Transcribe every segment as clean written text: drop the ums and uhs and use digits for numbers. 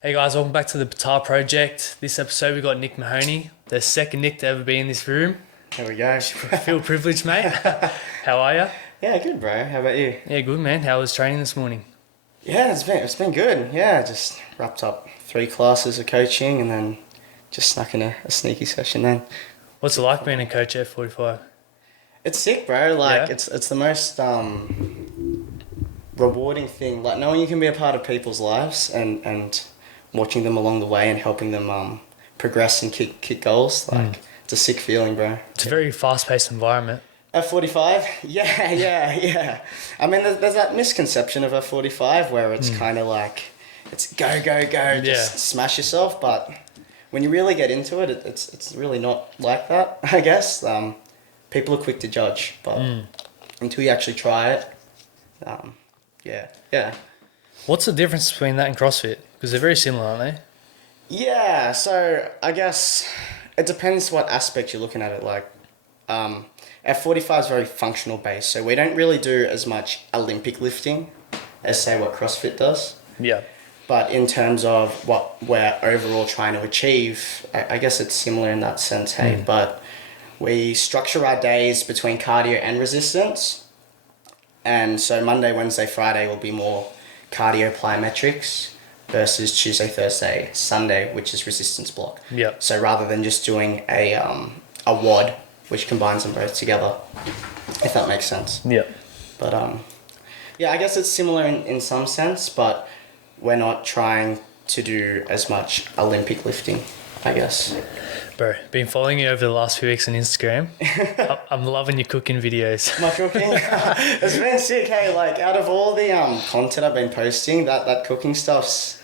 Hey guys, welcome back to the Betar Project. This episode we got Nick Mahoney, the second Nick to ever be in this room. There we go. Feel privileged, mate. How are you? Yeah, good, bro. How about you? Yeah, good, man. How was training this morning? Yeah, it's been good. Yeah, just wrapped up 3 classes of coaching and then just snuck in a sneaky session then. What's it like being a coach at F45? It's sick, bro. Like Yeah? it's the most rewarding thing. Like knowing you can be a part of people's lives and watching them along the way and helping them progress and kick goals. Like it's a sick feeling, bro. It's a very fast-paced environment. F45? Yeah. I mean, there's that misconception of F45 where it's kind of like, it's go, just smash yourself. But when you really get into it, it's really not like that, I guess. People are quick to judge, but until you actually try it, yeah. What's the difference between that and CrossFit? Because they're very similar, aren't they? Yeah, so I guess it depends what aspect you're looking at it. Like, F45 is very functional based, so we don't really do as much Olympic lifting as say what CrossFit does. Yeah. But in terms of what we're overall trying to achieve, I guess it's similar in that sense, hey. But we structure our days between cardio and resistance. And so Monday, Wednesday, Friday will be more cardio plyometrics versus Tuesday, Thursday, Sunday, which is resistance block. Yeah. So rather than just doing a WOD, which combines them both together, if that makes sense. Yeah. But yeah, I guess it's similar in some sense, but we're not trying to do as much Olympic lifting, I guess. Bro, been following you over the last few weeks on Instagram. I'm loving your cooking videos. My cooking, it's been sick. Hey, like out of all the content I've been posting, that cooking stuff's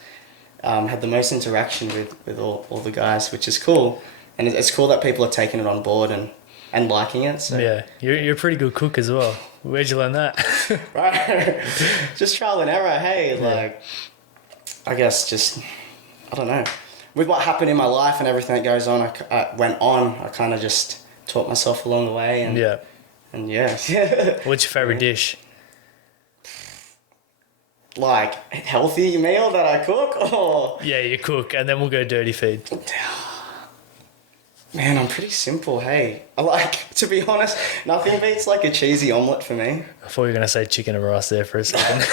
had the most interaction with all the guys, which is cool. And it's cool that people are taking it on board and liking it. So. Yeah, you're a pretty good cook as well. Where'd you learn that? Right, just trial and error. Hey, like I guess just I don't know. With what happened in my life and everything that goes on, I kind of just taught myself along the way. And Yeah. And yeah. What's your favourite dish? Like, healthy meal that I cook? Or... Yeah, you cook, and then we'll go dirty feed. Man, I'm pretty simple, hey. I like, to be honest, nothing beats like a cheesy omelette for me. I thought you were going to say chicken and rice there for a second.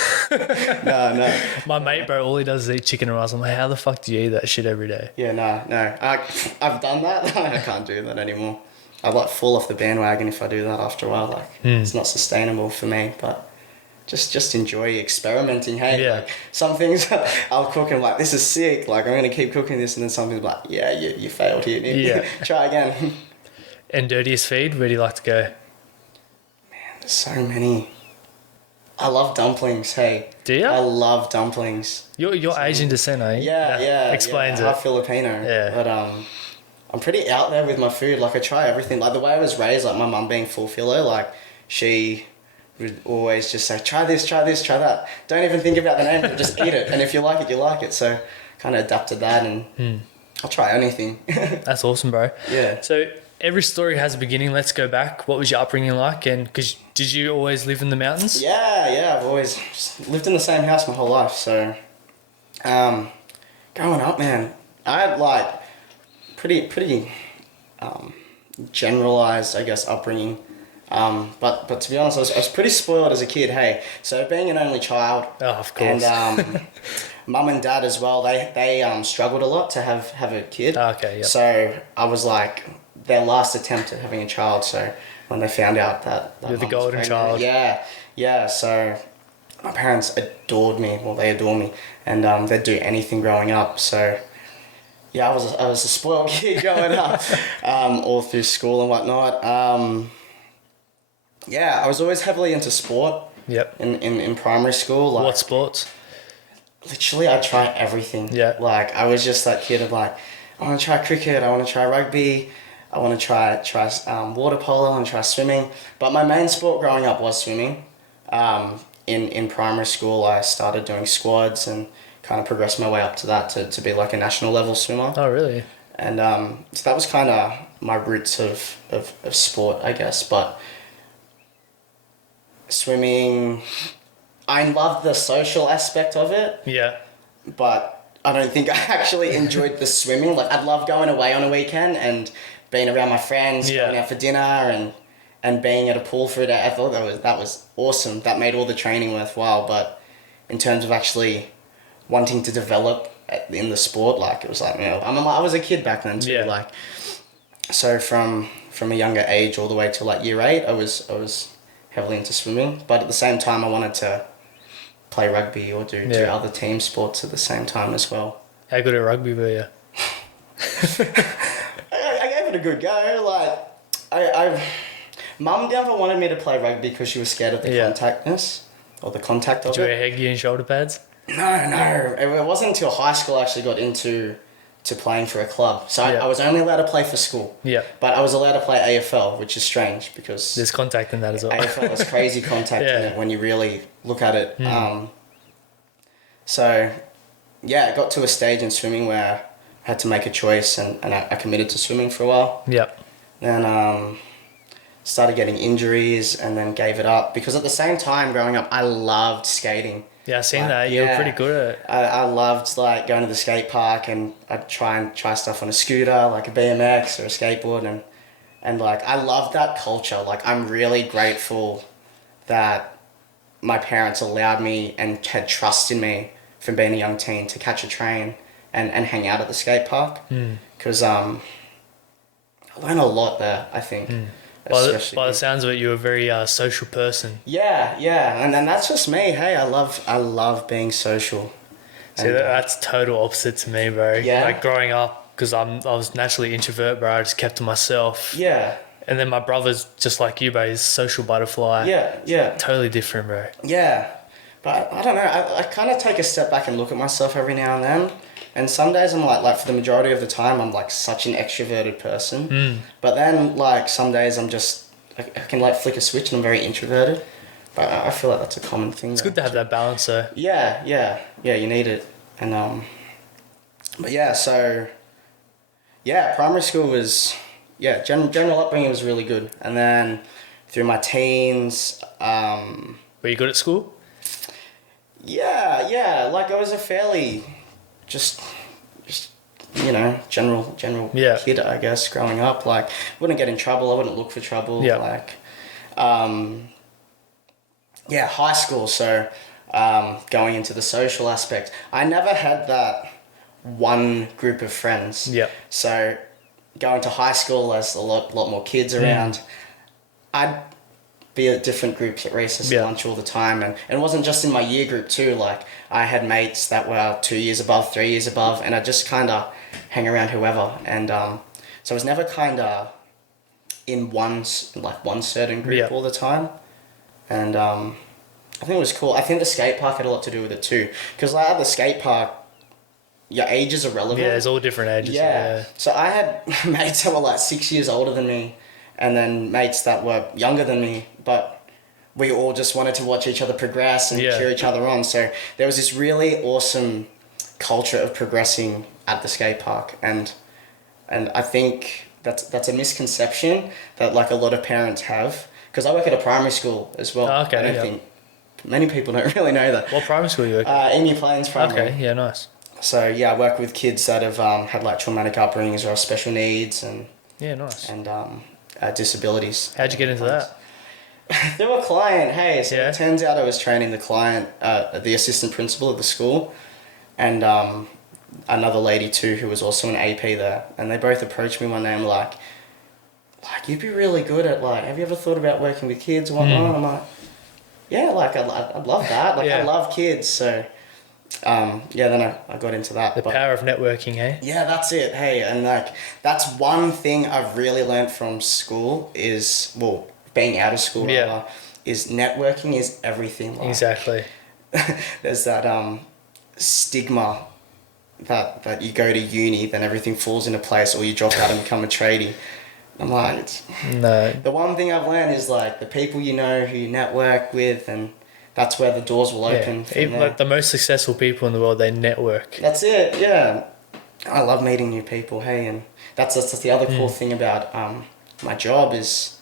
No. My mate, bro, all he does is eat chicken and rice. I'm like, how the fuck do you eat that shit every day? Yeah, no. I've done that. I can't do that anymore. I like fall off the bandwagon if I do that after a while. Like, it's not sustainable for me, but just enjoy experimenting, hey. Yeah. Like, some things I'll cook and like, this is sick. Like, I'm going to keep cooking this, and then something's like, yeah, you failed here. Yeah. Try again. And dirtiest feed, where do you like to go? There's so many. I love dumplings, hey. Do you? I love dumplings. You're Asian descent, eh? Yeah. Explains Half Filipino. Yeah. But I'm pretty out there with my food. Like, I try everything. Like, the way I was raised, like my mum being full filo, like she would always just say, try this, try that. Don't even think about the name, just eat it. And if you like it, you like it. So kind of adapted that, and I'll try anything. That's awesome, bro. Yeah. So every story has a beginning. Let's go back. What was your upbringing like? And did you always live in the mountains? Yeah. I've always just lived in the same house my whole life. So growing up, man, I had like pretty generalized, I guess, upbringing. But to be honest, I was pretty spoiled as a kid, hey. So being an only child, Oh, of course. and mum and dad as well, they struggled a lot to have a kid. Okay, yeah. So I was like their last attempt at having a child. So when they found out that You're the mum was golden pregnant, child. yeah. So my parents adored me. Well, they adore me, and they'd do anything growing up. So yeah, I was a spoiled kid growing up, all through school and whatnot. Yeah, I was always heavily into sport. Yep. In primary school. Like, What sports? literally, I try everything. Yeah. Like, I was just that kid of like, I want to try cricket, I want to try rugby, I want to try water polo, I want to try swimming. But my main sport growing up was swimming. In primary school, I started doing squads and kind of progressed my way up to that to be like a national level swimmer. Oh, really? And so that was kind of my roots of sport, I guess. But swimming, I loved the social aspect of it, Yeah. but I don't think I actually enjoyed the swimming. Like, I'd love going away on a weekend and being around my friends, going out for dinner and being at a pool for a day. I thought that was awesome. That made all the training worthwhile. But in terms of actually wanting to develop in the sport, like, it was like, I was a kid back then too. Like, so from a younger age all the way to like year 8, I was heavily into swimming. But at the same time, I wanted to play rugby or do other team sports at the same time as well. How good at rugby were you? I gave it a good go. Like, Mum never wanted me to play rugby because she was scared of the contactness or the contact of it. Did you wear headgear and shoulder pads? No. It wasn't until high school I actually got into playing for a club. So I was only allowed to play for school. Yeah. But I was allowed to play AFL, which is strange because there's contact in that as well. AFL is crazy contact in it when you really look at it. So, it got to a stage in swimming where I had to make a choice and I committed to swimming for a while. Yeah. Then started getting injuries and then gave it up because at the same time growing up, I loved skating. Yeah, I've seen that. You were pretty good at it. I loved like going to the skate park and I'd try stuff on a scooter, like a BMX or a skateboard and like I loved that culture. Like I'm really grateful that my parents allowed me and had trust in me from being a young teen to catch a train and hang out at the skate park. Because I learned a lot there, I think. By the sounds of it, you're a very social person. Yeah, and then that's just me. Hey, I love being social. See, that's total opposite to me, bro. Yeah. Like growing up, because I was naturally introvert, bro. I just kept to myself. Yeah. And then my brother's just like you, bro. He's a social butterfly. Yeah. Totally different, bro. Yeah, but I don't know. I kind of take a step back and look at myself every now and then. And some days I'm like for the majority of the time, I'm like such an extroverted person. But then like some days I'm just, I can like flick a switch and I'm very introverted. But I feel like that's a common thing. It's good to have that balance though. Yeah, you need it. And but primary school was, general upbringing was really good. And then through my teens, were you good at school? Yeah, like I was a fairly just general kid, I guess, growing up. Like, wouldn't get in trouble, I wouldn't look for trouble. Yeah. Like, high school, so going into the social aspect, I never had that one group of friends. Yeah. So going to high school, there's a lot more kids around. I'd be at different groups at recess and lunch all the time, and it wasn't just in my year group too. Like I had mates that were 2 years above, 3 years above, and I just kind of hang around whoever. And so I was never kind of in one certain group all the time. And I think it was cool. I think the skate park had a lot to do with it too, because like at the skate park, your age is irrelevant. Yeah, there's all different ages. Yeah. So I had mates that were like 6 years older than me, and then mates that were younger than me, but we all just wanted to watch each other progress and cheer each other on. So there was this really awesome culture of progressing at the skate park, and I think that's a misconception that like a lot of parents have, because I work at a primary school as well. Oh, okay, I don't think many people don't really know that. What primary school you work at? Emu Plains Primary. Okay, yeah, nice. So I work with kids that have had like traumatic upbringings or special needs and disabilities. How'd you get into that? Through a client. Hey, so it turns out I was training the client, the assistant principal of the school, and another lady too who was also an AP there, and they both approached me one day and were like you'd be really good at like, have you ever thought about working with kids and whatnot? And I'm like, yeah, like I'd love that. Like I love kids, so. Then I got into that. The power of networking, hey? Yeah, that's it. Hey, and like that's one thing I've really learned from school is, well, being out of school rather, is networking is everything. Like, exactly. There's that stigma that you go to uni, then everything falls into place, or you drop out and become a tradie. I'm like, no. The one thing I've learned is like the people you know who you network with, and that's where the doors will open. Even like the most successful people in the world, they network. That's it, yeah. I love meeting new people, hey, and that's the other cool thing about my job is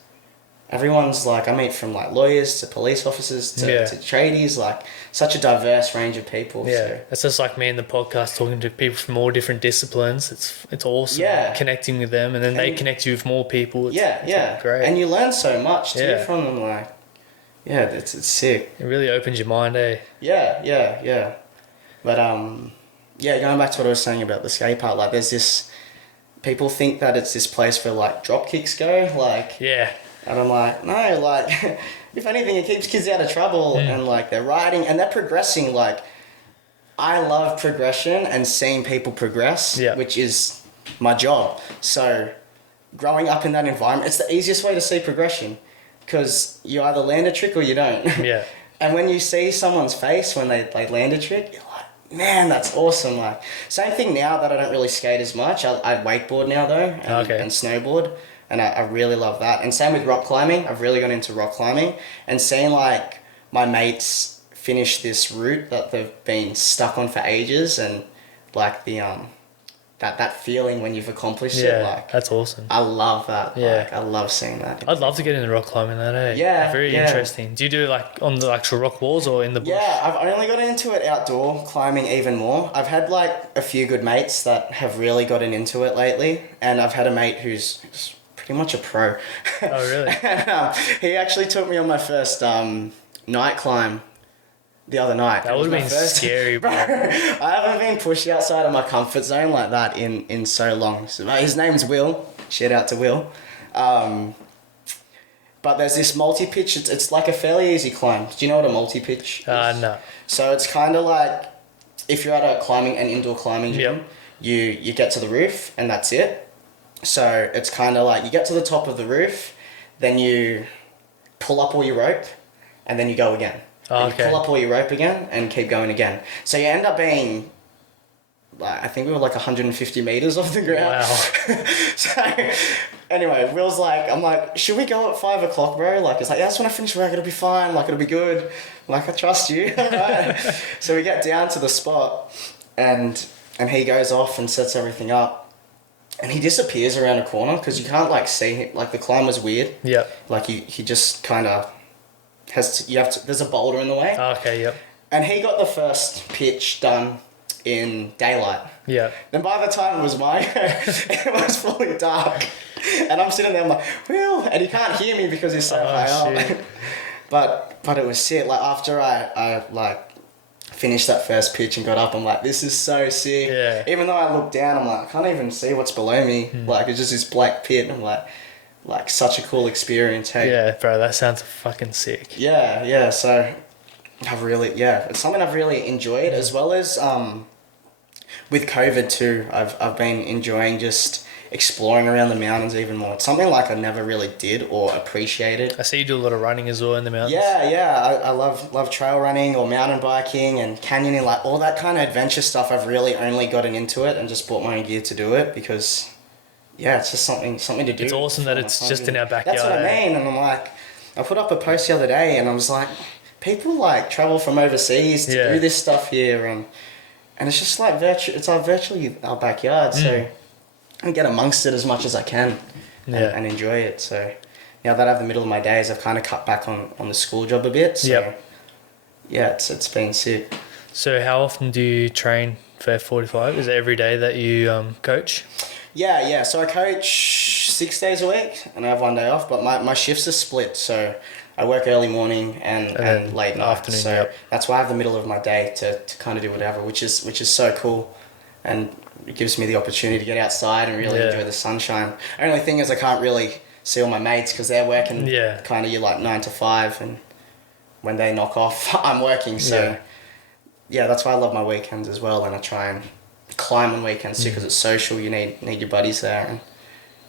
everyone's like, I meet from like lawyers to police officers to tradies, like such a diverse range of people. Yeah, So. it's just like me in the podcast talking to people from all different disciplines. It's awesome. Yeah. Connecting with them, and then they connect you with more people. It's great. And you learn so much too from them. Like, yeah, it's sick. It really opens your mind, eh? Yeah. But going back to what I was saying about the skate park, like there's this, people think that it's this place where like drop kicks go, like. Yeah. And I'm like, no, like, if anything, it keeps kids out of trouble, and like they're riding and they're progressing. Like, I love progression and seeing people progress, which is my job. So, growing up in that environment, it's the easiest way to see progression, because you either land a trick or you don't. Yeah. And when you see someone's face when they land a trick, you're like, man, that's awesome. Like, same thing now that I don't really skate as much. I wakeboard now though, and snowboard. And I really love that. And same with rock climbing. I've really got into rock climbing. And seeing like my mates finish this route that they've been stuck on for ages, and like the that feeling when you've accomplished it, like that's awesome. I love that. Yeah. Like, I love seeing that. I'd love to get into rock climbing that, eh? Yeah. Very interesting. Do you do like on the actual rock walls or in the bush? Yeah, I've only got into it outdoor climbing even more. I've had like a few good mates that have really gotten into it lately, and I've had a mate who's pretty much a pro. Oh, really? And, he actually took me on my first night climb the other night. That would have been scary, bro. I haven't been pushed outside of my comfort zone like that in so long. So, his name's Will. Shout out to Will. But there's this multi-pitch. It's like a fairly easy climb. Do you know what a multi-pitch is? No. So it's kind of like if you're at an indoor climbing gym, you get to the roof and that's it. So it's kind of like you get to the top of the roof, then you pull up all your rope, and then you go again. Oh, You pull up all your rope again and keep going again. So you end up being, like, I think we were like 150 meters off the ground. Wow. So anyway, Will's like, I'm like, should we go at 5 o'clock, bro? Like, it's like, that's when I finish work, it'll be fine. Like, it'll be good. I'm like, I trust you. Right? So we get down to the spot, and he goes off and sets everything up. And he disappears around a corner because you can't like see him. Like, the climb was weird. Yeah. Like he just kind of there's a boulder in the way. Okay, yep. And he got the first pitch done in daylight. Yeah. Then by the time it was my it was fully dark. And I'm sitting there, I'm like, Will, and he can't hear me because he's so high up. But it was sick. Like, after I like finished that first pitch and got up, I'm like, this is so sick. Yeah. Even though I look down, I'm like, I can't even see what's below me. Like, it's just this black pit. I'm like such a cool experience, hey? Yeah, bro, that sounds fucking sick. Yeah, so it's something I've really enjoyed, as well as with COVID too. I've been enjoying just exploring around the mountains even more. It's something like I never really did or appreciated. I see you do a lot of running as well in the mountains. Yeah, I love trail running or mountain biking and canyoning, like all that kind of adventure stuff. I've really only gotten into it and just bought my own gear to do it because, yeah, it's just something to do. It's awesome that it's just in our backyard. That's what I mean. And I'm like, I put up a post the other day and I was like, people like travel from overseas to do this stuff here, and it's just like virtually our backyard. So I get amongst it as much as I can and enjoy it. So now that I have the middle of my days, I've kind of cut back on the school job a bit. So yeah, it's been sick. So how often do you train for F45? Is it every day that you coach? Yeah. So I coach 6 days a week and I have 1 day off, but my shifts are split. So I work early morning and late night. Afternoon, so that's why I have the middle of my day to kind of do whatever, which is so cool. And it gives me the opportunity to get outside and really enjoy the sunshine. Only thing is I can't really see all my mates because they're working kind of like 9 to 5, and when they knock off, I'm working. So yeah, that's why I love my weekends as well, and I try and climb on weekends too because it's social. You need your buddies there, and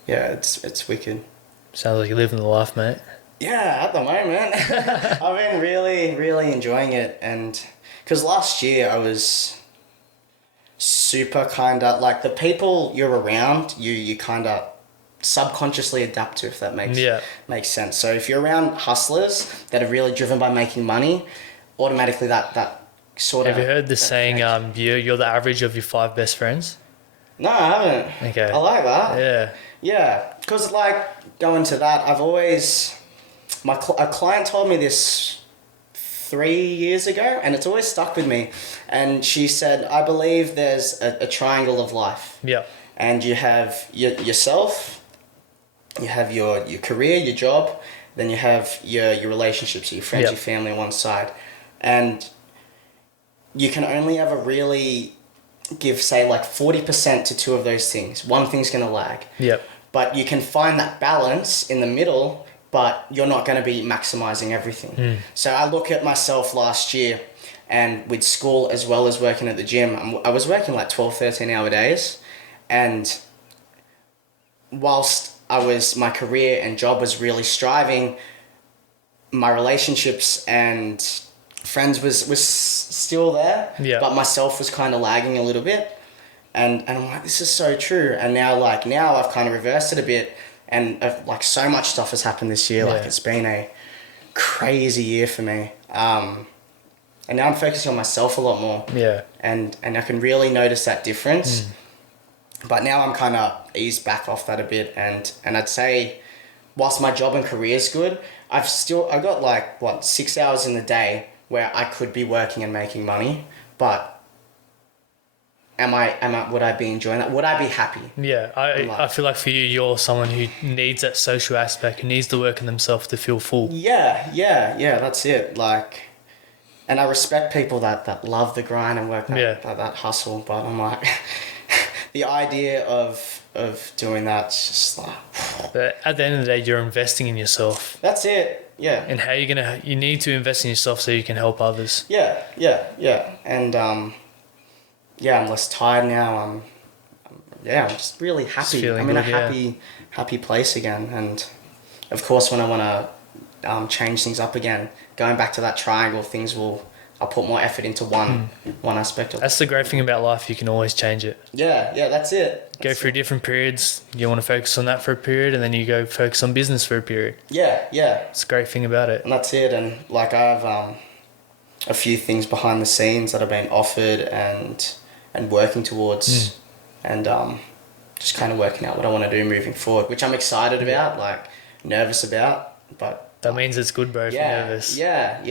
yeah, it's wicked. Sounds like you're living the life, mate. Yeah, at the moment. I've been really, really enjoying it, and because last year I was super kind of like the people you're around, you kind of subconsciously adapt to, if that makes sense. So if you're around hustlers that are really driven by making money, automatically that sort of... Have you heard the saying, you're the average of your 5 best friends? No, I haven't. Okay. I like that. Yeah. Yeah, because like going to that, I've always a client told me this 3 years ago, and it's always stuck with me. And she said, I believe there's a triangle of life. Yeah. And you have yourself, you have your career, your job, then you have your relationships, your friends, Yeah. your family on one side. And you can only ever really give, say, like 40% to two of those things. One thing's going to lag. Yep. But you can find that balance in the middle, but you're not going to be maximizing everything. So I look at myself last year, and with school as well as working at the gym, I was working like 12, 13-hour days. And whilst my career and job was really striving, my relationships and friends was still there, but myself was kind of lagging a little bit. And I'm like, this is so true. And now I've kind of reversed it a bit, and like so much stuff has happened this year. Like it's been a crazy year for me. And now I'm focusing on myself a lot more. Yeah. And I can really notice that difference. But now I'm kind of eased back off that a bit, and I'd say, whilst my job and career is good, I got like 6 hours in the day where I could be working and making money, but would I be enjoying that? Would I be happy? Yeah, I feel like for you, you're someone who needs that social aspect, who needs to work on themselves to feel full. Yeah, that's it. Like, and I respect people that love the grind and work that hustle, but I'm like, the idea of doing that's just like. But at the end of the day, you're investing in yourself. That's it. Yeah. And how you need to invest in yourself so you can help others. Yeah. And I'm less tired now. I'm just really happy. I'm in a happy place again. And of course, when I want to change things up again, going back to that triangle, I'll put more effort into one aspect of it. That's the great thing about life. You can always change it. Yeah, that's it. Go through different periods. You want to focus on that for a period, and then you go focus on business for a period. Yeah. It's a great thing about it. And that's it. And like I have a few things behind the scenes that I've been offered and working towards, and just kind of working out what I want to do moving forward, which I'm excited about, like nervous about, but that means it's good, bro. If you're nervous. Yeah,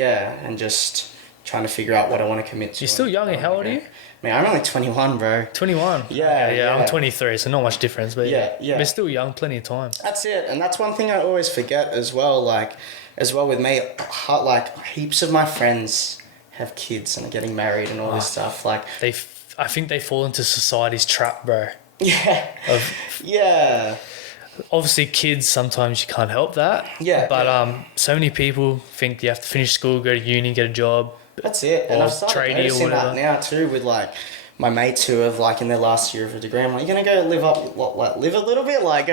and just trying to figure out what I want to commit to. You're still young. How old are you? Man, I'm only 21, bro. 21. Yeah. I'm 23, so not much difference, but yeah. We're still young, plenty of time. That's it, and that's one thing I always forget as well. Like, as well with me, like heaps of my friends have kids and are getting married and all this stuff. Like I think they fall into society's trap, bro. Yeah. Obviously, kids, sometimes you can't help that. Yeah. But so many people think you have to finish school, go to uni, get a job. That's it. And I've started noticing that now too with like my mates who have like in their last year of a degree. I'm like, you're gonna go live a little bit, like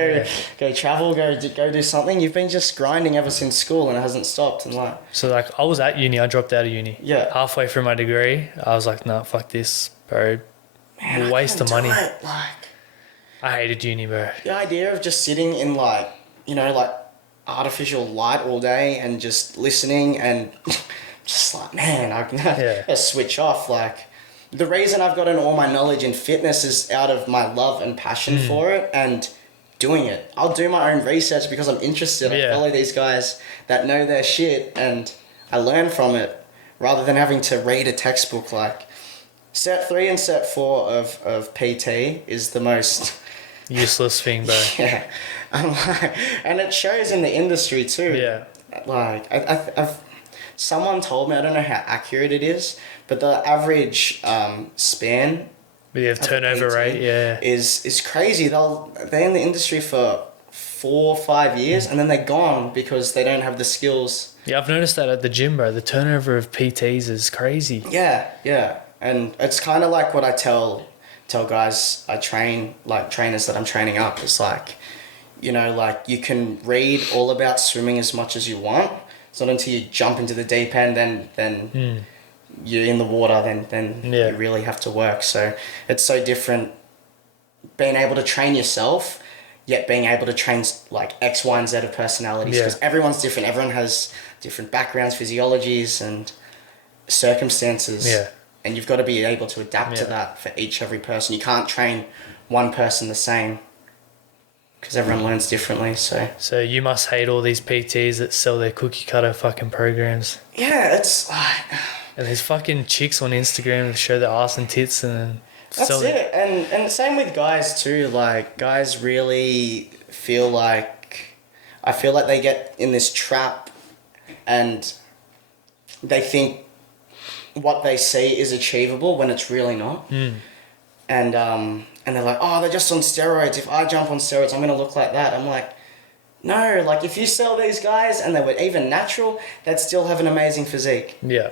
go travel, go do something. You've been just grinding ever since school and it hasn't stopped. And like, so like I was at uni, I dropped out of uni. Yeah. Halfway through my degree, I was like, nah, fuck this, bro. Man, waste of money. Like, I hated uni, bro. The idea of just sitting in like, like artificial light all day and just listening and just like, man, I gotta switch off. Like, the reason I've gotten all my knowledge in fitness is out of my love and passion for it and doing it. I'll do my own research because I'm interested. I follow these guys that know their shit and I learn from it rather than having to read a textbook. Like, Set 3 and Set 4 of PT is the most useless thing, bro. Yeah. And it shows in the industry too. Yeah. Like, I've someone told me, I don't know how accurate it is, but the average span turnover rate, is crazy. They're in the industry for 4 or 5 years and then they're gone because they don't have the skills. Yeah, I've noticed that at the gym, bro. The turnover of PTs is crazy. Yeah. And it's kind of like what I tell guys I train, like trainers that I'm training up. It's like, like you can read all about swimming as much as you want. It's not until you jump into the deep end, then you're in the water, then you really have to work. So it's so different being able to train yourself, yet being able to train like X, Y, and Z of personalities. Because everyone's different. Everyone has different backgrounds, physiologies, and circumstances. Yeah. And you've got to be able to adapt to that for every person. You can't train one person the same because everyone learns differently. So you must hate all these PTs that sell their cookie cutter fucking programs. Yeah, it's like... And there's fucking chicks on Instagram that show their ass and tits and then That's sell it. And same with guys too. Like, guys really feel like... I feel like they get in this trap and they think what they see is achievable when it's really not. And they're like, oh, they're just on steroids. If I jump on steroids, I'm going to look like that. I'm like, no, like if you sell these guys and they were even natural, they'd still have an amazing physique. Yeah.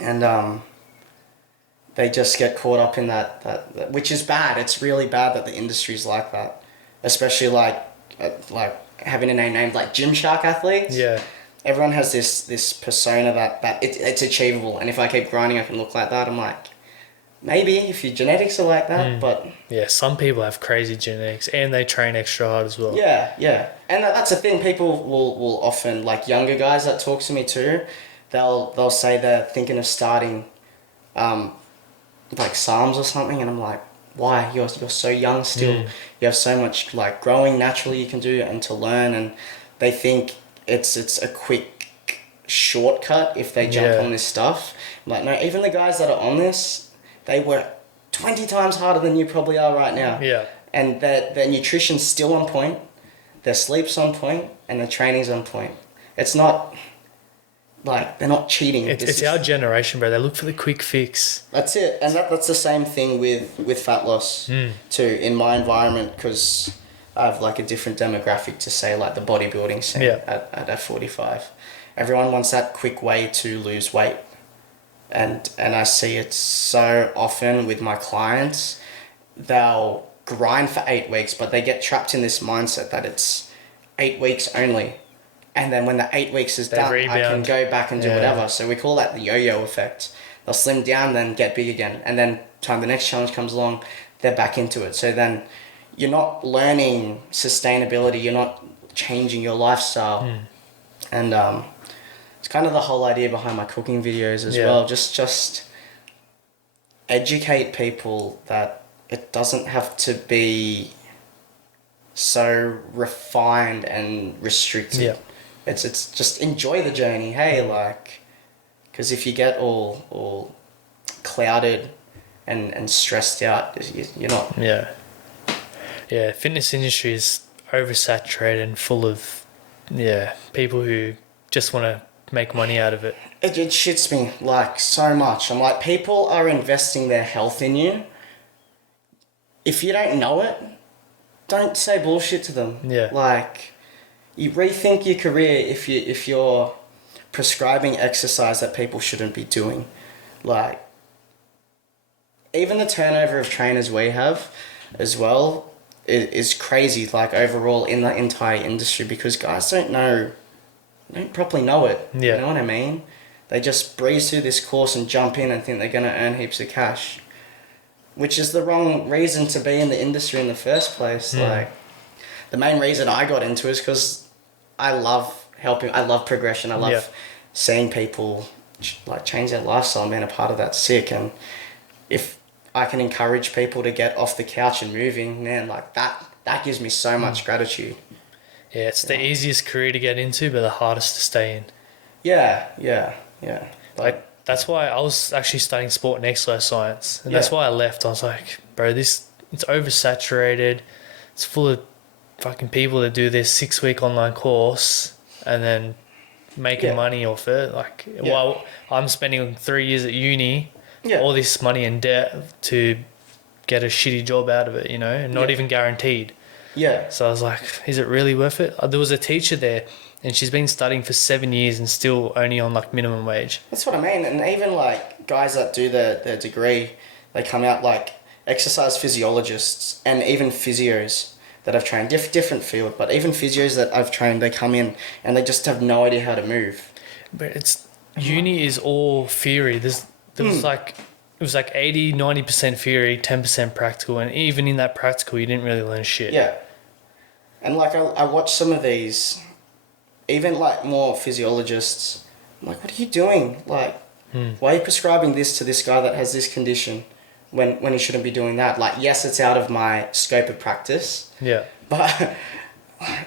And they just get caught up in that, which is bad. It's really bad that the industry's like that, especially like having a name named like Gymshark athletes. Yeah. Everyone has this persona that it's achievable, and if I keep grinding, I can look like that. I'm like, maybe if your genetics are like that, but yeah, some people have crazy genetics and they train extra hard as well. yeah, and that's the thing. People will often, like younger guys that talk to me too, they'll say they're thinking of starting, like Psalms or something, and I'm like, why? You're so young still. You have so much like growing naturally you can do and to learn, and they think it's a quick shortcut if they jump on this stuff. I'm like, no, even the guys that are on this, they work 20 times harder than you probably are right now. Yeah. And their nutrition's still on point, their sleep's on point, and their training's on point. It's not like they're not cheating. It's our generation, bro. They look for the quick fix. That's it. And that's the same thing with fat loss too in my environment, because I have like a different demographic to say, like the bodybuilding scene at F45. Everyone wants that quick way to lose weight. And I see it so often with my clients. They'll grind for 8 weeks, but they get trapped in this mindset that it's 8 weeks only. And then when the 8 weeks is done, rebound. I can go back and do whatever. So we call that the yo-yo effect. They'll slim down, then get big again. And then time the next challenge comes along, they're back into it. So then you're not learning sustainability. You're not changing your lifestyle. And it's kind of the whole idea behind my cooking videos as well. Just educate people that it doesn't have to be so refined and restricted. Yeah. It's just enjoy the journey. Hey, like, because if you get all clouded and stressed out, you're not. Yeah, fitness industry is oversaturated and full of people who just want to make money out of it. It shits me like so much. I'm like, people are investing their health in you. If you don't know it, don't say bullshit to them. Yeah. Like, you rethink your career if you're prescribing exercise that people shouldn't be doing. Like, even the turnover of trainers we have as well is crazy, like overall in the entire industry, because guys don't properly know it. Yeah. You know what I mean? They just breeze through this course and jump in and think they're going to earn heaps of cash, which is the wrong reason to be in the industry in the first place. Like, the main reason I got into it is because I love helping. I love progression. I love seeing people like change their lifestyle and being a part of that sick. And if I can encourage people to get off the couch and moving, man, like that gives me so much gratitude. Yeah, it's the easiest career to get into, but the hardest to stay in. Yeah. Like, that's why I was actually studying sport and exercise science, and that's why I left. I was like, bro, it's oversaturated. It's full of fucking people that do this 6-week online course and then making money off it. Like, while I'm spending 3 years at uni, all this money in debt to get a shitty job out of it, and not even guaranteed. Yeah. So I was like, is it really worth it? There was a teacher there, and she's been studying for 7 years and still only on like minimum wage. That's what I mean. And even like guys that do their degree, they come out like exercise physiologists and even physios that I've trained, different field, but even physios that I've trained, they come in and they just have no idea how to move. But uni is all theory. There was like, it was like 80-90% theory, 10% practical, and even in that practical you didn't really learn shit. Yeah. And like I watch some of these, even like more physiologists, I'm like, what are you doing? Like, why are you prescribing this to this guy that has this condition when he shouldn't be doing that? Like, yes, it's out of my scope of practice. Yeah. But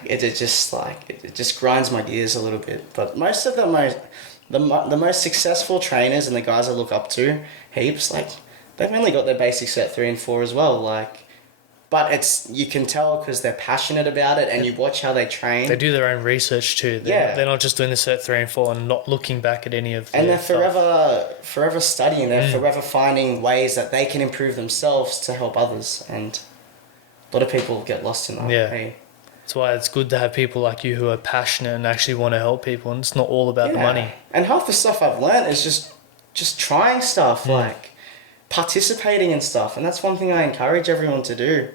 it just grinds my gears a little bit. But most of the most successful trainers and the guys I look up to heaps, like, they've only got their basics at 3 and 4 as well, like. But you can tell because they're passionate about it, and you watch how they train. They do their own research too. They're not just doing the cert 3 and 4 and not looking back at any of the. And they're forever studying. They're forever finding ways that they can improve themselves to help others. And a lot of people get lost in that. Yeah. Hey? That's why it's good to have people like you who are passionate and actually want to help people, and it's not all about the money. And half the stuff I've learned is just trying stuff, like participating in stuff. And that's one thing I encourage everyone to do.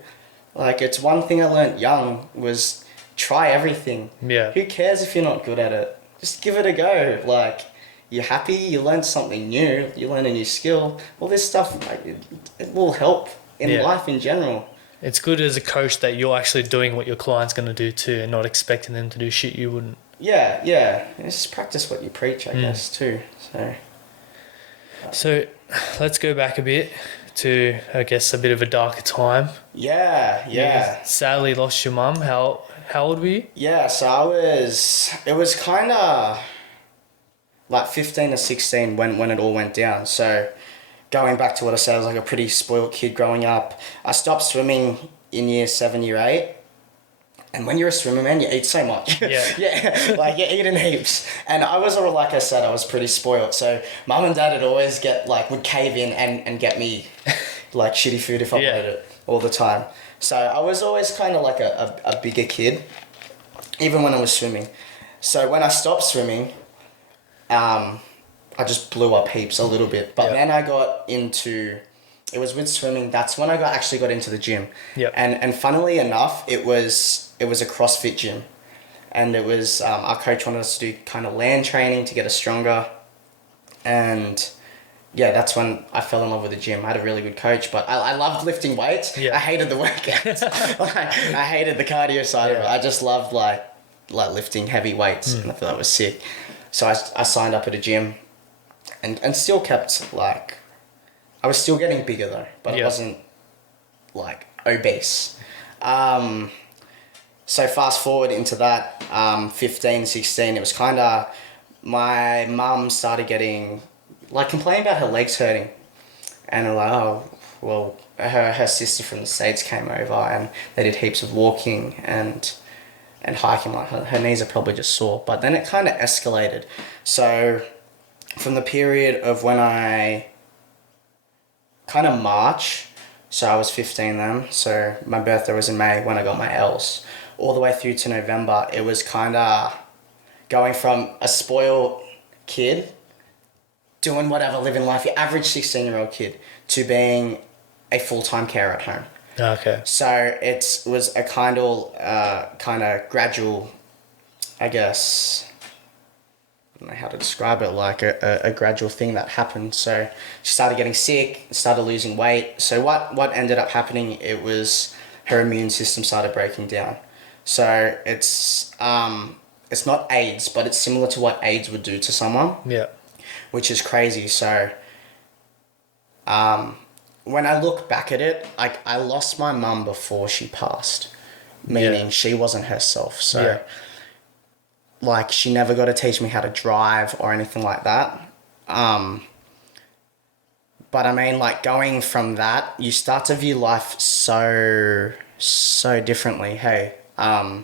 Like, it's one thing I learned young was try everything. Yeah. Who cares if you're not good at it? Just give it a go. Like, you're happy, you learn something new, you learn a new skill. All this stuff, like, it will help in life in general. It's good as a coach that you're actually doing what your client's going to do too, and not expecting them to do shit you wouldn't. Yeah. Just practice what you preach, I guess, too. So let's go back a bit to, I guess, a bit of a darker time. Yeah. You sadly lost your mum. How old were you? Yeah, so it was kind of like 15 or 16 when it all went down. So going back to what I said, I was like a pretty spoiled kid growing up. I stopped swimming in year 7, year 8. And when you're a swimmer, man, you eat so much. Yeah. Like, you're eating heaps. And I was, like I said, I was pretty spoiled. So mum and dad would always would cave in and get me, like, shitty food if I wanted it all the time. So I was always kind of like a bigger kid, even when I was swimming. So when I stopped swimming, I just blew up heaps a little bit. But then I got into... It was with swimming. That's when I actually got into the gym. Yeah. And funnily enough, it was a CrossFit gym, and it was our coach wanted us to do kind of land training to get us stronger, and that's when I fell in love with the gym. I had a really good coach, but I loved lifting weights. Yeah. I hated the workouts. I hated the cardio side of it. I just loved like lifting heavy weights, and I thought that was sick. So I signed up at a gym, and still kept like. I was still getting bigger though, but I wasn't like obese. So fast forward into that, 15, 16, it was kind of, my mum started getting, like, complaining about her legs hurting. And I'm like, oh, well, her sister from the States came over and they did heaps of walking and hiking. Like, her knees are probably just sore. But then it kind of escalated. So from the period of when I... kind of March, so I was 15 then, so my birthday was in May when I got my L's, all the way through to November. It was kind of going from a spoiled kid doing whatever, living life, your average 16-year-old kid, to being a full-time carer at home. Okay. So it was a kind of gradual, I guess, I don't know how to describe it, like a gradual thing that happened. So she started getting sick, started losing weight. So what ended up happening, it was her immune system started breaking down. So it's not AIDS, but it's similar to what AIDS would do to someone. Yeah. Which is crazy. So when I look back at it, like, I lost my mum before she passed, meaning she wasn't herself. So like, she never got to teach me how to drive or anything like that. But I mean, like, going from that, you start to view life so differently. Hey, I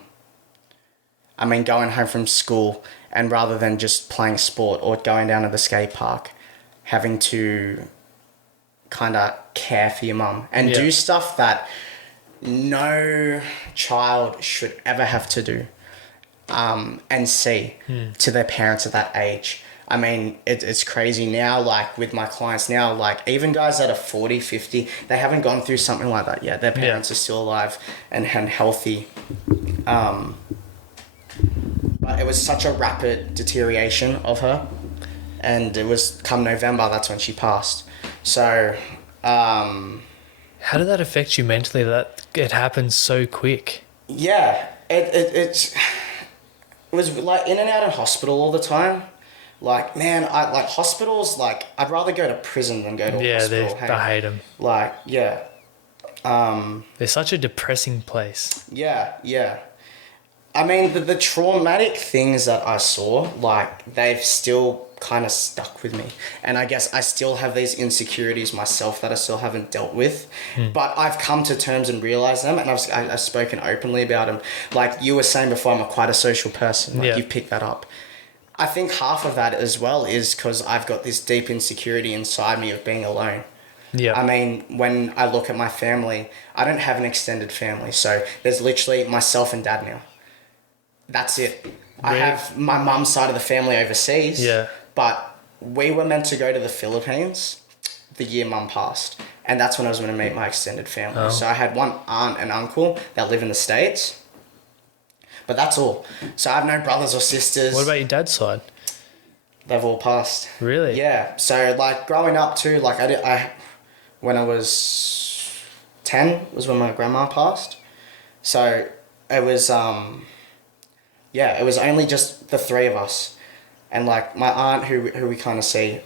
mean, going home from school and rather than just playing sport or going down to the skate park, having to kind of care for your mum and do stuff that no child should ever have to do. And see to their parents at that age. I mean, it's crazy now, like, with my clients now, like, even guys that are 40, 50, they haven't gone through something like that yet. Their parents are still alive and healthy. But it was such a rapid deterioration of her. And it was come November, that's when she passed. So, how did that affect you mentally, that it happened so quick? Yeah, it was like in and out of hospital all the time. Like, man, I like hospitals. Like, I'd rather go to prison than go to a hospital. I hate them. Like, they're such a depressing place. Yeah. I mean, the traumatic things that I saw, like, they've still kind of stuck with me. And I guess I still have these insecurities myself that I still haven't dealt with. But I've come to terms and realized them, and I've spoken openly about them. Like you were saying before, I'm quite a social person. Like, you've picked that up. I think half of that as well is because I've got this deep insecurity inside me of being alone. Yeah. I mean, when I look at my family, I don't have an extended family. So there's literally myself and dad now. That's it. Really? I have my mum's side of the family overseas. Yeah. But we were meant to go to the Philippines the year mum passed. And that's when I was going to meet my extended family. Oh. So I had one aunt and uncle that live in the States. But that's all. So I have no brothers or sisters. What about your dad's side? They've all passed. Really? Yeah. So, like, growing up too, like, when I was 10 was when my grandma passed. So it was, it was only just the three of us. And, like, my aunt, who we kind of see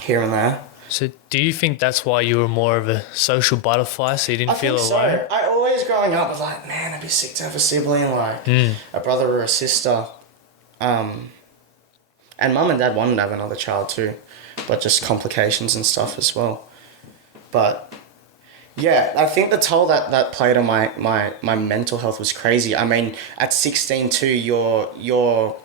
here and there. So do you think that's why you were more of a social butterfly, so you didn't feel alone? I think so. I always, growing up, was like, man, I'd be sick to have a sibling, like, a brother or a sister. And mum and dad wanted to have another child too, but just complications and stuff as well. But, yeah, I think the toll that played on my mental health was crazy. I mean, at 16 too, your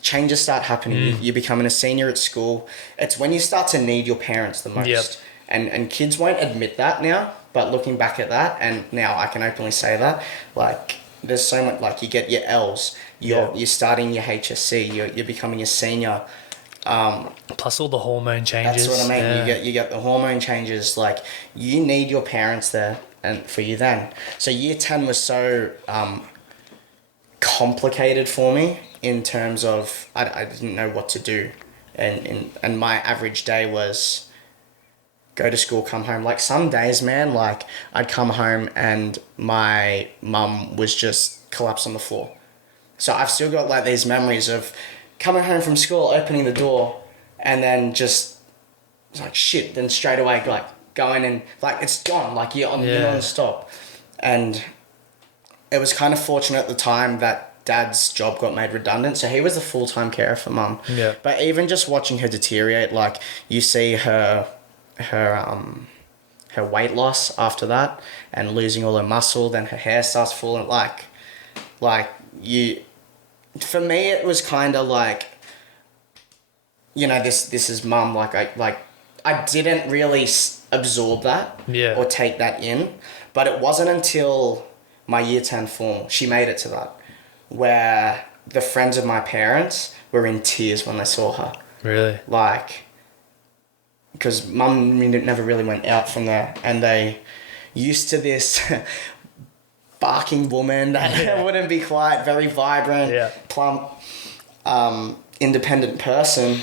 changes start happening. You're becoming a senior at school. It's when you start to need your parents the most. Yep. And kids won't admit that now, but looking back at that, and now I can openly say that, like, there's so much, like, you get your L's, you're starting your HSC, you're becoming a senior. Plus all the hormone changes. That's what I mean. Yeah. You get the hormone changes. Like, you need your parents there and for you then. So year 10 was so complicated for me in terms of I didn't know what to do, and my average day was go to school, come home. Like, some days, man, like, I'd come home and my mum was just collapsed on the floor. So I've still got, like, these memories of coming home from school, opening the door, and then just, like, shit, then straight away, like, going and, like, it's gone. Like, you're non-stop. And it was kind of fortunate at the time that Dad's job got made redundant, so he was the full-time carer for Mum. Yeah. But even just watching her deteriorate, like, you see her weight loss after that, and losing all her muscle, then her hair starts falling, for me, it was kind of like, this is Mum. I didn't really absorb that or take that in, but it wasn't until my year 10 formal, she made it to that, where the friends of my parents were in tears when they saw her. Really? Like, because Mum never really went out from there, and they used to this barking woman that wouldn't be quiet, very vibrant, plump, independent person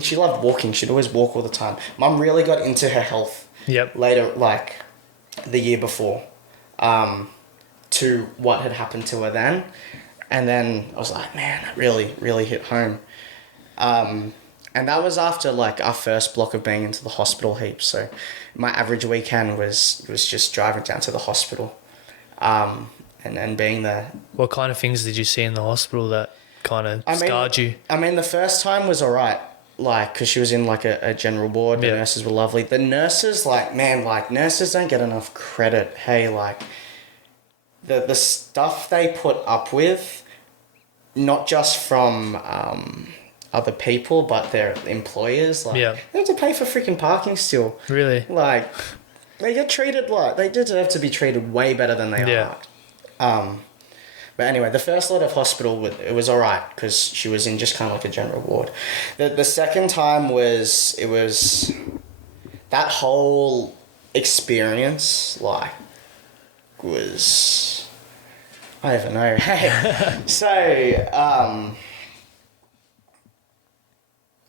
she loved walking. She'd always walk all the time. Mum really got into her health later, like the year before, to what had happened to her then. And then I was like, man, that really, really hit home. And that was after, like, our first block of being into the hospital heaps. So my average weekend was just driving down to the hospital, and being there. What kind of things did you see in the hospital that kind of scarred you? I mean, the first time was all right, like, because she was in, like, a general ward. The nurses were lovely. The nurses, like, man, like, nurses don't get enough credit. Hey, like, the stuff they put up with, not just from other people, but their employers. Like, they have to pay for freaking parking still. Really? Like, they get treated like, they deserve to be treated way better than they are. But anyway, the first lot of hospital, it was all right, because she was in just kind of like a general ward. The second time was that whole experience, like, was, I don't even know. So,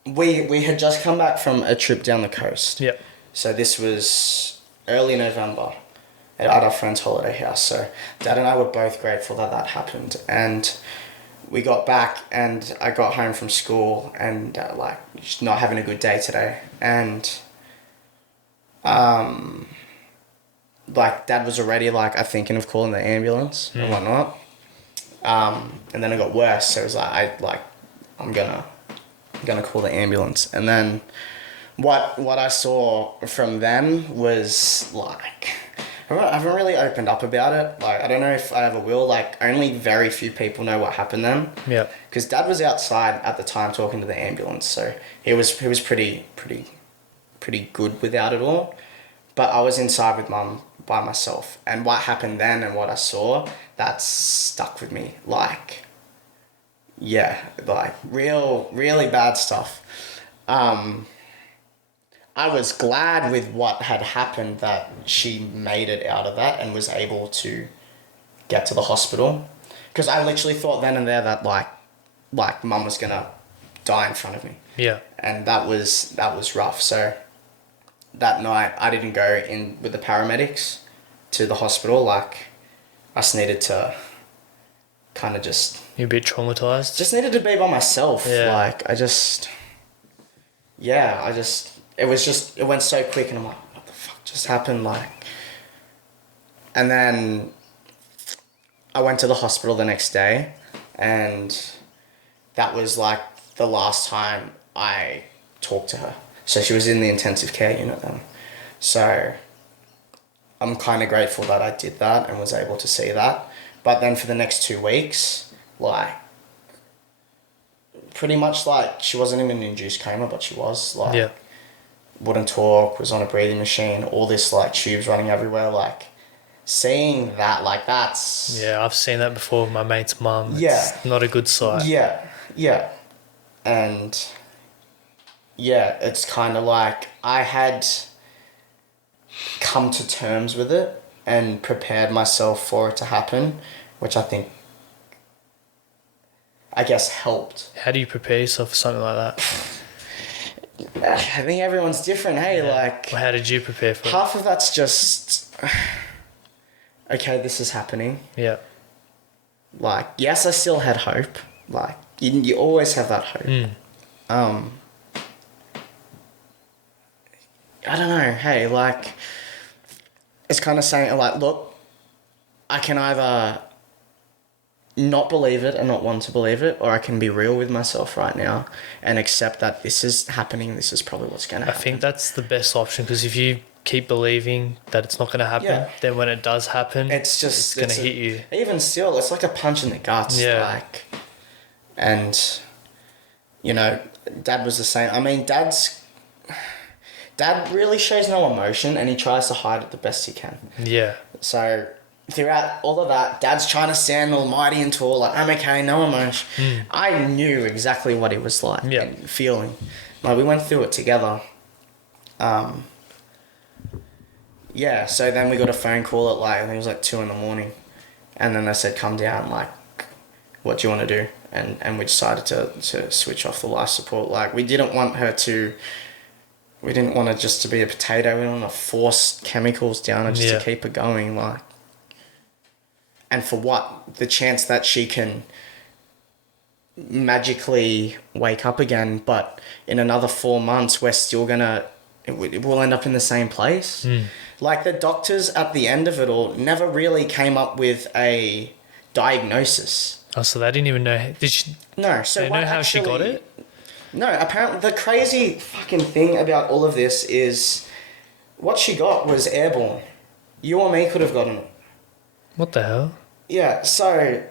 we had just come back from a trip down the coast. Yep. So this was early November at our friend's holiday house. So Dad and I were both grateful that happened. And we got back, and I got home from school, and just not having a good day today. And Dad was already, like, thinking of calling the ambulance and whatnot. And then it got worse. So it was like, I'm gonna call the ambulance. And then what I saw from then was like, I haven't really opened up about it. Like, I don't know if I ever will. Like, only very few people know what happened then. Yeah. Because Dad was outside at the time talking to the ambulance, so he was pretty good without it all. But I was inside with Mum by myself, and what happened then and what I saw, that stuck with me. Like, yeah, like really bad stuff. I was glad with what had happened that she made it out of that and was able to get to the hospital. Because I literally thought then and there that like Mum was gonna die in front of me. Yeah. And that was rough. So that night I didn't go in with the paramedics to the hospital. Like, I just needed to kind of You're a bit traumatized. just needed to be by myself. Yeah. Like, it went so quick, and I'm like, what the fuck just happened? Like, and then I went to the hospital the next day, and that was like the last time I talked to her. So she was in the intensive care unit then. So I'm kind of grateful that I did that and was able to see that. But then for the next 2 weeks, like, pretty much like, she wasn't in an induced coma, but she was like, Yeah. wouldn't talk, was on a breathing machine, all this like tubes running everywhere. Like, seeing that, like, that's... Yeah, I've seen that before with my mate's mum. Yeah. It's not a good sight. Yeah. And yeah, it's kind of like I had come to terms with it and prepared myself for it to happen, which I guess helped. How do you prepare yourself for something like that? I think everyone's different, hey? Yeah. Like, Well, how did you prepare for it? half of that's just, okay, this is happening. Yeah. Like, yes, I still had hope. Like, you always have that hope. I don't know, hey, like, it's kind of saying, like, look, I can either not believe it and not want to believe it, or I can be real with myself right now and accept that this is happening, this is probably what's going to happen. I think that's the best option, because if you keep believing that it's not going to happen, then when it does happen, it's going to hit you. Even still, it's like a punch in the guts. Yeah. Like, and, you know, Dad was the same. I mean, Dad really shows no emotion, and he tries to hide it the best he can. Yeah. So throughout all of that, Dad's trying to stand almighty and tall, like, I'm okay, no emotion. I knew exactly what he was like and feeling. Like, we went through it together. Yeah, so then we got a phone call at like, I think it was like 2 a.m. And then they said, come down, like, what do you want to do? And we decided to switch off the life support. Like, we didn't want it just to be a potato. We didn't want to force chemicals down her just to keep her going. Like, and for what? The chance that she can magically wake up again, but in another 4 months, we're still we'll end up in the same place. Like, the doctors at the end of it all never really came up with a diagnosis. Oh, so they didn't even know. Did she? No, so they know how she got it? No, apparently the crazy fucking thing about all of this is what she got was airborne. You or me could have gotten it. What the hell? Yeah, so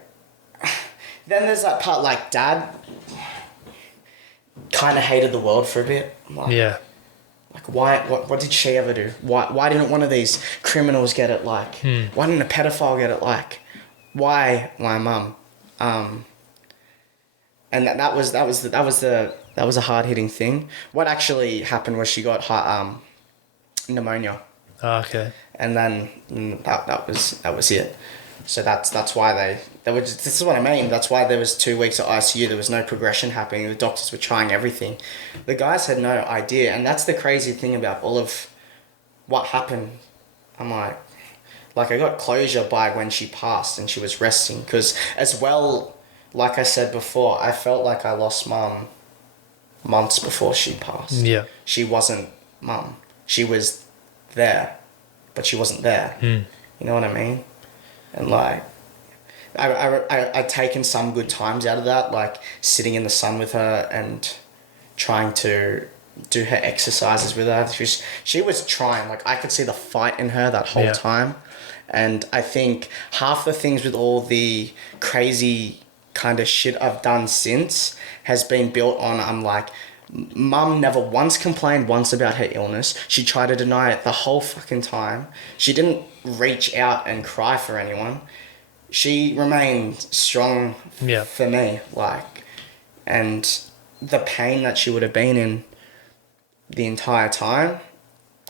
then there's that part, like, Dad kind of hated the world for a bit. Like, Yeah. Like, why? What did she ever do? Why didn't one of these criminals get it? Like, why didn't a pedophile get it? Like, why Mum? And that was a hard hitting thing. What actually happened was she got pneumonia. Oh, okay. And then that was it. So that's why this is what I mean. That's why there was 2 weeks of ICU. There was no progression happening. The doctors were trying everything. The guys had no idea, and that's the crazy thing about all of what happened. I'm like I got closure by when she passed and she was resting, because as well, like I said before, I felt like I lost Mum months before she passed. Yeah. She wasn't Mum. She was there, but she wasn't there. You know what I mean? And like, I'd taken some good times out of that, like sitting in the sun with her and trying to do her exercises with her. She was trying, like I could see the fight in her that whole time. And I think half the things with all the crazy kind of shit I've done since has been built on, I'm like, Mum never once complained once about her illness. She tried to deny it the whole fucking time. She didn't reach out and cry for anyone. She remained strong for me, like, and the pain that she would have been in the entire time,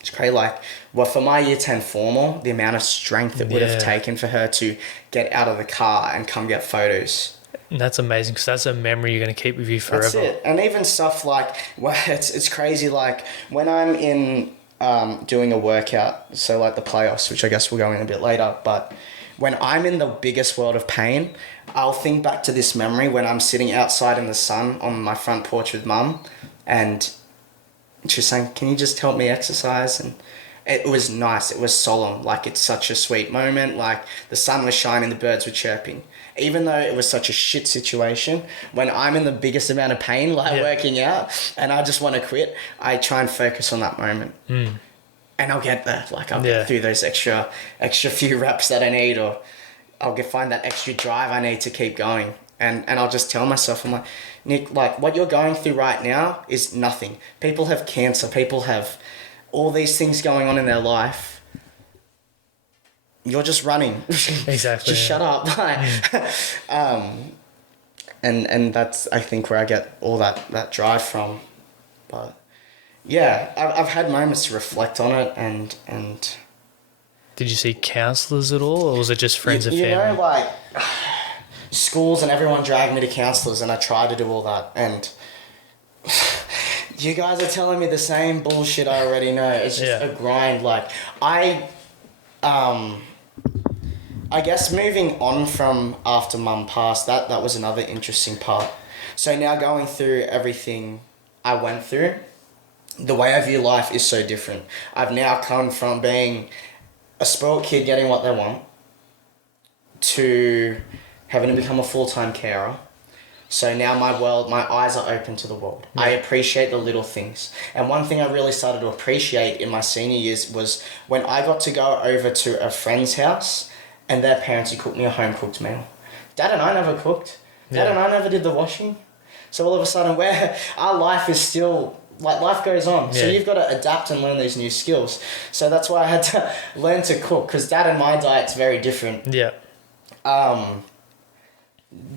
it's crazy. Like, well, for my year 10 formal, the amount of strength it would have taken for her to get out of the car and come get photos. And that's amazing, because that's a memory you're going to keep with you forever. That's it. And even stuff like, well, it's crazy, like when I'm in doing a workout, so like the playoffs, which I guess we'll go in a bit later, but when I'm in the biggest world of pain, I'll think back to this memory when I'm sitting outside in the sun on my front porch with Mum, and she's saying, can you just help me exercise? And it was nice. It was solemn. Like, it's such a sweet moment. Like, the sun was shining, the birds were chirping. Even though it was such a shit situation, when I'm in the biggest amount of pain, like working out, and I just want to quit, I try and focus on that moment. And I'll get there. Like, I'll get through those extra few reps that I need, or I'll find that extra drive I need to keep going. And I'll just tell myself, I'm like, Nick, like, what you're going through right now is nothing. People have cancer. People have all these things going on in their life. You're just running. Exactly. Just shut up. And that's, I think, where I get all that drive from. But yeah, I've had moments to reflect on it, and did you see counsellors at all, or was it just friends and family? You know, like schools and everyone dragged me to counsellors, and I tried to do all that, and you guys are telling me the same bullshit I already know. It's just a grind. Like, I guess moving on from after Mum passed, that was another interesting part. So now going through everything I went through, the way I view life is so different. I've now come from being a spoiled kid getting what they want to having to become a full-time carer. So now my eyes are open to the world. Yeah. I appreciate the little things. And one thing I really started to appreciate in my senior years was when I got to go over to a friend's house and their parents would cook me a home-cooked meal. Dad and I never cooked. Dad and I never did the washing. So all of a sudden, our life is still, like, life goes on. Yeah. So you've got to adapt and learn these new skills. So that's why I had to learn to cook, because Dad and my diet's very different. Yeah.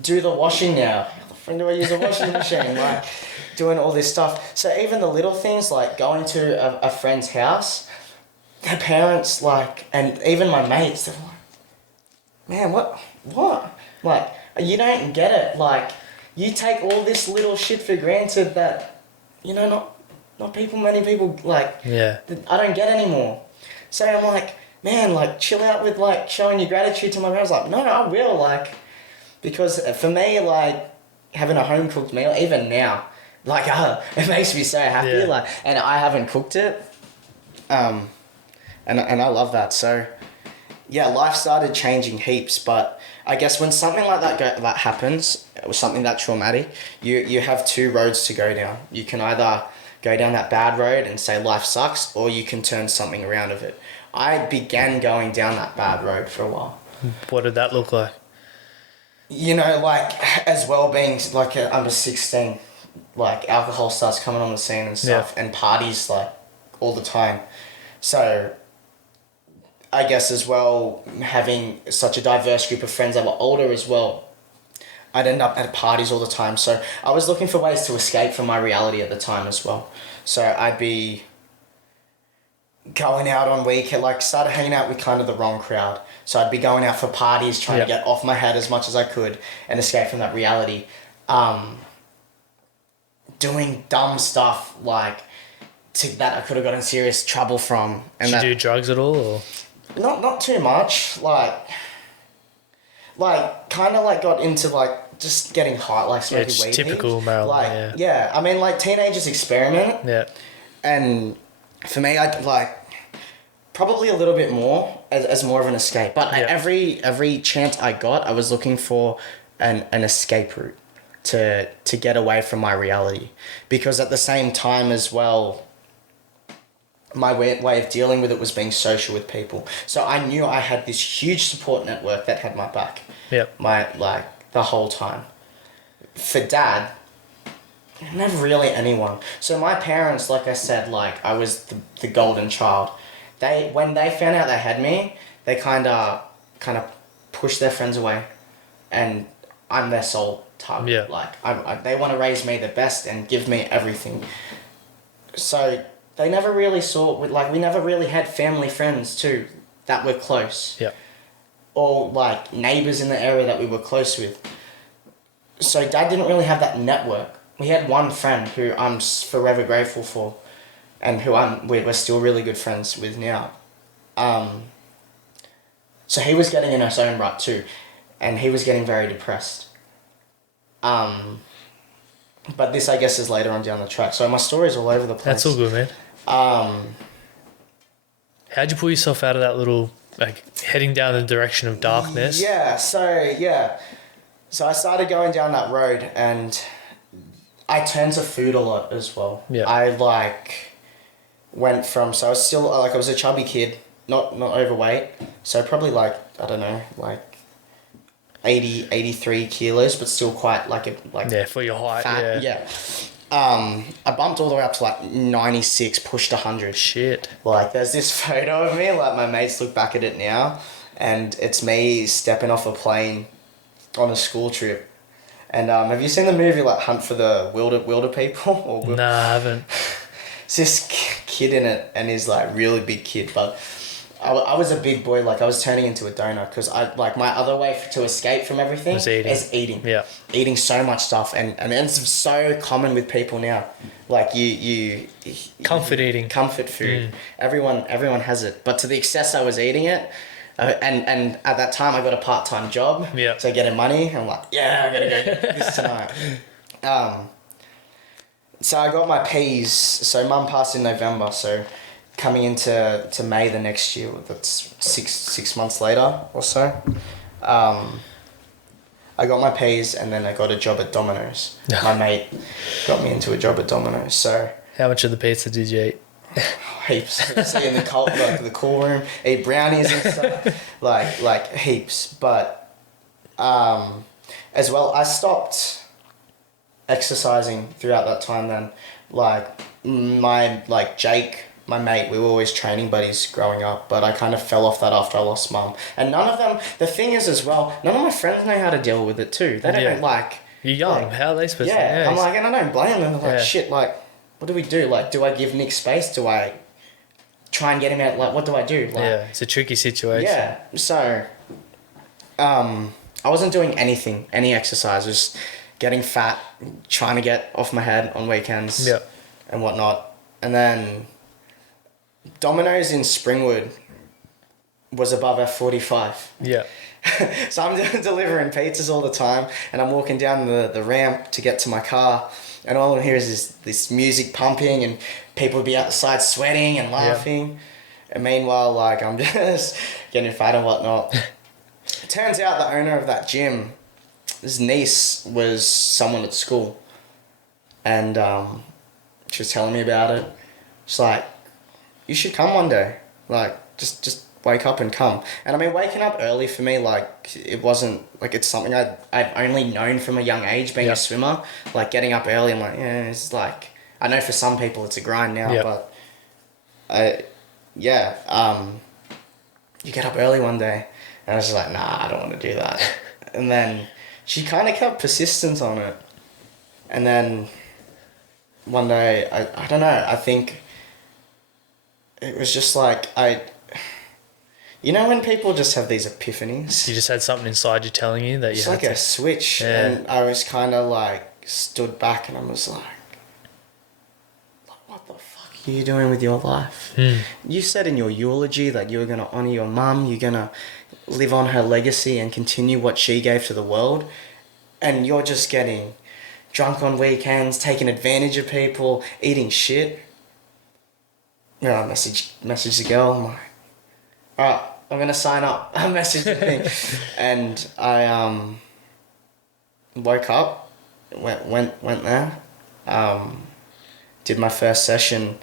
Do the washing now. When do I use a washing machine? Like, doing all this stuff. So even the little things, like going to a friend's house, their parents, like, and even my mates, they're like, man, what? Like, you don't get it. Like, you take all this little shit for granted that, you know, not many people, like, I don't get anymore. So I'm like, man, like, chill out with, like, showing your gratitude to my parents. Like, no, I will, like, because for me, like, having a home-cooked meal, even now, like, it makes me so happy, like, and I haven't cooked it, and I love that. So, yeah, life started changing heaps, but I guess when something like that happens, it was something that traumatic, you have two roads to go down. You can either go down that bad road and say life sucks, or you can turn something around of it. I began going down that bad road for a while. What did that look like? You know, like, as well, being like under 16, like, alcohol starts coming on the scene and stuff, and parties, like, all the time. So I guess as well, having such a diverse group of friends that were older as well, I'd end up at parties all the time. So I was looking for ways to escape from my reality at the time as well. So I'd be going out on weekend, like, started hanging out with kind of the wrong crowd. So I'd be going out for parties, trying to get off my head as much as I could and escape from that reality. Doing dumb stuff, like, that I could have got in serious trouble from. And did you do drugs at all? Or? Not too much. Like kind of, like, got into, like, just getting high, like, smoking weed. Typical marijuana. Like, I mean, like, teenagers experiment. Yeah. And for me, I, like, probably a little bit more, as more of an escape. But Yeah. every chance I got, I was looking for an escape route to get away from my reality. Because at the same time as well, my way of dealing with it was being social with people. So I knew I had this huge support network that had my back. Yep. The whole time. For dad, never really anyone. So my parents, like I said, like I was the golden child. When they found out they had me, they kind of pushed their friends away, and I'm their sole target. Yeah. Like they want to raise me the best and give me everything. So they never really we never really had family friends too that were close. Yeah. Or like neighbors in the area that we were close with. So dad didn't really have that network. We had one friend who I'm forever grateful for, and who we're still really good friends with now. So he was getting in his own right too, and he was getting very depressed. But this, I guess, is later on down the track. So my story's all over the place. That's all good, man. How'd you pull yourself out of that little, like, heading down the direction of darkness? So I started going down that road, and I turned to food a lot as well. Yeah. I went from, so I was still I was a chubby kid, not overweight, so probably I don't know, 80, 83 kilos, but still quite Yeah, for your height. fat. Yeah. I bumped all the way up to 96, pushed 100. Shit. There's this photo of me, my mates look back at it now, and it's me stepping off a plane on a school trip. And have you seen the movie Hunt for the Wilder People? Nah, I haven't. It's this kid in it, and he's really big kid, but I was a big boy. I was turning into a donor, because my other way to escape from everything is eating. Yeah. Eating so much stuff, and it's so common with people now. You Comfort eating. Comfort food. Everyone has it, but to the excess I was eating it. And at that time, I got a part-time job. Yeah. So getting money, I'm like, yeah, I gotta go this tonight. So I got my P's. So mum passed in November. So coming into May the next year, that's six months later or so. I got my P's, and then I got a job at Dominos. My mate got me into a job at Domino's. So How much of the pizza did you eat? heaps. See in the the cool room, eat brownies and stuff, heaps. But as well, I stopped exercising throughout that time. Then, Jake, my mate, we were always training buddies growing up. But I kind of fell off that after I lost mum. And none of them. The thing is, as well, none of my friends know how to deal with it too. They don't know, You're young. How are they supposed to? Yeah, I'm and I don't blame them. They're shit. What do we do? Do I give Nick space? Do I try and get him out? What do I do? It's a tricky situation. Yeah. So, I wasn't doing any exercise. Just getting fat, trying to get off my head on weekends. Yeah. And whatnot. And then Domino's in Springwood was above F45. Yeah. So I'm delivering pizzas all the time, and I'm walking down the ramp to get to my car, and all I hear is this music pumping, and people would be outside sweating and laughing. Yeah. And meanwhile, I'm just getting fat and whatnot. Turns out the owner of that gym, his niece was someone at school, and she was telling me about it. She's like, you should come one day. Just wake up and come. And I mean, waking up early for me, it wasn't, it's something I'd only known from a young age, being a swimmer. Getting up early, I'm it's I know for some people it's a grind now, but you get up early one day, and I was just nah, I don't want to do that. And then she kind of kept persistent on it. And then one day, I don't know, I think it was just you know when people just have these epiphanies? You just had something inside you telling you that you had It's a switch. Yeah. And I was kind of stood back, and I was what the fuck are you doing with your life? You said in your eulogy that you were going to honour your mum, you're going to live on her legacy and continue what she gave to the world, and you're just getting drunk on weekends, taking advantage of people, eating shit. I messaged the girl. I'm alright, I'm gonna sign up. I messaged me, and I woke up, went there, did my first session,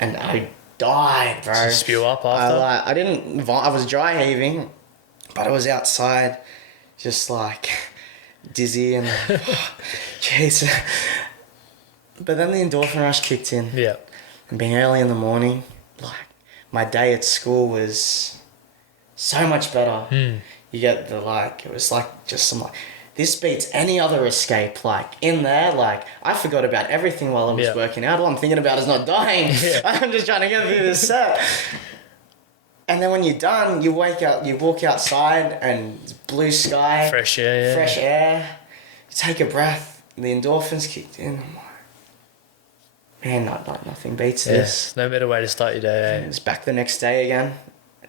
and I died, bro. Did you spew up after? I didn't. I was dry heaving, but I was outside, just like dizzy and jeez. But then the endorphin rush kicked in. Yeah. And being early in the morning, like my day at school was so much better. You get the it was like just some this beats any other escape. Like in there, like I forgot about everything while I was working out. All I'm thinking about is not dying. I'm just trying to get through this set. And then when you're done, you walk outside and it's blue sky, Fresh air. fresh air. You take a breath. And the endorphins kicked in. I'm like, man, nothing beats this. No better way to start your day. It was back the next day again.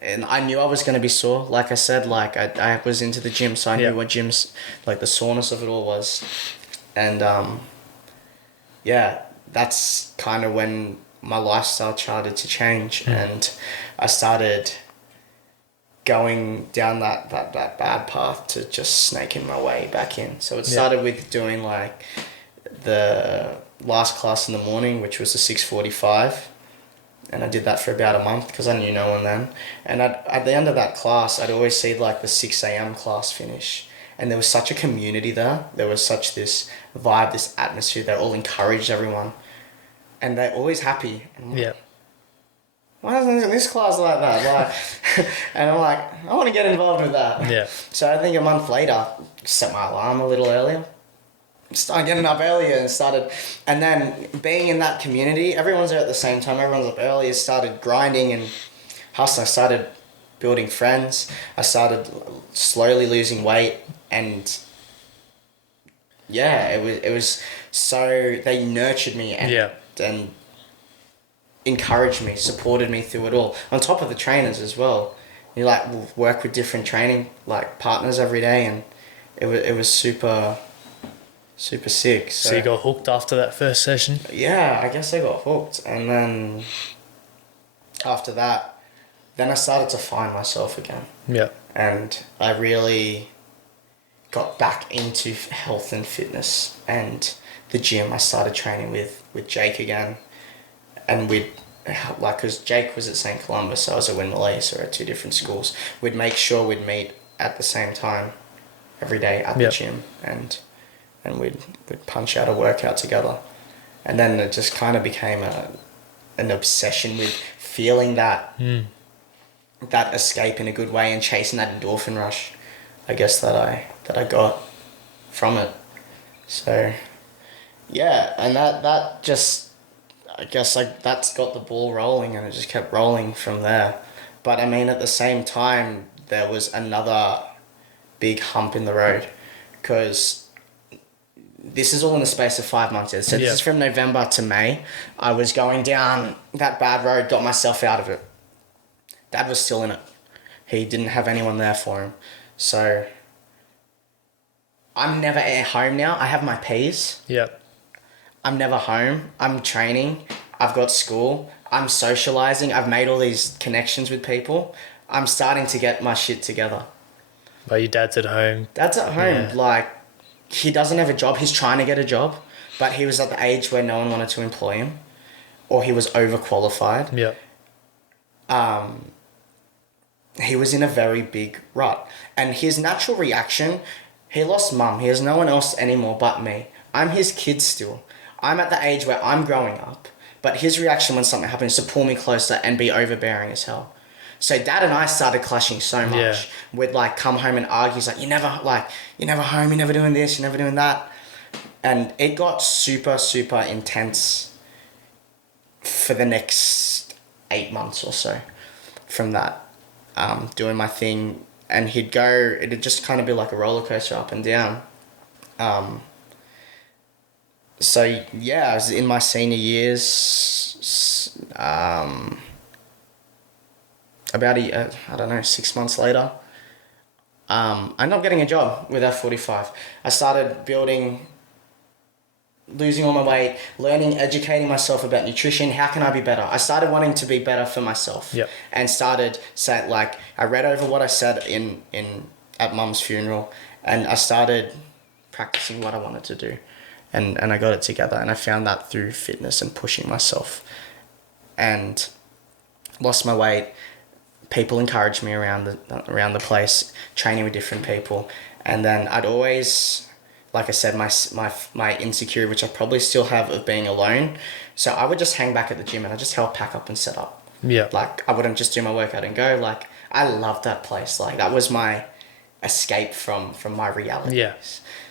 And I knew I was going to be sore. Like I said, like I was into the gym, so I knew what gyms, like the soreness of it all was. And that's kind of when my lifestyle started to change. And I started going down that bad path to just snaking my way back in. So it started with doing like the last class in the morning, which was the 6:45. And I did that for about a month because I knew no one then. And at the end of that class, I'd always see like the 6 a.m. class finish. And there was such a community there. There was such this vibe, this atmosphere. They all encouraged everyone. And they're always happy. And I'm like, why isn't this class like that? Like, and I'm like, I want to get involved with that. Yeah. So I think a month later, set my alarm a little earlier. Started getting up earlier and then being in that community, everyone's there at the same time, everyone's up early, started grinding and hustling. I started building friends, I started slowly losing weight, and it was so they nurtured me and encouraged me, supported me through it all. On top of the trainers as well. You work with different training partners every day, and it was super sick. So you got hooked after that first session? Yeah, I guess I got hooked. And then after that, then I started to find myself again. Yeah. And I really got back into health and fitness and the gym. I started training with Jake again. And because Jake was at St. Columbus, I was at Winmalee, so we're at two different schools. We'd make sure we'd meet at the same time every day at the gym. And we'd punch out a workout together. And then it just kind of became an obsession with feeling that escape in a good way and chasing that endorphin rush, I guess, that I got from it. So, yeah, and that just, I guess, that's got the ball rolling, and it just kept rolling from there. But I mean, at the same time, there was another big hump in the road, because this is all in the space of 5 months. So this is from November to May. I was going down that bad road, got myself out of it. Dad was still in it. He didn't have anyone there for him. So I'm never at home now. I have my P's. Yep. I'm never home. I'm training. I've got school. I'm socializing. I've made all these connections with people. I'm starting to get my shit together. But your dad's at home. Dad's at home. Yeah. He doesn't have a job. He's trying to get a job, but he was at the age where no one wanted to employ him, or he was overqualified. Yeah. He was in a very big rut, and his natural reaction, he lost mum. He has no one else anymore but me. I'm his kid still. I'm at the age where I'm growing up, but his reaction when something happens is to pull me closer and be overbearing as hell. So Dad and I started clashing so much. Yeah. We'd come home and argue. He's like, you're never home, you're never doing this, you're never doing that. And it got super, super intense for the next 8 months or so from that, doing my thing. And it'd just kind of be like a roller coaster up and down. So yeah, I was in my senior years, about 6 months later, I ended up getting a job with F45. I started building losing all my weight, learning, educating myself about nutrition. How can I be better? I started wanting to be better for myself. Yep. And started saying, like, I read over what I said at Mum's funeral, and I started practicing what I wanted to do. And I got it together, and I found that through fitness and pushing myself. And lost my weight. People encouraged me around the place, training with different people. And then I'd always, like I said, my insecurity, which I probably still have, of being alone. So I would just hang back at the gym and I just help pack up and set up. Yeah. Like, I wouldn't just do my workout and go. Like, I loved that place. Like, that was my escape from my reality. Yeah.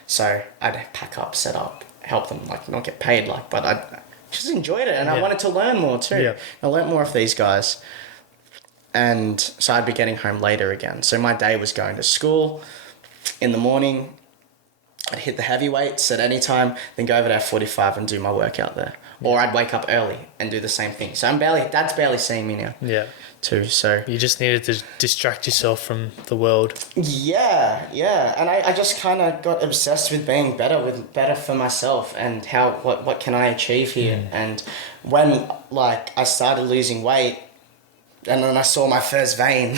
So I'd pack up, set up, help them, like, not get paid, like, but I just enjoyed it, and I wanted to learn more too. Yeah. I learned more of these guys. And so I'd be getting home later again. So my day was going to school in the morning. I'd hit the heavy weights at any time, then go over to F45 and do my workout there. Or I'd wake up early and do the same thing. So Dad's barely seeing me now. Yeah. Too, so. You just needed to distract yourself from the world. Yeah. And I just kind of got obsessed with being better for myself and what can I achieve here. And when, like, I started losing weight, and then I saw my first vein,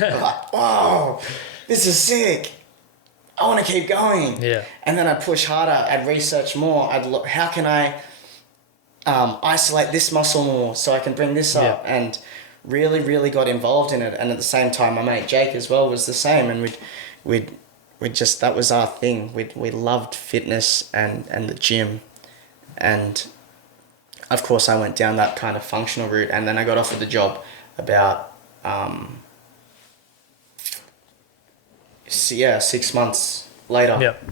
I'm like, whoa, this is sick. I want to keep going. Yeah. And then I'd push harder. I'd research more. I'd look, how can I isolate this muscle more so I can bring this up? And really, really got involved in it. And at the same time, my mate Jake as well was the same. And we'd just, that was our thing. We loved fitness and the gym. And of course, I went down that kind of functional route. And then I got offered the job about 6 months later. Yep.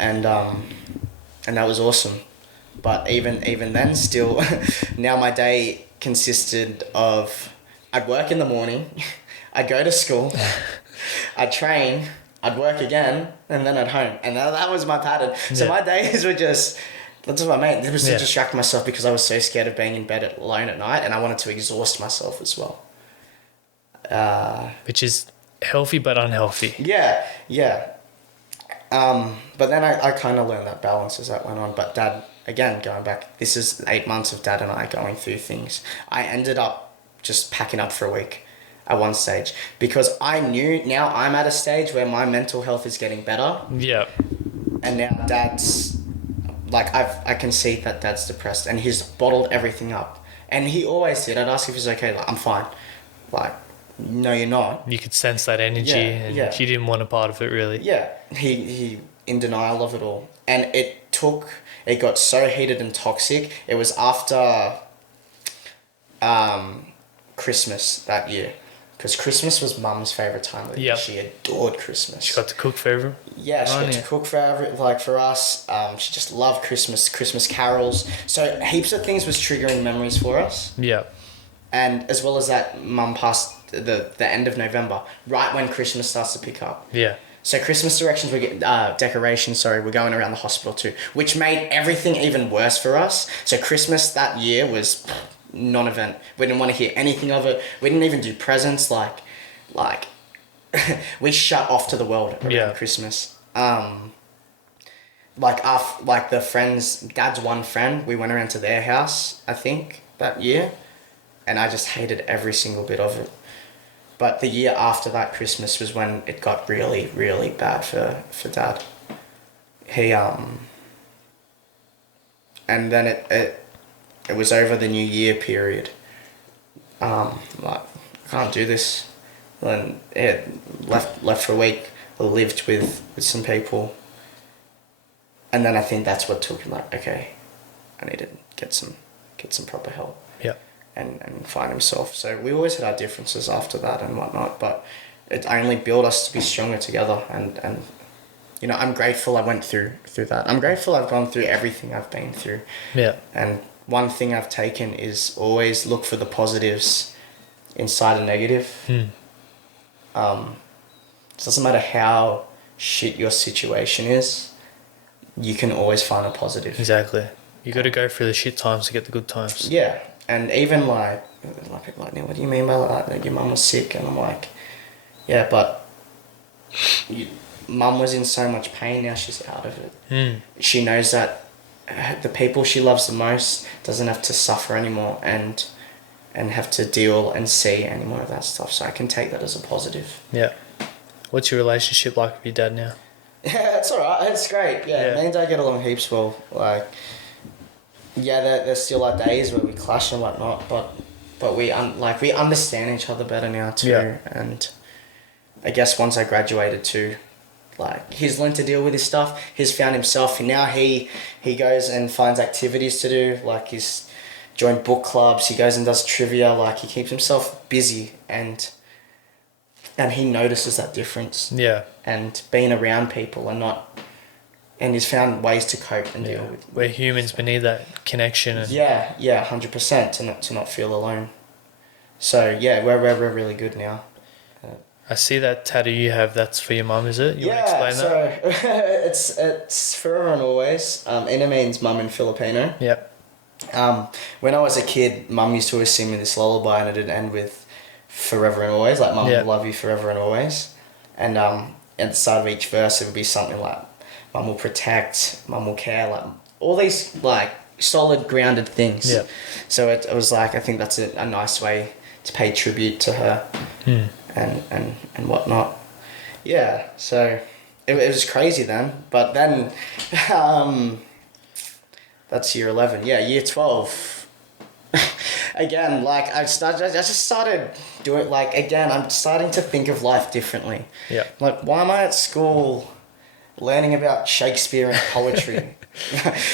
And that was awesome. But even then, still, now my day consisted of, I'd work in the morning, I'd go to school, I'd train, I'd work again, and then I'd home. And that was my pattern. So my days were just, that's what I meant. It was to distract myself because I was so scared of being in bed alone at night, and I wanted to exhaust myself as well. Which is healthy but unhealthy. Yeah. But then I kind of learned that balance as that went on. But Dad, again, going back, this is 8 months of Dad and I going through things. I ended up just packing up for a week at one stage because I knew now I'm at a stage where my mental health is getting better. Yeah. And now Dad's, like, I can see that Dad's depressed and he's bottled everything up. And he always did. I'd ask if he's okay. Like, I'm fine. Like, no, you're not. You could sense that energy and you didn't want a part of it, really. Yeah. He in denial of it all. And it got so heated and toxic. It was after Christmas that year. Because Christmas was Mum's favourite time of the year. She adored Christmas. She got to cook for everyone? Yeah, she got to cook for us. She just loved Christmas carols. So heaps of things was triggering memories for us. Yeah. And as well as that, Mum passed the end of November, right when Christmas starts to pick up. Yeah. So Christmas decorations were going around the hospital too, which made everything even worse for us. So Christmas that year was non-event. We didn't want to hear anything of it. We didn't even do presents. Like we shut off to the world around Christmas. Like the friends, Dad's one friend, we went around to their house, I think, that year. And I just hated every single bit of it. But the year after that Christmas was when it got really, really bad for Dad. He and then it was over the New Year period. Like, I can't do this. Then left for a week. Lived with some people. And then I think that's what took him, like, okay, I need to get some proper help. Yeah. And find himself. So we always had our differences after that and whatnot, but it only built us to be stronger together. And you know, I'm grateful I went through that. I'm grateful I've gone through everything I've been through. Yeah. And one thing I've taken is always look for the positives inside a negative. It doesn't matter how shit your situation is, you can always find a positive. Exactly. You got to go through the shit times to get the good times. Yeah. And even like people like, what do you mean by that? Like, your mum was sick. And I'm like, yeah, but Mum was in so much pain, now she's out of it. She knows that the people she loves the most doesn't have to suffer anymore and have to deal and see any more of that stuff. So I can take that as a positive. Yeah. What's your relationship like with your dad now? Yeah, it's alright. It's great. Yeah, me and Dad get along heaps well. Like, yeah, there's still like days where we clash and whatnot, but we understand each other better now too. Yeah. And I guess once I graduated too, like, he's learned to deal with his stuff. He's found himself, and now he goes and finds activities to do. Like, he's joined book clubs. He goes and does trivia. Like, he keeps himself busy, and he notices that difference. Yeah. And being around people and he's found ways to cope and deal with. We're humans, we need that connection. And 100% to not feel alone. So yeah, we're really good now. I see that tattoo you have. That's for your mum, is it? You want to explain that? So it's forever and always. Ina means mum in Filipino. Yep. When I was a kid, mum used to always sing me this lullaby, and it would end with forever and always, like, mum will love you forever and always. And at the start of each verse, it would be something like, mum will protect, mum will care, like all these like solid, grounded things. Yeah. So it was like, I think that's a nice way to pay tribute to her. And whatnot. Yeah, so it was crazy then. But then, that's year 11. Yeah, year 12. Again, like, I just started doing, like, again, I'm starting to think of life differently. Yeah. Like, why am I at school learning about Shakespeare and poetry?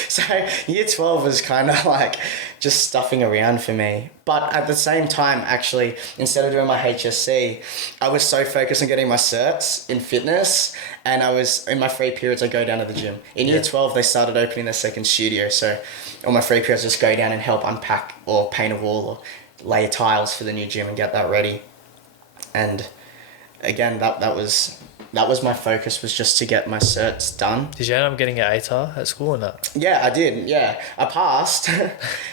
So year 12 was kind of like just stuffing around for me. But at the same time, actually, instead of doing my HSC, I was so focused on getting my certs in fitness, and I was, in my free periods, I go down to the gym. In year 12, they started opening their second studio, so on my free periods, just go down and help unpack or paint a wall or lay tiles for the new gym and get that ready. And again, that was my focus, was just to get my certs done. Did you end up getting an ATAR at school or not? Yeah, I did. Yeah, I passed.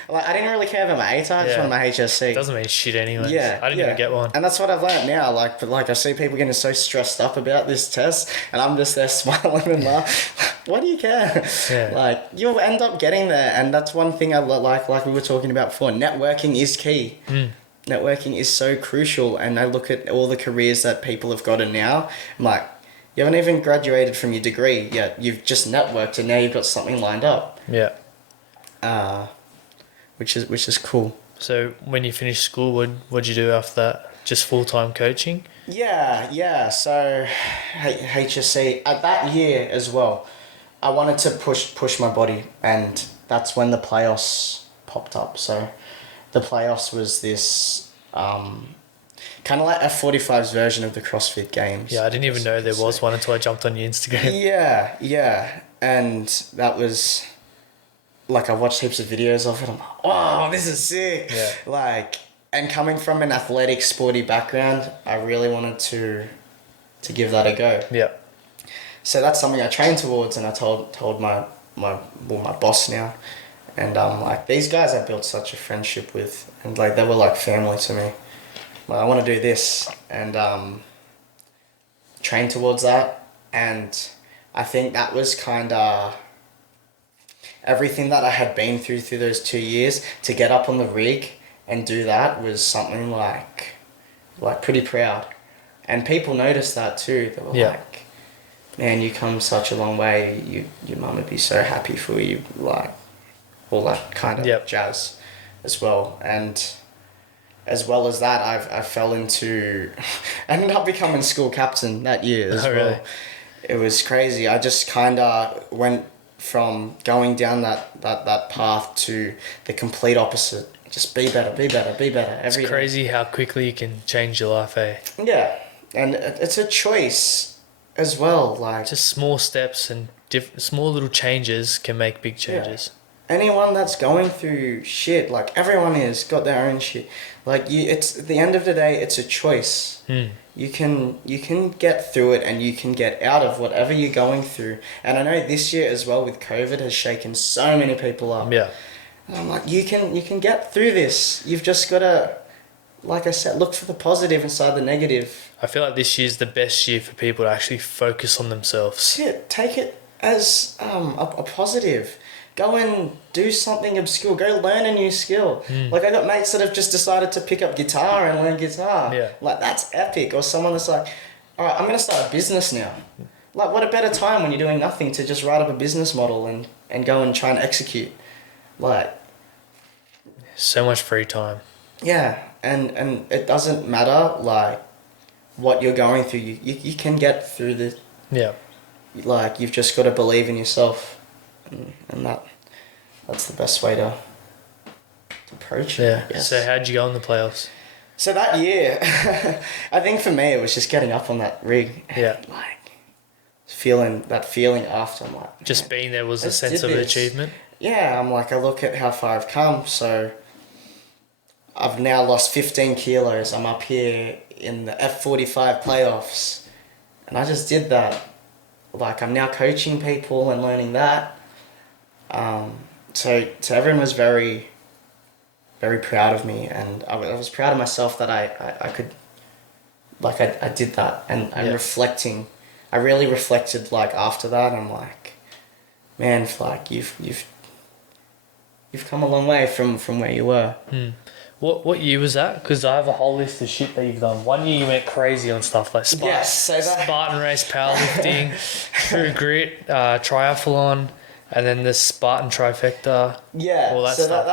Like, I didn't really care about my ATAR. I just wanted my HSC. It doesn't mean shit anyway. Yeah, I didn't even get one. And that's what I've learned now. Like, but like, I see people getting so stressed up about this test, and I'm just there smiling and laughing. What do you care? Yeah. Like, you'll end up getting there, and that's one thing I like we were talking about before. Networking is key. Networking is so crucial, and I look at all the careers that people have gotten now. I'm like, you haven't even graduated from your degree yet. You've just networked, and now you've got something lined up. Yeah. Which is cool. So when you finished school, what'd you do after that? Just full-time coaching? Yeah. So HSC at that year as well, I wanted to push my body, and that's when the playoffs popped up. So the playoffs was this kind of like F45's version of the CrossFit Games. Yeah, I didn't even know there was one until I jumped on your Instagram. Yeah. And that was, like, I watched heaps of videos of it. I'm like, oh, this is sick. Yeah. Like, and coming from an athletic, sporty background, I really wanted to give that a go. Yeah. So that's something I trained towards, and I told my boss now. And like, these guys I built such a friendship with, and like, they were like family to me. Like, I want to do this, and train towards that. And I think that was kind of everything that I had been through those 2 years. To get up on the rig and do that was something like pretty proud. And people noticed that too. They were like, man, you come such a long way. Your mum would be so happy for you, like all that kind of jazz as well. And as well as that, I fell into, I ended up becoming school captain that year as well. Really? It was crazy. I just kind of went from going down that path to the complete opposite. Just be better every day. It's crazy how quickly you can change your life, eh? Yeah, and it's a choice as well. Like, just small steps and small little changes can make big changes. Yeah. Anyone that's going through shit, like, everyone is got their own shit. Like, it's at the end of the day, it's a choice. You can get through it, and you can get out of whatever you're going through. And I know this year as well with COVID has shaken so many people up. Yeah. And I'm like, you can get through this. You've just got to, like I said, look for the positive inside the negative. I feel like this year's the best year for people to actually focus on themselves. Shit, take it as a positive. go and do something obscure. Go learn a new skill. Like I got mates that have just decided to pick up guitar and learn guitar. Yeah. Like that's epic. Or someone that's like, all right, I'm gonna start a business now. Like what a better time when you're doing nothing to just write up a business model and go and try and execute. Like So much free time. yeah, and it doesn't matter like what you're going through. You can get through this. Yeah. Like you've just got to believe in yourself, and that's the best way to approach it. Yeah. I guess. So how'd you go in the playoffs? So that year, I think for me it was just getting up on that rig. Yeah. And like feeling after. I'm like Just being there was a let's sense do of this. achievement. Yeah, I'm like I look at how far I've come. So I've now lost 15 kilos. I'm up here in the F45 Playoffs, and I just did that. Like I'm now coaching people and learning that. So everyone was very, very proud of me, and I was proud of myself that I could, like I did that, and I'm reflecting. I really reflected like after that. I'm like, man, like you've come a long way from where you were. What year was that? Because I have a whole list of shit that you've done. One year you went crazy on stuff like Spartan Race, powerlifting, True Grit, triathlon, and then the Spartan trifecta. Yeah, all that so stuff.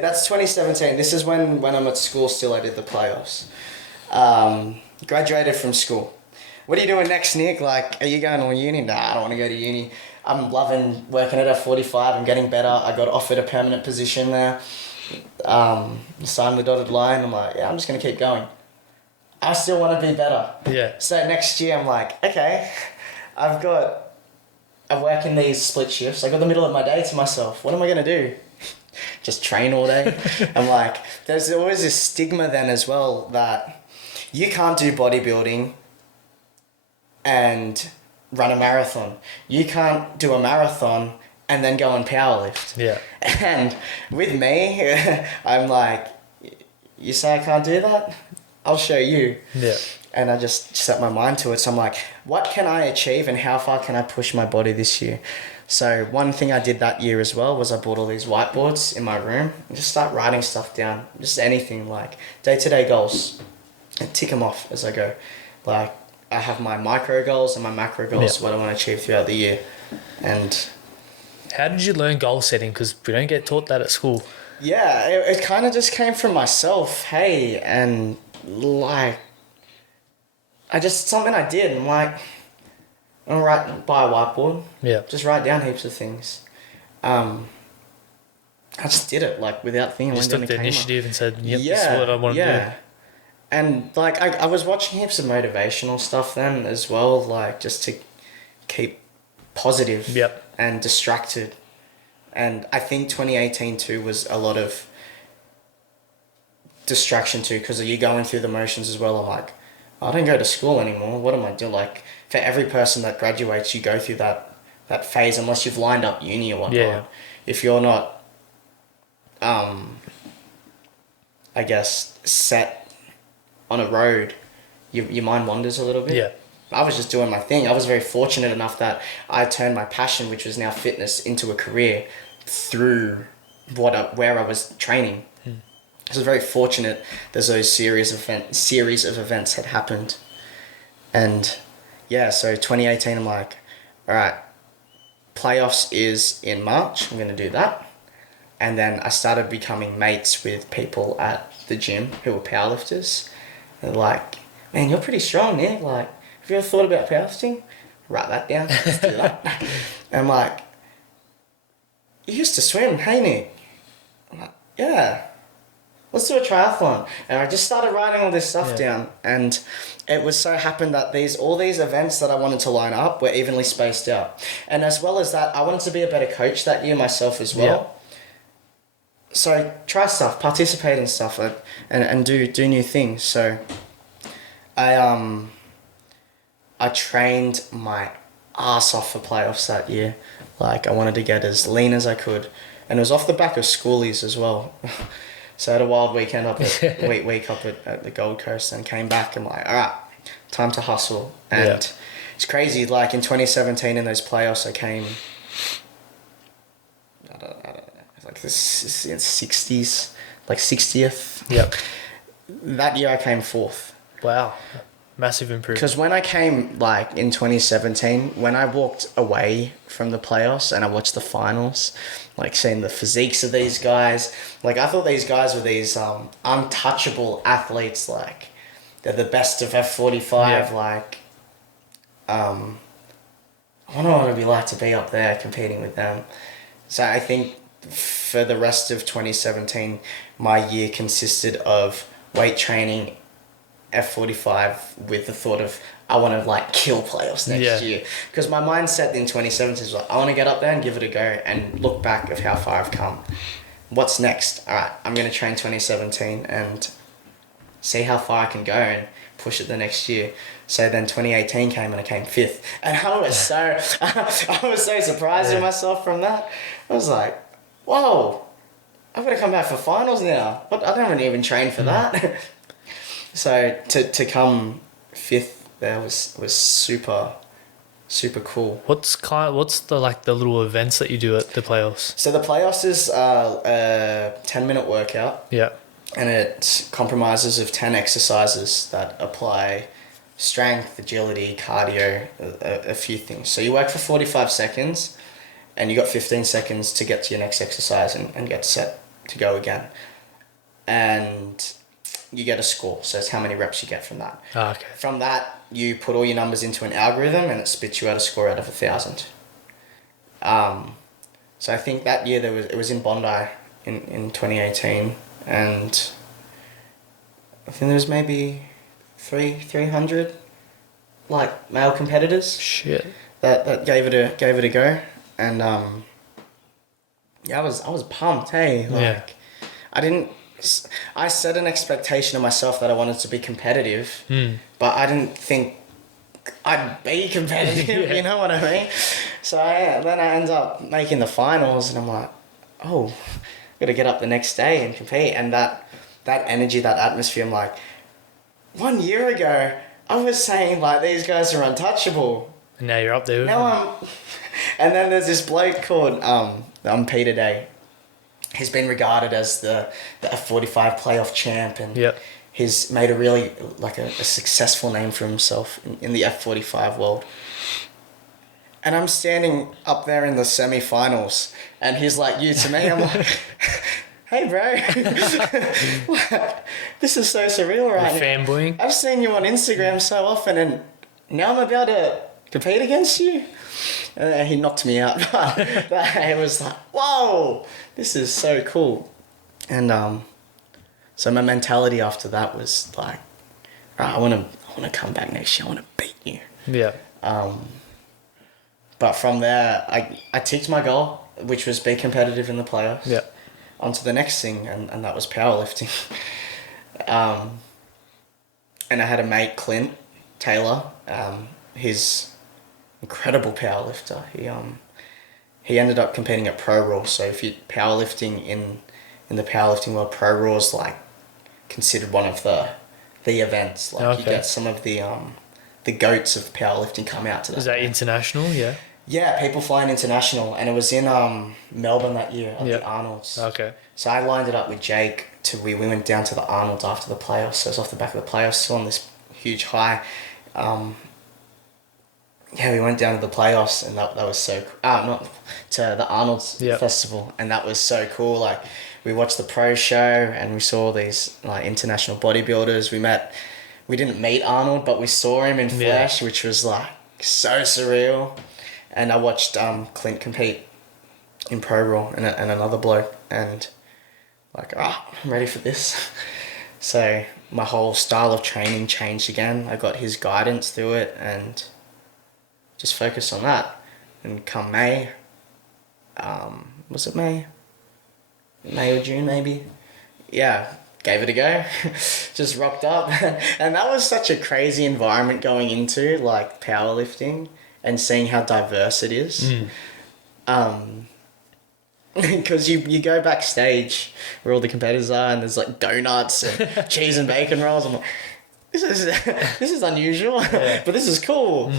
that's 2017. This is when I'm at school still. I did the playoffs. Graduated from school. What are you doing next, Nick? Like, are you going to uni? Nah, I don't want to go to uni. I'm loving working at F45. I'm getting better. I got offered a permanent position there. Signed the dotted line. I'm like, yeah, I'm just going to keep going. I still want to be better. Yeah. So next year I'm like, okay, I work in these split shifts. I got the middle of my day to myself. What am I going to do? Just train all day? I'm like, there's always this stigma then as well that you can't do bodybuilding and run a marathon. You can't do a marathon and then go and powerlift. Yeah. And with me, I'm like, you say I can't do that? I'll show you. Yeah. And I just set my mind to it. So I'm like, what can I achieve and how far can I push my body this year? So one thing I did that year as well was I bought all these whiteboards in my room and just start writing stuff down. Just anything like day-to-day goals and tick them off as I go. Like I have my micro goals and my macro goals, what I want to achieve throughout the year. And how did you learn goal setting? Because we don't get taught that at school. yeah, it kind of just came from myself, hey, and like, something I did, and like, I'm gonna buy a whiteboard, just write down heaps of things. I just did it, like, without thinking. You just took the initiative and said, yep, this is what I want to do. And like, I was watching heaps of motivational stuff then as well, like, just to keep positive and distracted. And I think 2018 too was a lot of distraction too, because you're going through the motions as well. I'm like, I don't go to school anymore. What am I doing? Like, for every person that graduates, you go through that phase unless you've lined up uni or whatnot. Yeah. If you're not, I guess, set on a road, your mind wanders a little bit. Yeah. I was just doing my thing. I was very fortunate enough that I turned my passion, which was now fitness, into a career through where I was training. I was very fortunate. There's those series of events had happened. And yeah, so 2018, I'm like, all right, playoffs is in March. I'm going to do that. And then I started becoming mates with people at the gym who were powerlifters. They're like, man, you're pretty strong, Nick. Like, have you ever thought about powerlifting? Write that down. Let's do that. And I'm like, you used to swim, hey, Nick? I'm like, yeah. Let's do a triathlon. And I just started writing all this stuff down. And it was so happened that all these events that I wanted to line up were evenly spaced out. And as well as that, I wanted to be a better coach that year myself as well. So try stuff, participate in stuff, and do new things. So I trained my ass off for playoffs that year. Like, I wanted to get as lean as I could. And it was off the back of schoolies as well. So I had a wild weekend week up at the Gold Coast, and came back and like, all right, time to hustle. And it's crazy. Like in 2017 in those playoffs, I came like the 60s, like 60th. Yep. That year I came 4th. Wow. Massive improvement. Because when I came, like, in 2017, when I walked away from the playoffs and I watched the finals, like, seeing the physiques of these guys, like, I thought these guys were these untouchable athletes, like, they're the best of F45, like, I wonder what it'd be like to be up there competing with them. So I think for the rest of 2017, my year consisted of weight training, F45 with the thought of I want to like kill playoffs next year, because my mindset in 2017 was like I want to get up there and give it a go and look back of how far I've come. What's next? All right, I'm going to train 2017 and see how far I can go and push it the next year. So then 2018 came and I came 5th, and I was so surprised in myself from that. I was like, whoa, I've got to come back for finals now. What? I don't even train for that. So to come 5th there was super cool. What's the like the little events that you do at the playoffs? So the playoffs is a 10-minute workout. Yeah. And it compromises of 10 exercises that apply strength, agility, cardio, a few things. So you work for 45 seconds and you got 15 seconds to get to your next exercise and get set to go again. And you get a score, so it's how many reps you get from that. Oh, okay. From that, you put all your numbers into an algorithm and it spits you out a score out of 1,000. So I think that year it was in Bondi in 2018, and I think there was maybe 300 like male competitors. Shit. That gave it a go, and I was pumped. Hey, like I set an expectation of myself that I wanted to be competitive, but I didn't think I'd be competitive, you know what I mean? So then I end up making the finals and I'm like, oh, got to get up the next day and compete. And that energy, that atmosphere, I'm like, 1 year ago, I was saying like these guys are untouchable. And now you're up there. And then there's this bloke called Peter Day. He's been regarded as the F45 playoff champ, and he's made a really like a successful name for himself in the F45 world. And I'm standing up there in the semi-finals, and he's like, you to me, I'm like, hey bro, this is so surreal right now. Fanboying. I've seen you on Instagram so often, and now I'm about to compete against you. He knocked me out. It was like, whoa, this is so cool. And so my mentality after that was like, right, I want to come back next year. I want to beat you. Yeah. But from there, I ticked my goal, which was be competitive in the playoffs. Yeah. Onto the next thing, and that was powerlifting. And I had a mate, Clint Taylor. He's incredible powerlifter. He ended up competing at Pro Raw. So if you powerlifting in the powerlifting world, Pro Raw is like considered one of the events. Like you get some of the goats of powerlifting come out to that. Is that international? Yeah. Yeah, people flying international, and it was in Melbourne that year at the Arnold's. Okay. So I lined it up with Jake we went down to the Arnold's after the playoffs. So it was off the back of the playoffs, still on this huge high. We went down to the playoffs, and that was so not to the Arnold's festival, and that was so cool. Like we watched the pro show, and we saw these like international bodybuilders. We didn't meet Arnold, but we saw him in flesh, which was like so surreal. And I watched Clint compete in Pro Raw and another bloke, and like, I'm ready for this. So my whole style of training changed again. I got his guidance through it and just focused on that. And come May, was it May? May or June maybe? Yeah, gave it a go. Just rocked up. And that was such a crazy environment going into like powerlifting and seeing how diverse it is. Because you go backstage where all the competitors are, and there's like donuts and cheese and bacon rolls. I'm like, this is unusual, but this is cool.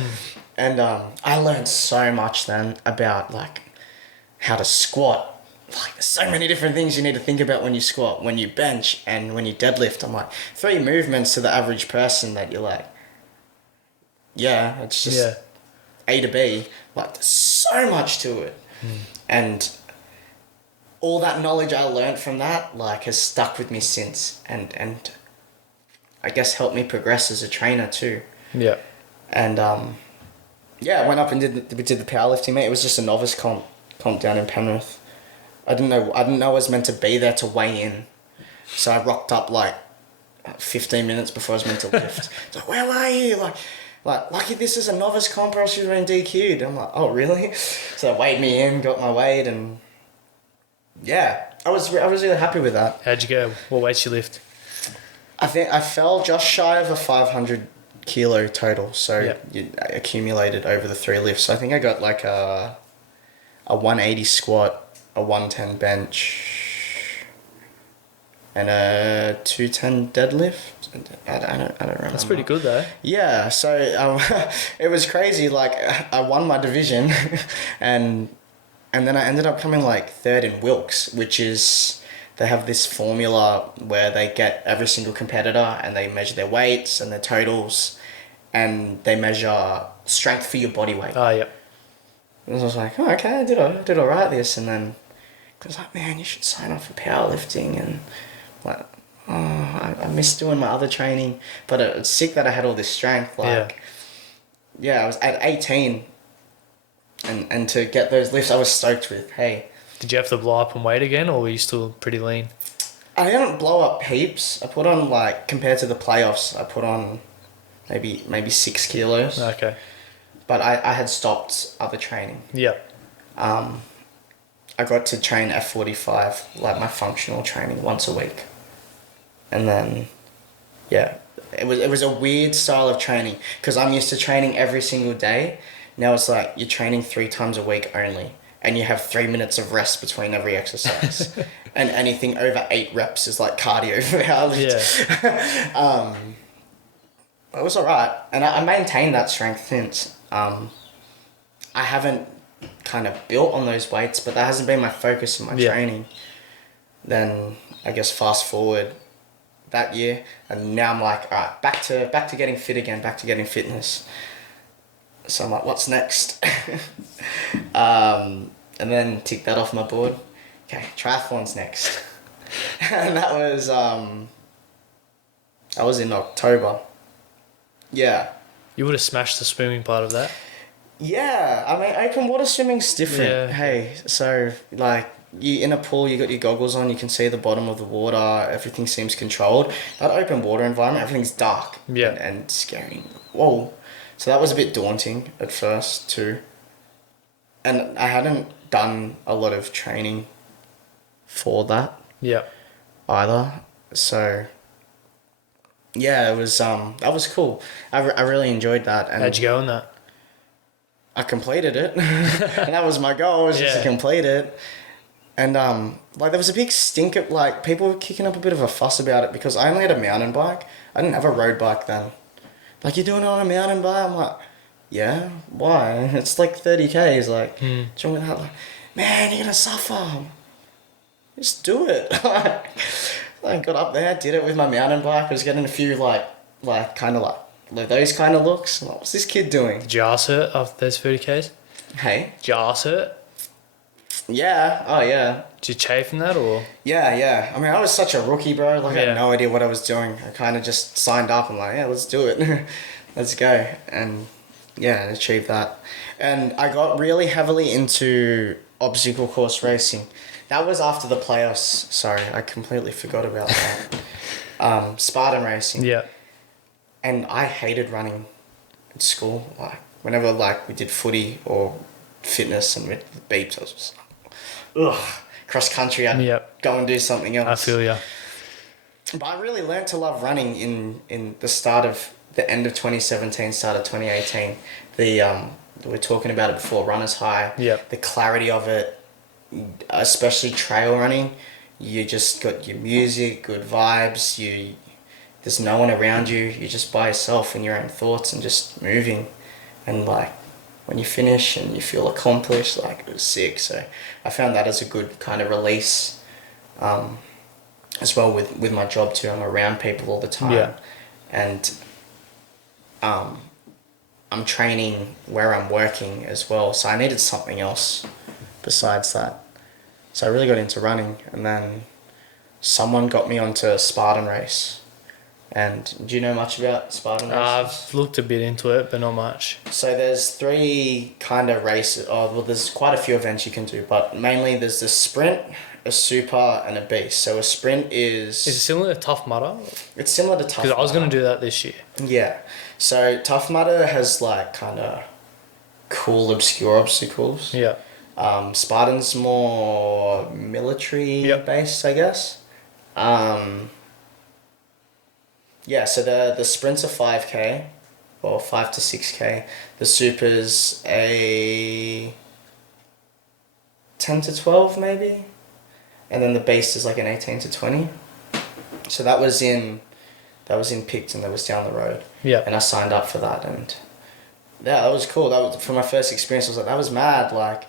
And I learned so much then about like how to squat, like, there's so many different things you need to think about when you squat, when you bench, and when you deadlift. I'm like, 3 movements to the average person that you're like, yeah, it's just A to B. Like, there's so much to it. And all that knowledge I learned from that, like, has stuck with me since. And I guess helped me progress as a trainer too. Yeah. And, yeah, I went up and we did the powerlifting, mate. It was just a novice comp down in Penrith. I didn't know I was meant to be there to weigh in. So I rocked up like 15 minutes before I was meant to lift. It's like, where are you? Like, lucky this is a novice comp or else you've been DQ'd. I'm like, oh, really? So they weighed me in, got my weight, and yeah, I was really happy with that. How'd you go? What weights you lift? I think I fell just shy of a 500 kilo total. So I accumulated over the 3 lifts. So I think I got like a 180 squat, a 110 bench, and a 210 deadlift. I don't remember. That's pretty good though. Yeah, so it was crazy. Like, I won my division, and then I ended up coming like 3rd in Wilkes, which is, they have this formula where they get every single competitor and they measure their weights and their totals, and they measure strength for your body weight. Oh, yeah. And I was like, oh, okay, I did all right this, and then I was like, man, you should sign up for powerlifting, and like, oh, I miss doing my other training, but it's sick that I had all this strength. Like, yeah, I was at 18, and to get those lifts, I was stoked with. Hey, did you have to blow up and weight again, or were you still pretty lean? I didn't blow up heaps. I put on, like, compared to the playoffs, I put on maybe 6 kilos. Okay. But I had stopped other training. Yeah. I got to train F45, like my functional training, once a week. And then, yeah, it was a weird style of training because I'm used to training every single day. Now it's like you're training 3 times a week only, and you have 3 minutes of rest between every exercise. And anything over 8 reps is like cardio for powerlift. Yeah. It was alright, and I maintained that strength since. I haven't kind of built on those weights, but that hasn't been my focus in my training. Then I guess fast forward that year, and now I'm like, alright, back to getting fit again, back to getting fitness. So I'm like, what's next? And then tick that off my board. Okay, triathlon's next. And that was in October. Yeah. You would have smashed the swimming part of that. Yeah, I mean, open water swimming's different. Yeah. Hey, so, like, you in a pool, you got your goggles on, you can see the bottom of the water, everything seems controlled. That open water environment, everything's dark and scary. Whoa. So that was a bit daunting at first too. And I hadn't done a lot of training for that either. So, yeah, it was that was cool. I really enjoyed that. And how'd you go in that? I completed it. And that was my goal, was just to complete it. And like, there was a big stink of, like, people were kicking up a bit of a fuss about it because I only had a mountain bike. I didn't have a road bike then. Like, you're doing it on a mountain bike? I'm like, yeah, why? It's like 30 Ks, like, what's wrong with that? Like, man, you're gonna suffer. Just do it. I got up there, did it with my mountain bike. I was getting a few, like kind of like those kind of looks. I'm like, what's this kid doing? Did your ass hurt after those 30 Ks? Hey? Did your ass hurt? Yeah. Oh, yeah. Did you chafe in that, or? Yeah. I mean, I was such a rookie, bro. Like, I had no idea what I was doing. I kind of just signed up. I'm like, yeah, let's do it. Let's go. And yeah, I achieved that. And I got really heavily into obstacle course racing. That was after the playoffs. Sorry, I completely forgot about that. Spartan racing. Yeah. And I hated running at school. Like, whenever, like, we did footy or fitness and with the beeps, I was just like, ugh. Cross country, I'd go and do something else. I feel ya. But I really learned to love running in the end of 2017, start of 2018. We were talking about it before, runner's high. Yeah. The clarity of it, especially trail running. You just got your music, good vibes. There's no one around you. You're just by yourself in your own thoughts and just moving. And, like, when you finish and you feel accomplished, like it was sick. So I found that as a good kind of release, as well with my job too. I'm around people all the time, and I'm training where I'm working as well. So I needed something else besides that. So I really got into running, and then someone got me onto Spartan Race. And do you know much about Spartan Race? I've looked a bit into it, but not much. So there's 3 kind of races. Oh, well, there's quite a few events you can do, but mainly there's the sprint, a super, and a beast. So a sprint is... Is it similar to Tough Mudder? It's similar to Tough Mudder. Because I was going to do that this year. Yeah. So Tough Mudder has like kind of cool, obscure obstacles. Yeah. Spartan's more military based, I guess. Yeah, so the sprints are 5K, or 5 to 6K. The super's a 10 to 12 maybe, and then the beast is like an 18 to 20. So that was in Picton, that was down the road. Yeah. And I signed up for that, and yeah, that was cool. That was for my first experience. I was like, that was mad. Like,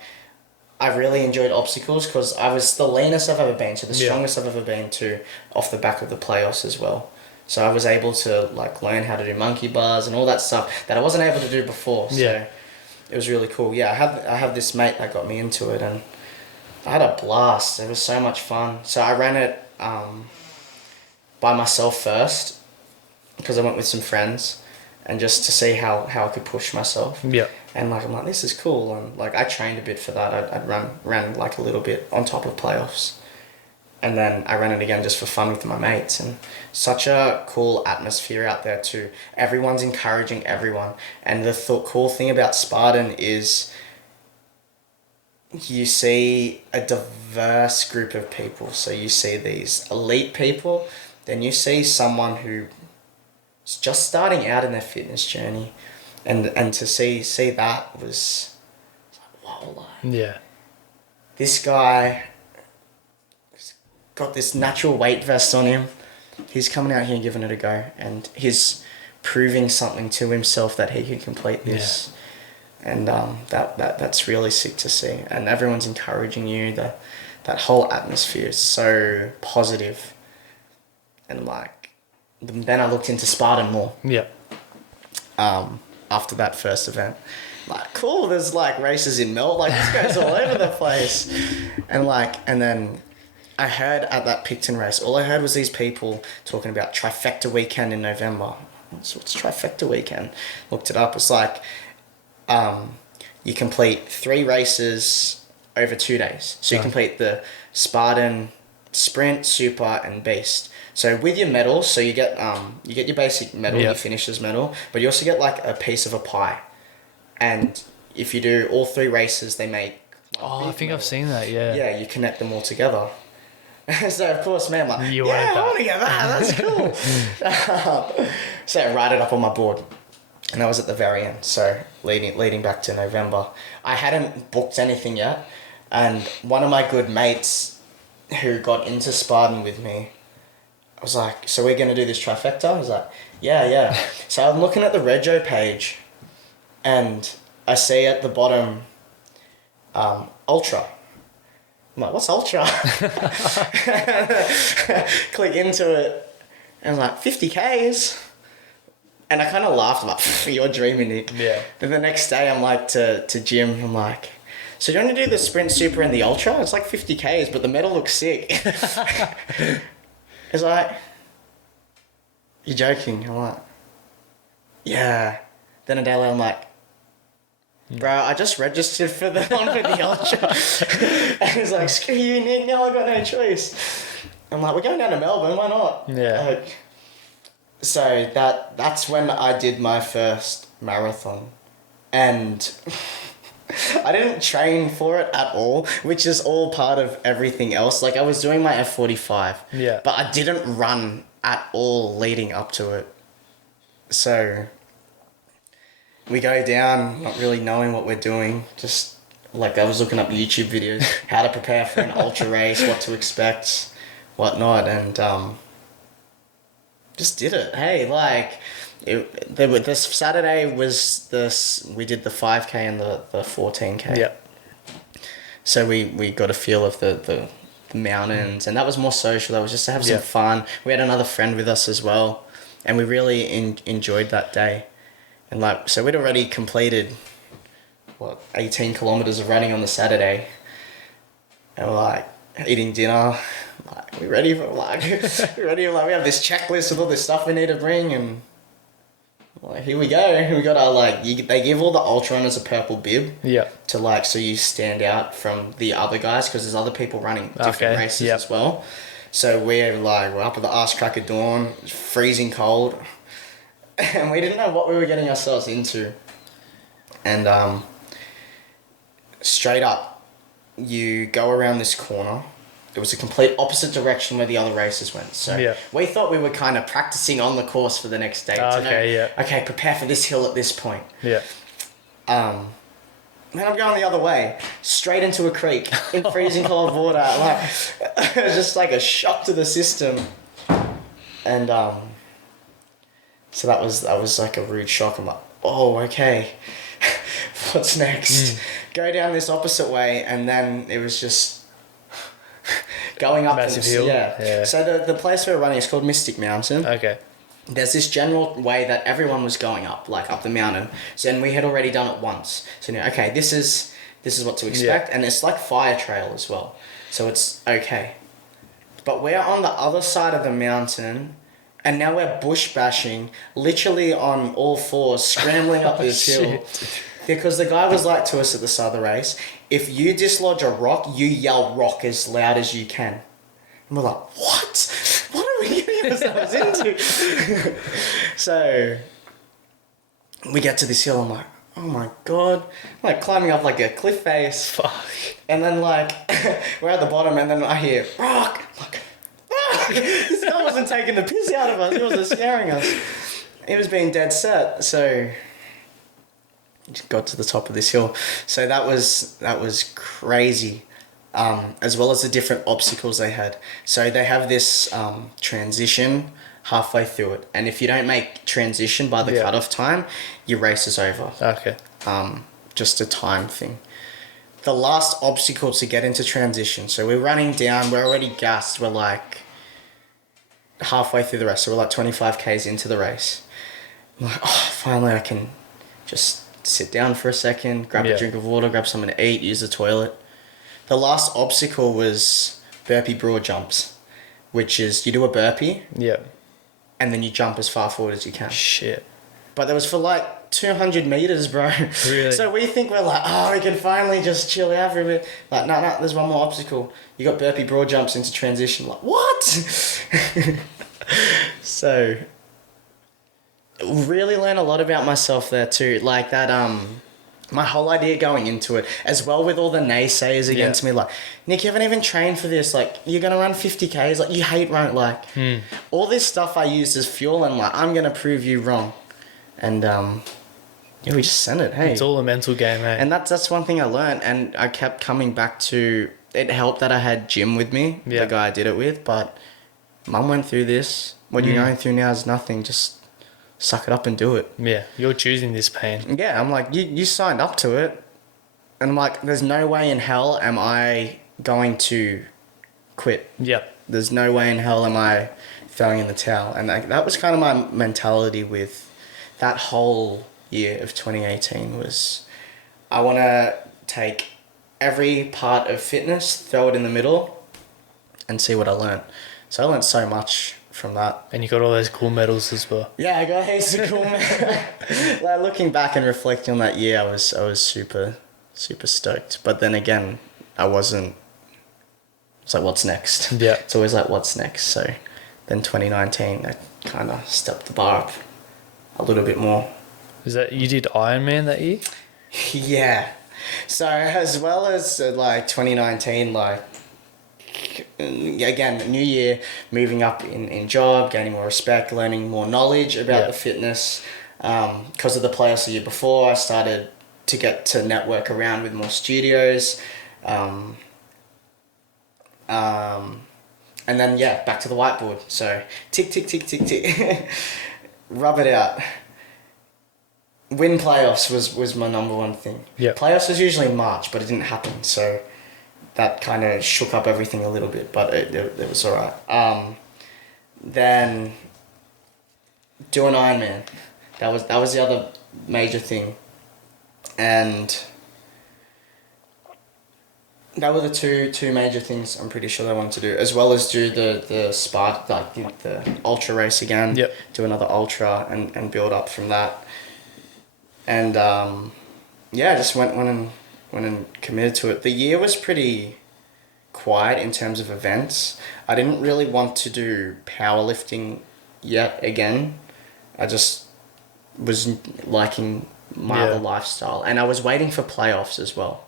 I really enjoyed obstacles because I was the leanest I've ever been to, the strongest I've ever been to, off the back of the playoffs as well. So I was able to like learn how to do monkey bars and all that stuff that I wasn't able to do before. So it was really cool. Yeah, I have this mate that got me into it, and I had a blast. It was so much fun. So I ran it by myself first because I went with some friends, and just to see how I could push myself. Yeah. And like I'm like, this is cool, and like I trained a bit for that. I'd ran like a little bit on top of playoffs. And then I ran it again just for fun with my mates, and such a cool atmosphere out there too. Everyone's encouraging everyone, and the cool thing about Spartan is you see a diverse group of people. So you see these elite people, then you see someone who's just starting out in their fitness journey, and to see that was like, wow, like, this guy got this natural weight vest on him. He's coming out here and giving it a go, and he's proving something to himself that he can complete this. And that's really sick to see. And everyone's encouraging you. That whole atmosphere is so positive. And like, then I looked into Spartan more. Yeah. After that first event, like, cool. There's like races in Melt. Like, this goes all over the place. And then I heard at that Picton race, all I heard was these people talking about trifecta weekend in November. What's trifecta weekend? Looked it up. It's like you complete 3 races over 2 days. So you complete the Spartan, Sprint, Super, and Beast. So with your medals, so you get your basic medal, your finisher's medal, but you also get like a piece of a pie. And if you do all 3 races, they make... Like, I think I've seen that, Yeah, you connect them all together. So of course, man, I'm like, I want to get that. That's cool. So I write it up on my board, and that was at the very end. So leading back to November, I hadn't booked anything yet, and one of my good mates who got into Spartan with me, I was like, so we're gonna do this trifecta? I was like, yeah. So I'm looking at the Rego page, and I see at the bottom, Ultra. I'm like, what's Ultra? Click into it, and I'm like, 50Ks. And I kind of laughed. I'm like, you're dreaming, Nick. Yeah. Then the next day, I'm like to Jim, I'm like, so do you want to do the Sprint, Super, and the Ultra? It's like 50Ks, but the medal looks sick. It's like, you're joking. I'm like, yeah. Then a day later, I'm like, bro, I just registered for the one for the Ultra. And he's like, screw you, Nick, now I got no choice. I'm like, we're going down to Melbourne, why not? Yeah. So that's when I did my first marathon. And I didn't train for it at all, which is all part of everything else. Like, I was doing my F45. Yeah. But I didn't run at all leading up to it. So we go down, not really knowing what we're doing. Just, like, I was looking up YouTube videos, how to prepare for an ultra race, what to expect, whatnot, and just did it. Hey, like, This Saturday was we did the 5K and the 14K. Yeah. So we got a feel of the mountains, and that was more social. That was just to have some fun. We had another friend with us as well, and we really enjoyed that day. And like, so we'd already completed 18 kilometers of running on the Saturday, and we're like eating dinner. Like, we ready for we have this checklist with all this stuff we need to bring, and like, here we go. We got our they give all the ultra runners a purple bib. Yeah. To so you stand out from the other guys, because there's other people running different races as well. So we're up at the arse crack of dawn, freezing cold, and we didn't know what we were getting ourselves into. And straight up, you go around this corner. It was a complete opposite direction where the other races went. So we thought we were kind of practicing on the course for the next day. Okay, prepare for this hill at this point. Yeah. Then I'm going the other way, straight into a creek in freezing cold water. It was just like a shock to the system. And so that was like a rude shock. I'm like, oh, okay, what's next? Go down this opposite way, and then it was just going up. Massive hill. Yeah. So the place we're running is called Mystic Mountain. Okay. There's this general way that everyone was going up the mountain. So, and we had already done it once. So now, okay, this is what to expect, and it's like fire trail as well. So it's okay. But we're on the other side of the mountain, and now we're bush bashing, literally on all fours, scrambling up this hill. Because the guy was like to us at the start of the race, if you dislodge a rock, you yell rock as loud as you can. And we're like, what? What are we getting ourselves into? So we get to this hill, I'm like, oh my God. I'm like climbing up like a cliff face. Fuck. And then we're at the bottom, and then I hear rock. I'm like, fuck! This guy wasn't taking the piss out of us. He wasn't scaring us. He was being dead set. So just got to the top of this hill. So that was crazy. As well as the different obstacles they had. So they have this transition halfway through it, and if you don't make transition by the cutoff time, your race is over. Okay. Just a time thing. The last obstacle to get into transition. So we're running down. We're already gassed. We're like halfway through the race. So we're like 25 k's into the race. I'm like, oh, finally I can just sit down for a second, grab a drink of water, grab something to eat, use the toilet. The last obstacle was burpee broad jumps, which is you do a burpee. Yeah. And then you jump as far forward as you can. Shit. But that was for like 200 meters, bro. Really? So we think we're like, oh, we can finally just chill out for a bit. Like, no, there's one more obstacle. You got burpee broad jumps into transition. Like, what? So, really learn a lot about myself there too. Like that, my whole idea going into it, as well with all the naysayers against me, like, Nick, you haven't even trained for this, like, you're going to run 50Ks, like, you hate running, like, all this stuff I used as fuel, and, like, I'm going to prove you wrong. And, we just sent it, hey. It's all a mental game, hey. And that's one thing I learned, and I kept coming back to, it helped that I had Jim with me, the guy I did it with, but Mum went through this, what you're going through now is nothing, just suck it up and do it. Yeah, you're choosing this pain. Yeah, I'm like, you signed up to it. And I'm like, there's no way in hell am I going to quit. Yeah. There's no way in hell am I throwing in the towel. And that was kind of my mentality with that whole year of 2018 was I want to take every part of fitness, throw it in the middle, and see what I learn. So I learned so much from that. And you got all those cool medals as well. Yeah, I got heaps of cool medals. Like, looking back and reflecting on that year, I was super, super stoked. But then again, I wasn't. It's like, what's next? Yeah. It's always like, what's next? So then 2019, I kind of stepped the bar up a little bit more. Is that you did Ironman that year? Yeah. So as well as 2019, again, new year, moving up in job, gaining more respect, learning more knowledge about the fitness. Because of the playoffs the year before, I started to get to network around with more studios. And then, back to the whiteboard. So, tick, tick, tick, tick, tick. rub it out. Win playoffs was my number one thing. Yeah. Playoffs was usually in March, but it didn't happen, so that kind of shook up everything a little bit, but it was alright. Then do an Ironman. That was the other major thing, and that were the two major things I'm pretty sure I wanted to do, as well as do the Spartan, like the ultra race again. Yep. Do another ultra and build up from that. And just went and committed to it. The year was pretty quiet in terms of events. I didn't really want to do powerlifting yet again. I just was liking my other lifestyle, and I was waiting for playoffs as well,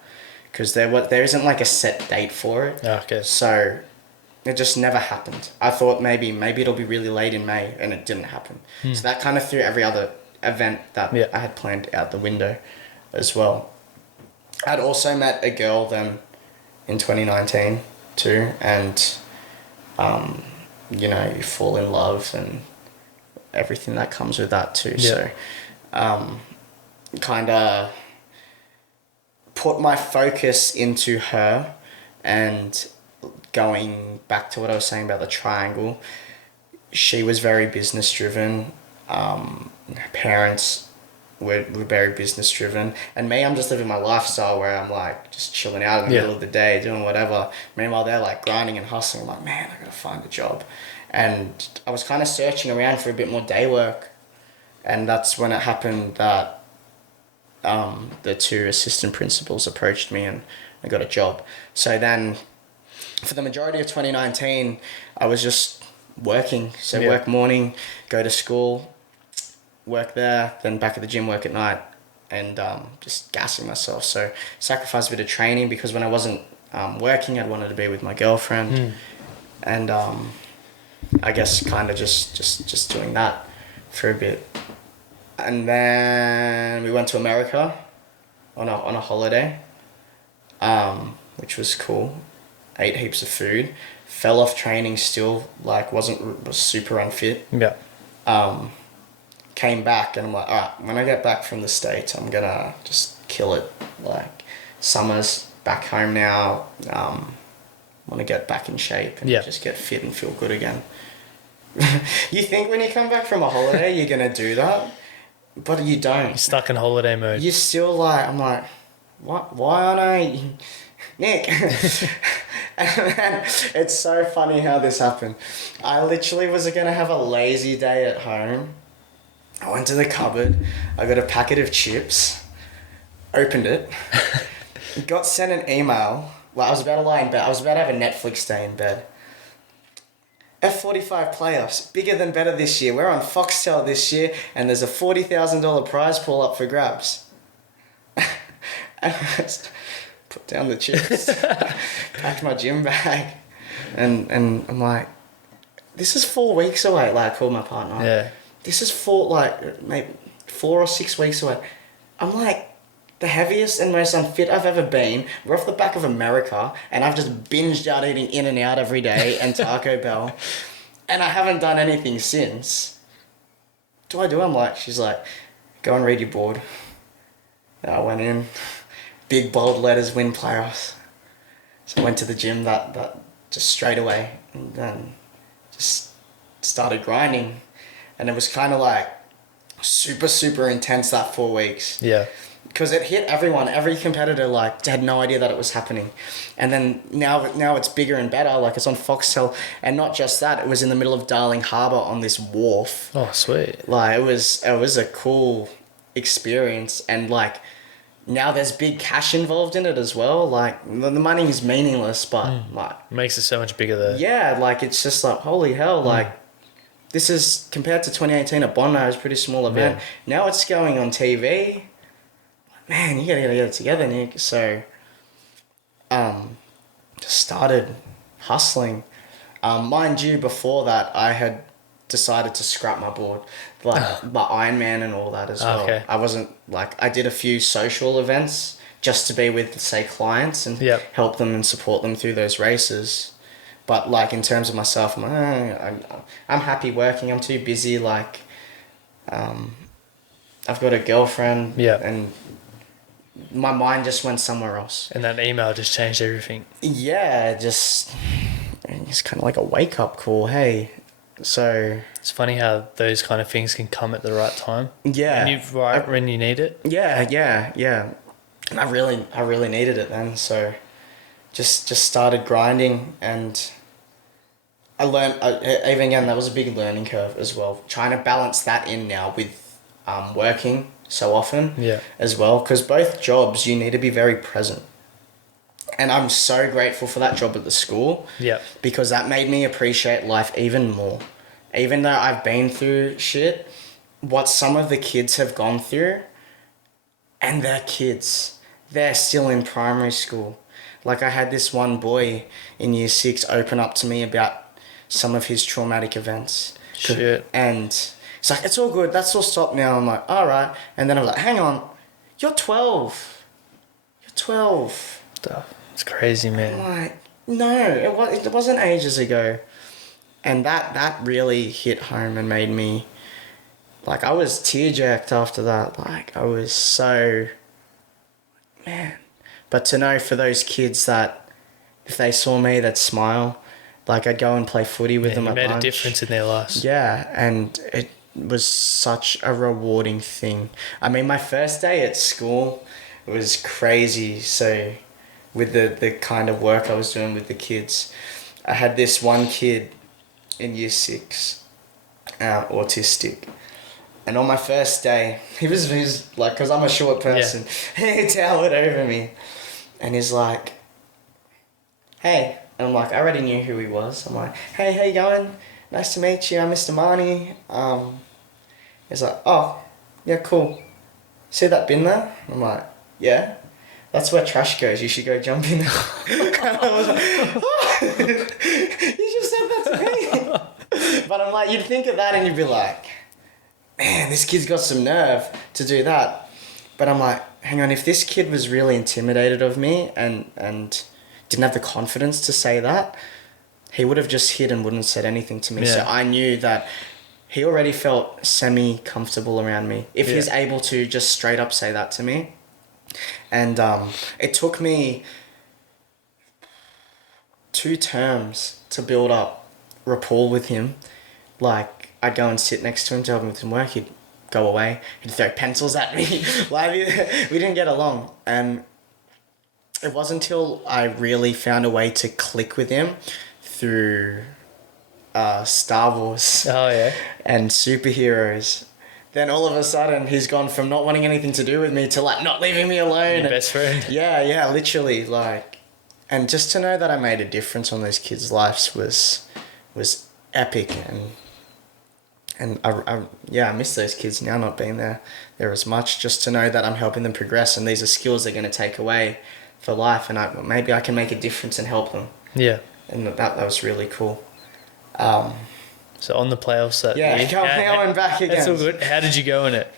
because there isn't like a set date for it. Okay. So it just never happened. I thought maybe it'll be really late in May, and it didn't happen. So that kind of threw every other event that I had planned out the window as well. I'd also met a girl then in 2019 too, and you fall in love and everything that comes with that too. So kind of put my focus into her, and going back to what I was saying about the triangle, she was very business driven. Her parents were very business driven, and me, I'm just living my lifestyle where I'm like just chilling out in the middle of the day doing whatever. Meanwhile, they're like grinding and hustling. I'm like, man, I gotta find a job. And I was kind of searching around for a bit more day work, and that's when it happened that the two assistant principals approached me, and I got a job. So then for the majority of 2019, I was just working. So work morning, go to school, work there, then back at the gym, work at night, and just gassing myself. So sacrificed a bit of training, because when I wasn't working, I'd wanted to be with my girlfriend, and I guess kind of just doing that for a bit. And then we went to America on a holiday, which was cool. Ate heaps of food, fell off training still, like was super unfit. Yeah. Came back, and I'm like, alright, when I get back from the States, I'm gonna just kill it. Like, summer's back home now. Want to get back in shape and just get fit and feel good again. You think when you come back from a holiday you're gonna do that, but you don't. You're stuck in holiday mode. You're still like, I'm like, what? Why aren't I, Nick? And then it's so funny how this happened. I literally was gonna have a lazy day at home. I went to the cupboard, I got a packet of chips, opened it, got sent an email. Well, I was about to lie in bed. I was about to have a Netflix day in bed. F45 Playoffs, bigger than better this year. We're on Foxtel this year, and there's a $40,000 prize pool up for grabs. And I just put down the chips, packed my gym bag, and I'm like, this is 4 weeks away. Like, I called my partner. Yeah. This is maybe 4 or 6 weeks away. I'm like the heaviest and most unfit I've ever been. We're off the back of America, and I've just binged out eating In-N-Out every day and Taco Bell, and I haven't done anything since. Do I do? She's like, go and read your board. And I went in, big bold letters, win playoffs. So I went to the gym that just straight away, and then just started grinding. And it was kind of like super, super intense that 4 weeks. Yeah. Because it hit everyone. Every competitor had no idea that it was happening. And then now it's bigger and better. Like, it's on Foxtel. And not just that, it was in the middle of Darling Harbour on this wharf. Oh, sweet. Like, it was a cool experience. And like, now there's big cash involved in it as well. Like, the money is meaningless, but like, Makes it so much bigger there. yeah, like, it's just like, holy hell, like, this is, compared to 2018 at Bondi, it was a pretty small event. Yeah. Now it's going on TV. Man, you gotta get it together, Nick. So, just started hustling. Mind you, before that, I had decided to scrap my board. Like, my Ironman and all that as well. Okay. I wasn't, like, I did a few social events just to be with, say, clients and help them and support them through those races. But, like, in terms of myself, I'm happy working. I'm too busy. Like, I've got a girlfriend. Yeah. And my mind just went somewhere else. And that email just changed everything. Yeah, it's kind of like a wake-up call, hey. So... It's funny how those kind of things can come at the right time. Yeah. When you need it. Yeah. And I really needed it then, so just started grinding, and I learned, even again, that was a big learning curve as well. Trying to balance that in now with working so often as well, because both jobs you need to be very present. And I'm so grateful for that job at the school. Yeah. Because that made me appreciate life even more. Even though I've been through shit, what some of the kids have gone through, and they're kids. They're still in primary school. Like, I had this one boy in year 6 open up to me about some of his traumatic events. Shit. And it's like, it's all good. That's all stopped now. I'm like, all right. And then I'm like, hang on. You're 12. You're 12. It's crazy, man. I'm like, no, it wasn't ages ago. And that really hit home and made me, like, I was tear-jerked after that. Like, I was so, man. But to know for those kids that if they saw me, they'd smile. Like, I'd go and play footy with them at lunch. It made a difference in their lives. Yeah, and it was such a rewarding thing. I mean, my first day at school was crazy. So with the kind of work I was doing with the kids, I had this one kid in year 6, autistic. And on my first day, he was like, because I'm a short person, he towered over me. And he's like, hey. And I'm like, I already knew who he was. I'm like, hey, how you going? Nice to meet you. I'm Mr. Mahoney. He's like, oh, yeah, cool. See that bin there? I'm like, yeah. That's where trash goes. You should go jump in there. And I was like, oh, you just said that to me. But I'm like, you'd think of that and you'd be like, man, this kid's got some nerve to do that. But I'm like, hang on, if this kid was really intimidated of me and didn't have the confidence to say that, he would have just hid and wouldn't have said anything to me. Yeah. So I knew that he already felt semi-comfortable around me. If he's able to just straight up say that to me. And it took me 2 terms to build up rapport with him. Like, I'd go and sit next to him to help him with some work. He'd go away. He'd throw pencils at me. Like, we didn't get along. And it wasn't until I really found a way to click with him through Star Wars. Oh, yeah. And superheroes. Then all of a sudden he's gone from not wanting anything to do with me to like not leaving me alone. Your best friend. Yeah, literally, like, and just to know that I made a difference on those kids' lives was epic. And I miss those kids now not being there as much, just to know that I'm helping them progress and these are skills they're going to take away for life, and maybe I can make a difference and help them. Yeah. And that was really cool. So on the playoffs that year, going back again. That's all good. How did you go in it?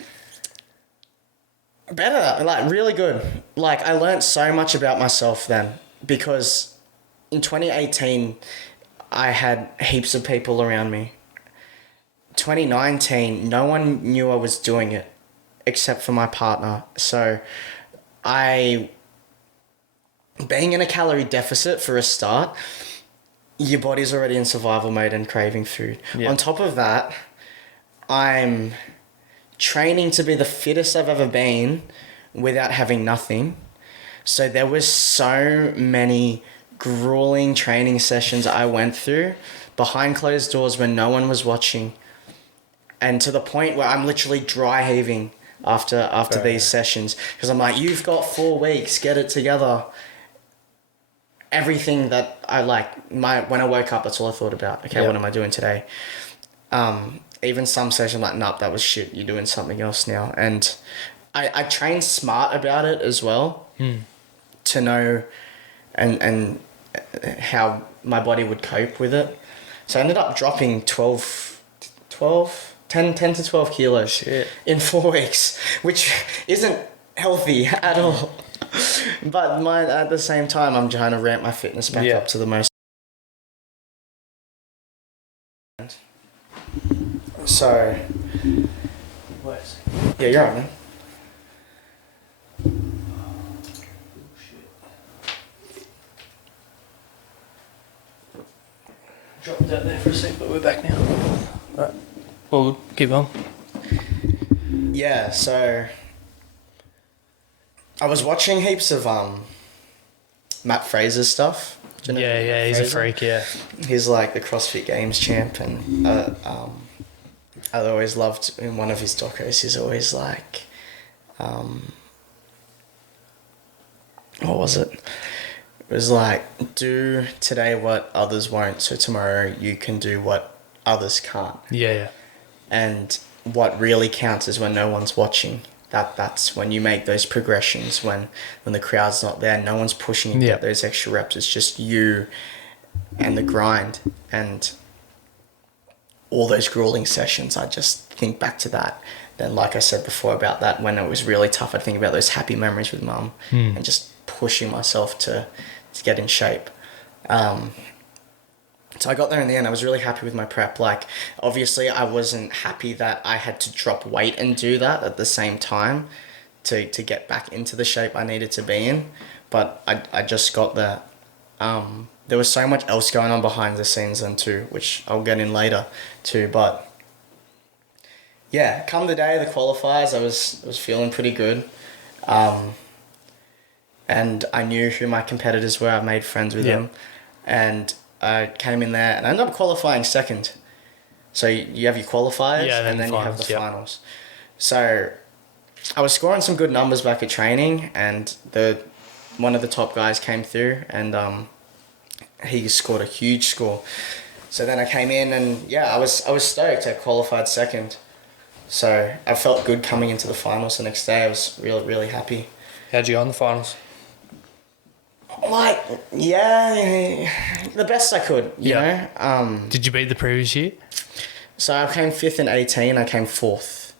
Better, like really good. Like I learned so much about myself then, because in 2018 I had heaps of people around me. 2019, no one knew I was doing it except for my partner. So being in a calorie deficit for a start, your body's already in survival mode and craving food. Yeah. On top of that, I'm training to be the fittest I've ever been without having nothing. So there was so many grueling training sessions I went through behind closed doors when no one was watching. And to the point where I'm literally dry heaving after these sessions. Because I'm like, you've got 4 weeks, get it together. Everything that I like, when I woke up, that's all I thought about. Okay, what am I doing today? Even some session like, nope, that was shit. You're doing something else now. And I trained smart about it as well to know and how my body would cope with it. So I ended up dropping 10 to 12 kilos in 4 weeks, which isn't healthy at all. But at the same time, I'm trying to ramp my fitness back up to the most. So, Yeah, you're right, man. Dropped out there for a sec, but we're back now. Right. Well, keep on. Yeah, so I was watching heaps of Matt Fraser's stuff. Do you know Matt He's a Fraser? freak, yeah. He's like the CrossFit Games champ, and I always loved in one of his docos. He's always like, what was it? It was like, do today what others won't, so tomorrow you can do what others can't. Yeah. And what really counts is when no one's watching. That's when you make those progressions, when the crowd's not there, no one's pushing you to get those extra reps. It's just you and the grind and all those grueling sessions. I just think back to that. Then, like I said before about that, when it was really tough, I'd think about those happy memories with mum and just pushing myself to get in shape. So I got there in the end. I was really happy with my prep. Like, obviously, I wasn't happy that I had to drop weight and do that at the same time to get back into the shape I needed to be in. But I just got there. There was so much else going on behind the scenes then too, which I'll get in later too. But yeah, come the day of the qualifiers, I was feeling pretty good. And I knew who my competitors were. I made friends with them. And I came in there and I ended up qualifying second. So you have your qualifiers and then you have the finals. So I was scoring some good numbers back at training, and one of the top guys came through, and he scored a huge score. So then I came in and I was stoked. I qualified second. So I felt good coming into the finals the next day. I was really, really happy. How'd you go in the finals? Like, the best I could, you know. Did you beat the previous year? So I came 5th in 18, I came 4th.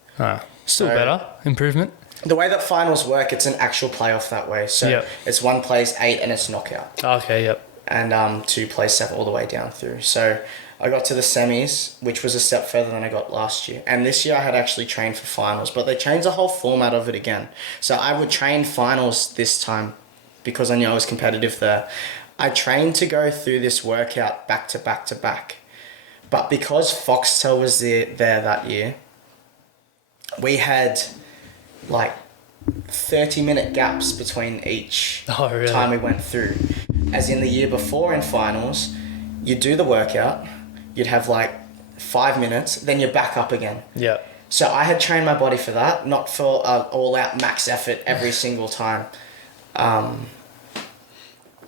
Still better, improvement. The way that finals work, it's an actual playoff that way. So it's 1 plays 8 and it's knockout. Okay, yep. And 2 plays 7 all the way down through. So I got to the semis, which was a step further than I got last year. And this year I had actually trained for finals, but they changed the whole format of it again. So I would train finals this time because I knew I was competitive there. I trained to go through this workout back to back to back. But because Foxtel was there that year, we had like 30-minute gaps between each time we went through. As in the year before in finals, you'd do the workout, you'd have like 5 minutes, then you're back up again. Yeah. So I had trained my body for that, not for all-out max effort every single time.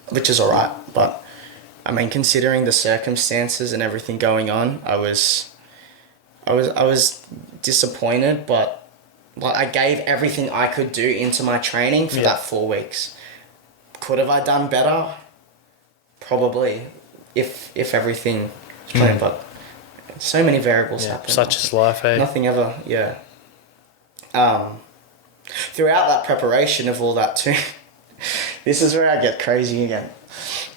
Which is alright, but I mean, considering the circumstances and everything going on, I was disappointed, but I gave everything I could do into my training for that 4 weeks. Could have I done better? Probably, if everything was planned, but so many variables happen. Such is life, eh? Nothing ever, throughout that preparation of all that too, this is where I get crazy again.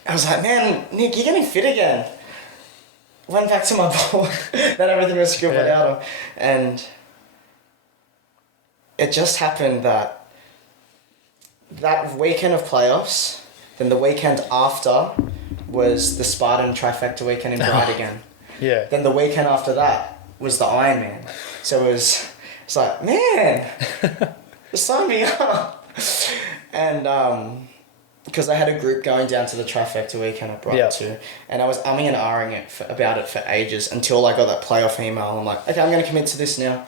I was like, man, Nick, you're getting fit again. Went back to my board that everything was scribbled out of. And it just happened that weekend of playoffs, then the weekend after was the Spartan trifecta weekend in Bright again. Yeah. Then the weekend after that was the Ironman. So it's like, man, sign me up. And because I had a group going down to the trifecta weekend at Bright too, and I was umming and ahhing about it for ages until I got that playoff email. I'm like, okay, I'm going to commit to this now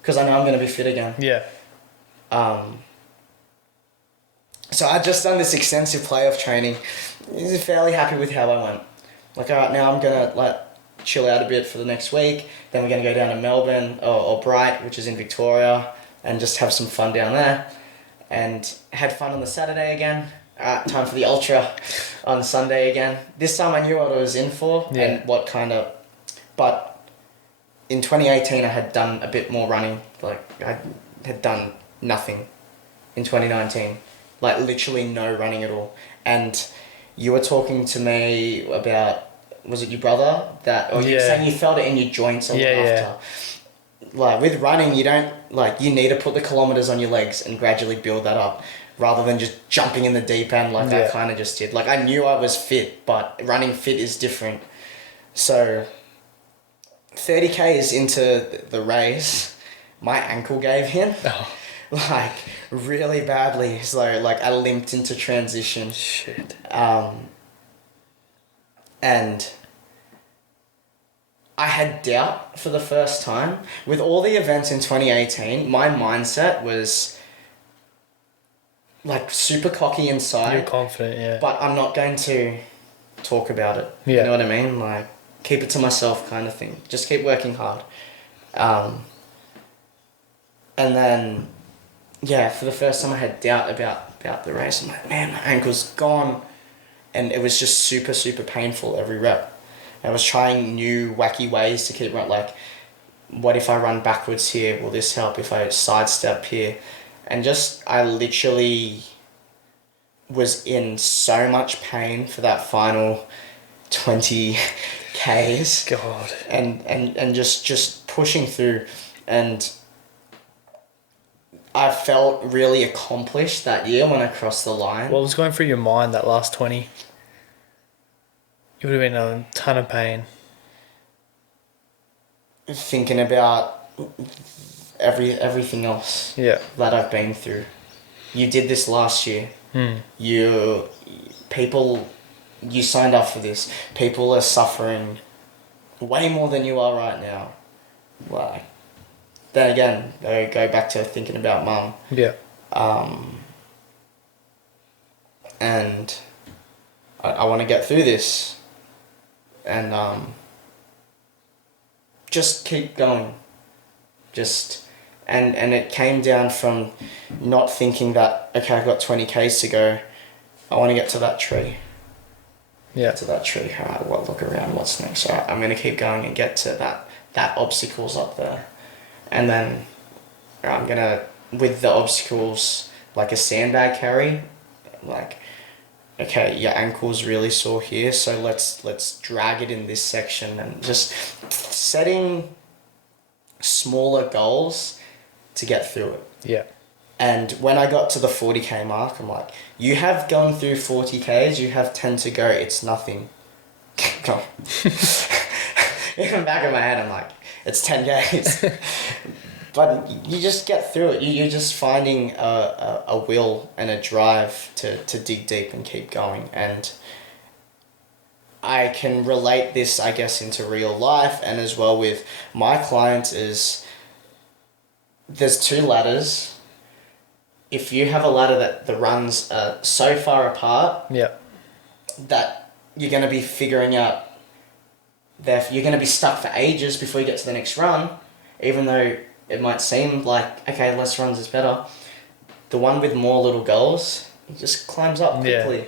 because I know I'm going to be fit again. Yeah. So I'd just done this extensive playoff training. I was fairly happy with how I went. Like, all right, now I'm going to chill out a bit for the next week. Then we're going to go down to Melbourne or Bright, which is in Victoria, and just have some fun down there. And had fun on the Saturday again. Time for the ultra on Sunday again. This time I knew what I was in for and what kind of... But in 2018 I had done a bit more running. Like, I had done nothing in 2019. Like, literally no running at all. And you were talking to me about... Was it your brother? You were saying you felt it in your joints a lot after. like with running, you don't like you need to put the kilometers on your legs and gradually build that up, rather than just jumping in the deep end like I kind of just did. Like I knew I was fit, but running fit is different. So 30Ks into the race, my ankle gave in. Oh. Like really badly. So like I limped into transition. Shit. And I had doubt for the first time. With all the events in 2018, my mindset was like super cocky inside. You're confident, yeah. But I'm not going to talk about it. Yeah. You know what I mean? Like, keep it to myself kind of thing. Just keep working hard. And then, yeah, for the first time I had doubt about the race. I'm like, man, my ankle's gone. And it was just super, super painful every rep. I was trying new wacky ways to keep running. Like, what if I run backwards here? Will this help if I sidestep here? And just, I literally was in so much pain for that final 20 Ks. God. And just pushing through. And I felt really accomplished that year when I crossed the line. What was going through your mind that last 20? You would have been in a ton of pain. Thinking about everything else Yeah. that I've been through. You did this last year. You signed up for this. People are suffering way more than you are right now. Like, then again, I go back to thinking about mum. Yeah. And I want to get through this. And just keep going. And it came down from not thinking that, okay, I've got 20 Ks to go. I want to get to that tree. Yeah. To that tree. All right, well, look around, what's next? All right, I'm going to keep going and get to that obstacle's up there. And then I'm going to, with the obstacles, like a sandbag carry, like, okay, your ankle's really sore here, so let's drag it in this section, and just setting smaller goals to get through it. Yeah. And when I got to the 40K mark, I'm like, you have gone through 40Ks, you have 10 to go, it's nothing. Go. In the back of my head, I'm like, it's 10Ks. But you just get through it. You're just finding a will and a drive to dig deep and keep going. And I can relate this, I guess, into real life, and as well with my clients is there's two ladders. If you have a ladder that the runs are so far apart, Yeah. that you're going to be figuring out that you're going to be stuck for ages before you get to the next run, even though it might seem like, okay, less runs is better. The one with more little goals, it just climbs up quickly. Yeah.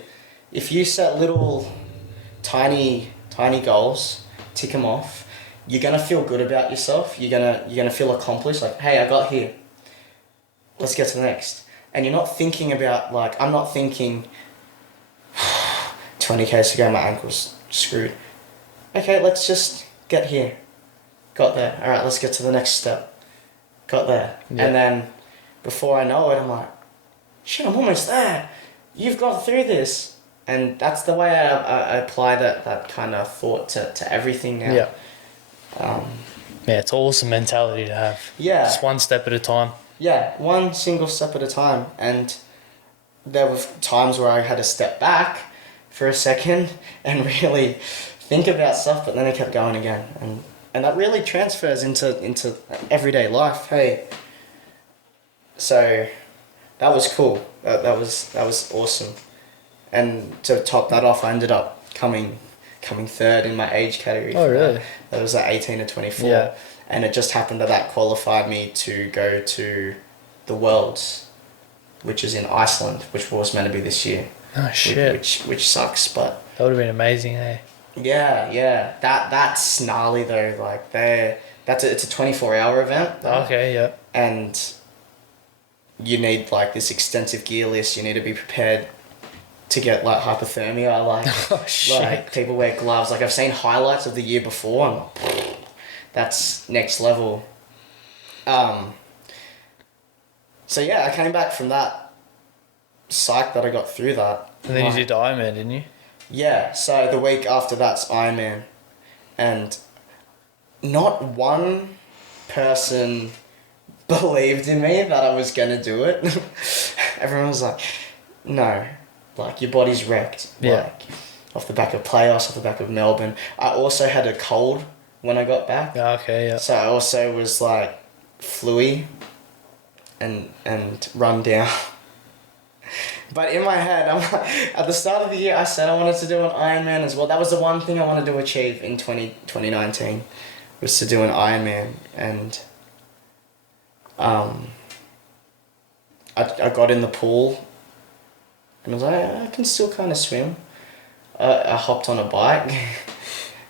If you set little tiny goals, tick them off, you're going to feel good about yourself. You're going to feel accomplished. Like, hey, I got here. Let's get to the next. And you're not thinking about, like, I'm not thinking 20 Ks to go, my ankle's screwed. Okay, let's just get here. Got there. All right, let's get to the next step. Got there. Yeah. And then before I know it, I'm like, shit, I'm almost there. You've got through this. And that's the way I apply that kind of thought to everything now. Yeah. Yeah, it's an awesome mentality to have. Yeah. Just one step at a time. Yeah, one single step at a time. And there were times where I had to step back for a second and really think about stuff, but then I kept going again. And that really transfers into everyday life. Hey, so that was cool. That was awesome. And to top that off, I ended up coming third in my age category. Oh, really? That was at 18 to 24. Yeah. And it just happened that qualified me to go to the Worlds, which is in Iceland, which was meant to be this year. Oh, shit. Which sucks, but That would have been amazing, eh? yeah. That's gnarly though. Like it's a 24-hour event. Though. Okay, yeah. And you need like this extensive gear list. You need to be prepared to get like hypothermia. Like, Oh, shit. like people wear gloves. Like I've seen highlights of the year before, and that's next level. So yeah, I came back from that psych that I got through that. And then you did Ironman, didn't you? Yeah, so the week after that's Ironman. And not one person believed in me that I was going to do it. Everyone was like, no, like your body's wrecked. Yeah. Like off the back of playoffs, off the back of Melbourne. I also had a cold when I got back. Okay, yeah. So I also was like fluey and run down. But in my head, I'm like, at the start of the year, I said I wanted to do an Ironman as well. That was the one thing I wanted to achieve in 2019, was to do an Ironman. And I got in the pool and I was like, I can still kind of swim. I hopped on a bike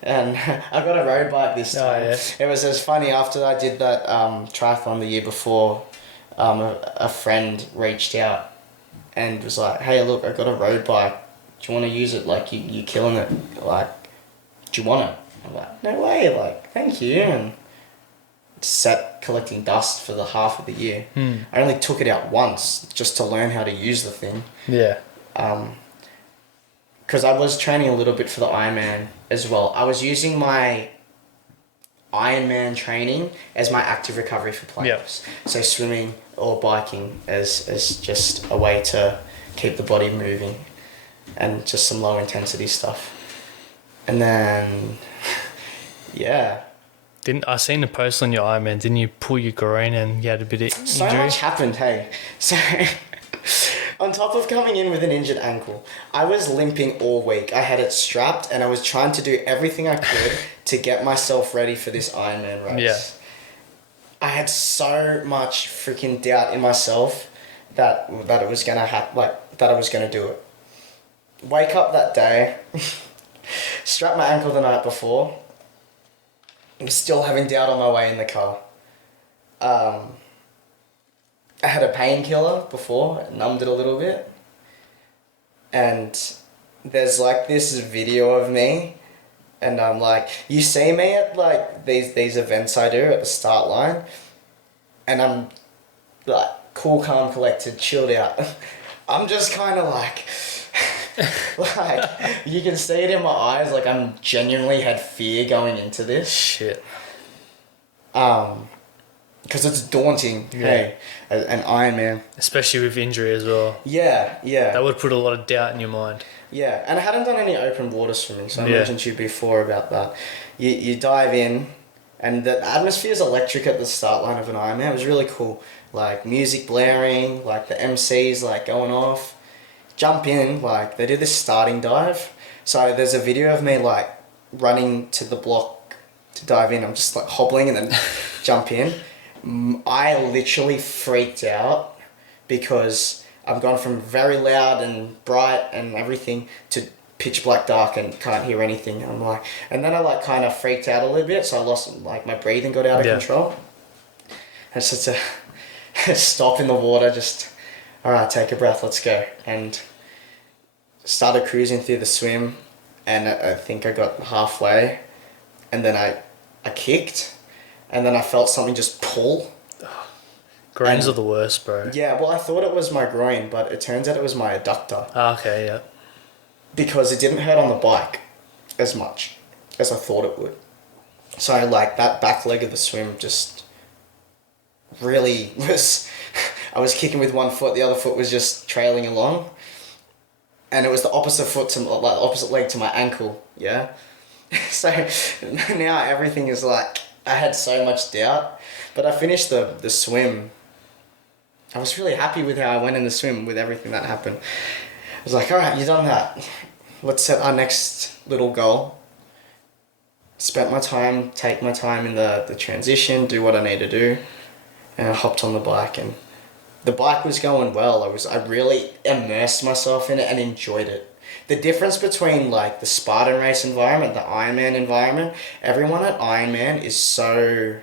and I got a road bike this time. Oh, yeah. It was funny, after I did that triathlon the year before, a friend reached out and was like, hey, look, I got a road bike. Do you want to use it? Like, you're killing it. Like, do you want it? I'm like, no way. Like, thank you. And sat collecting dust for the half of the year. I only took it out once just to learn how to use the thing. Yeah. Because I was training a little bit for the Ironman as well. I was using my Ironman training as my active recovery for playoffs. Yep. So swimming or biking as just a way to keep the body moving and just some low intensity stuff. And then, yeah. I seen the post on your Ironman, didn't you pull your groin and you had a bit of injury? So much happened, hey. So on top of coming in with an injured ankle, I was limping all week. I had it strapped and I was trying to do everything I could to get myself ready for this Ironman race. Yeah. I had so much freaking doubt in myself that it was gonna that I was gonna do it. Wake up that day, strap my ankle the night before. I'm still having doubt on my way in the car. I had a painkiller before, numbed it a little bit. And there's like this video of me, and I'm like, you see me at like these events I do at the start line, and I'm like cool, calm, collected, chilled out. I'm just kind of like, like you can see it in my eyes, like I'm genuinely had fear going into this. Shit. Because it's daunting, hey, an Ironman. Especially with injury as well. Yeah. That would put a lot of doubt in your mind. Yeah, and I hadn't done any open water swimming, so I mentioned to you before about that. You dive in, and the atmosphere is electric at the start line of an Ironman. It was really cool. Like, music blaring, like the MCs like going off. Jump in, like, they do this starting dive. So there's a video of me, like, running to the block to dive in. I'm just, like, hobbling and then jump in. I literally freaked out because I've gone from very loud and bright and everything to pitch black dark and can't hear anything. I'm like, and then I like kind of freaked out a little bit, so I lost, like, my breathing got out of control. And so to stop in the water, just, all right, take a breath, let's go. And started cruising through the swim, and I think I got halfway, and then I kicked, and then I felt something just pull. Groins are the worst, bro. Yeah, well, I thought it was my groin, but it turns out it was my adductor. Okay, yeah. Because it didn't hurt on the bike as much as I thought it would. So, like, that back leg of the swim just really was... I was kicking with one foot, the other foot was just trailing along. And it was the opposite foot to, like, opposite leg to my ankle, yeah? So, now everything is like... I had so much doubt. But I finished the swim. I was really happy with how I went in the swim with everything that happened. I was like, all right, you've done that. Let's set our next little goal. Spent my time, take my time in the transition, do what I need to do. And I hopped on the bike, and the bike was going well. I really immersed myself in it and enjoyed it. The difference between like the Spartan Race environment, the Ironman environment, everyone at Ironman is so...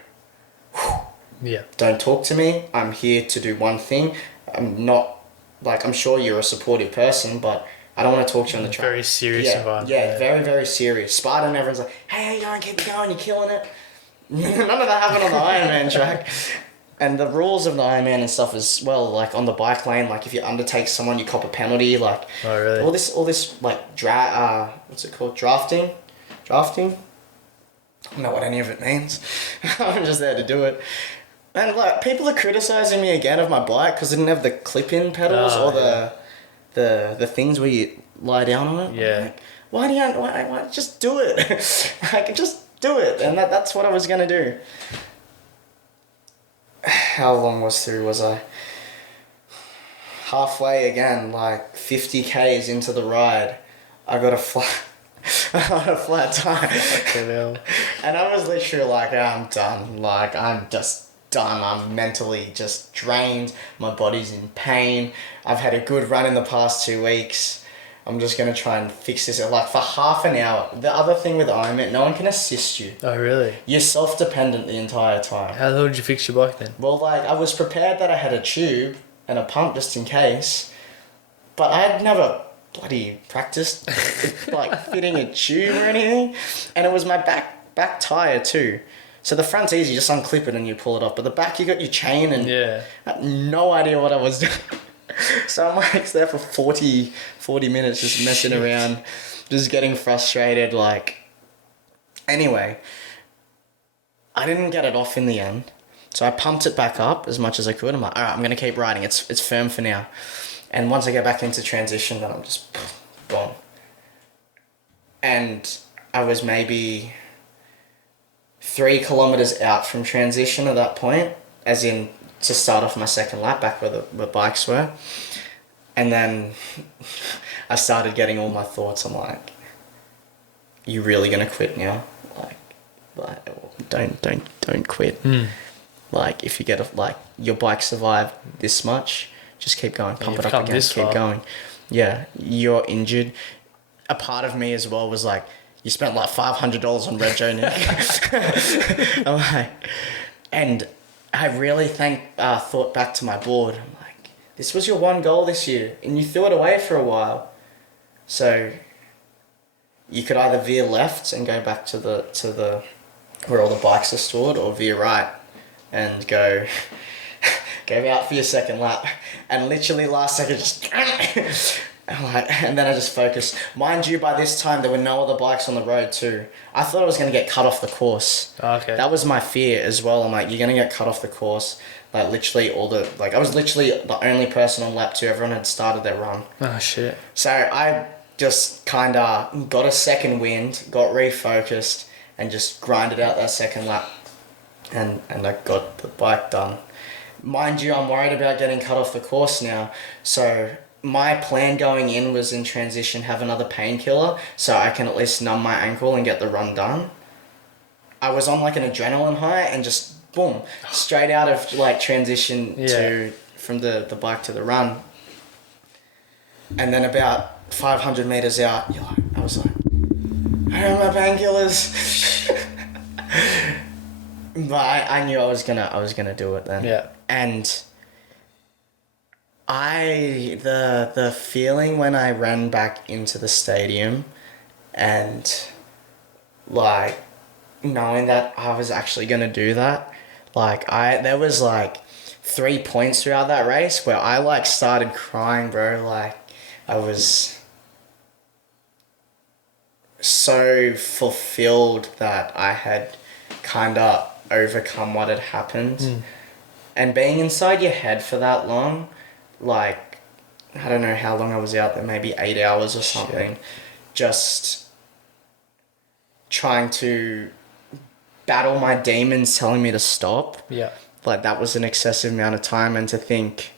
Yeah. Don't talk to me. I'm here to do one thing. I'm not, like, I'm sure you're a supportive person, but I don't want to talk to you on the track. Very serious environment. Yeah, very, very serious. Spartan, everyone's like, hey, how you going? Keep going. You're killing it. None of that happened on the Ironman track. And the rules of the Ironman and stuff as well, like on the bike lane, like if you undertake someone, you cop a penalty. Like Oh, really? all this like what's it called? Drafting. I don't know what any of it means. I'm just there to do it. And like people are criticizing me again of my bike because I didn't have the clip-in pedals or the things where you lie down on it. Yeah. Like, why just do it? Like just do it, and that's what I was gonna do. How long was I? Halfway again, like 50 Ks into the ride, I got a flat tire. And I was literally like, I'm done. Like, I'm just done. I'm mentally just drained. My body's in pain. I've had a good run in the past 2 weeks. I'm just going to try and fix this. Like, for half an hour. The other thing with Ironman, no one can assist you. Oh, really? You're self-dependent the entire time. How the hell did you fix your bike then? Well, like, I was prepared that I had a tube and a pump just in case. But I had never bloody practiced, like, fitting a tube or anything. And it was my back tyre too. So the front's easy, just unclip it and you pull it off. But the back, you got your chain and Yeah. I had no idea what I was doing. So I'm like there for 40 minutes just messing around, just getting frustrated. Like, anyway, I didn't get it off in the end. So I pumped it back up as much as I could. I'm like, all right, I'm going to keep riding. It's firm for now. And once I get back into transition, then I'm just gone. And I was maybe 3 kilometers out from transition at that point, as in to start off my second lap back where the bikes were. And then I started getting all my thoughts. I'm like, you really gonna quit now? Like don't quit. Like, if you get your bike survived this much, just keep going, pump it up again, keep going. Yeah, you're injured. A part of me as well was like, you spent like $500 on Red Joe, Nick. I'm like, and I really thought back to my board. I'm like, this was your one goal this year, and you threw it away for a while. So you could either veer left and go back to the where all the bikes are stored, or veer right and go out for your second lap. And literally last second, just I'm like, and then I just focused. Mind you, by this time there were no other bikes on the road too. I thought I was gonna get cut off the course. Okay. That was my fear as well. I'm like, you're gonna get cut off the course. Like, literally I was literally the only person on lap 2. Everyone had started their run. Oh, shit. So I just kinda got a second wind, got refocused, and just grinded out that second lap. And I got the bike done. Mind you, I'm worried about getting cut off the course now. So my plan going in was, in transition, have another painkiller so I can at least numb my ankle and get the run done. I was on like an adrenaline high and just boom, straight out of like transition from the bike to the run. And then about 500 meters out, I was like, where are my painkillers? But I knew I was gonna do it then. Yeah. And the feeling when I ran back into the stadium and like knowing that I was actually gonna do that, there was like 3 points throughout that race where I like started crying, bro. Like, I was so fulfilled that I had kinda overcome what had happened. And being inside your head for that long, like, I don't know how long I was out there, maybe 8 hours or something, just trying to battle my demons telling me to stop. Yeah. Like, that was an excessive amount of time, and to think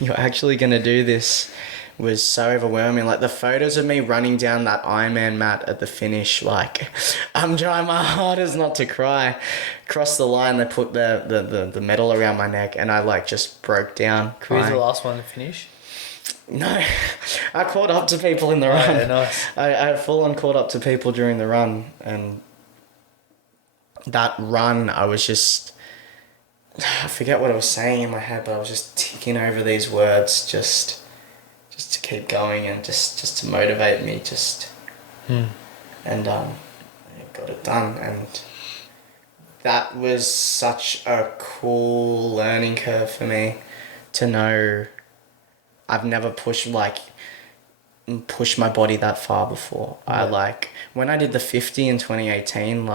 you're actually going to do this was so overwhelming. Like, the photos of me running down that Ironman mat at the finish, like, I'm trying my hardest not to cry. Across the line, they put the medal around my neck, and I like just broke down crying. Who was the last one to finish? No, I caught up to people in the run. Yeah, nice. I full on caught up to people during the run, and that run, I was just, I forget what I was saying in my head, but I was just ticking over these words, just to keep going and just to motivate me, and I got it done. And that was such a cool learning curve for me to know I've never pushed my body that far before. Yeah. When I did the 50 in 2018,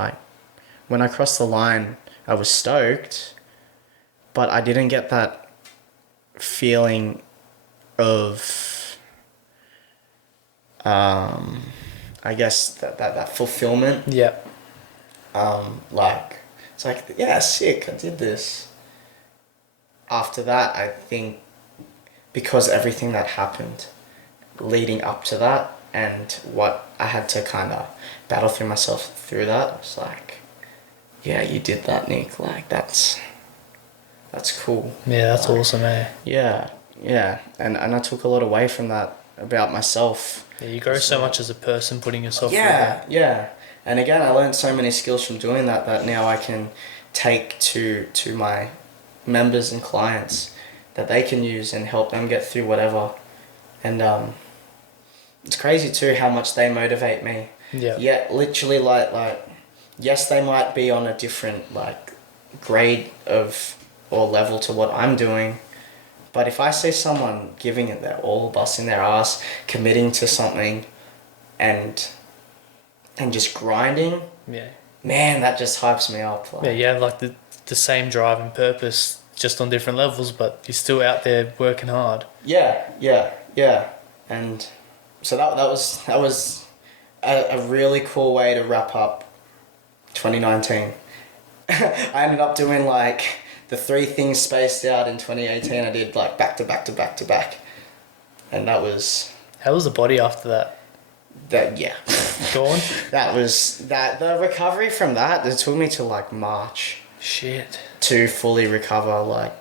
when I crossed the line, I was stoked, but I didn't get that feeling of, I guess that fulfillment. Yeah. It's like, yeah, sick, I did this. After that, I think because everything that happened leading up to that and what I had to kind of battle through myself through that, I was like, yeah, you did that, Nick. Like, that's cool. Yeah, that's awesome, eh? Yeah, yeah. And I took a lot away from that about myself. Yeah, you grow so much as a person putting yourself through Yeah, that. yeah. And again, I learned so many skills from doing that now I can take to my members and clients that they can use and help them get through whatever. And it's crazy too how much they motivate me. Yeah. Yeah, literally like yes, they might be on a different grade of or level to what I'm doing. But if I see someone giving it their all, busting their ass, committing to something and just grinding, Yeah. man, that just hypes me up. Yeah, you have like the same drive and purpose, just on different levels, but you're still out there working hard. Yeah. And so that was a really cool way to wrap up 2019. I ended up doing the 3 things spaced out in 2018. I did back to back to back to back. And that was... How was the body after that? Yeah. Go on. The recovery from that, it took me to March. Shit. To fully recover. I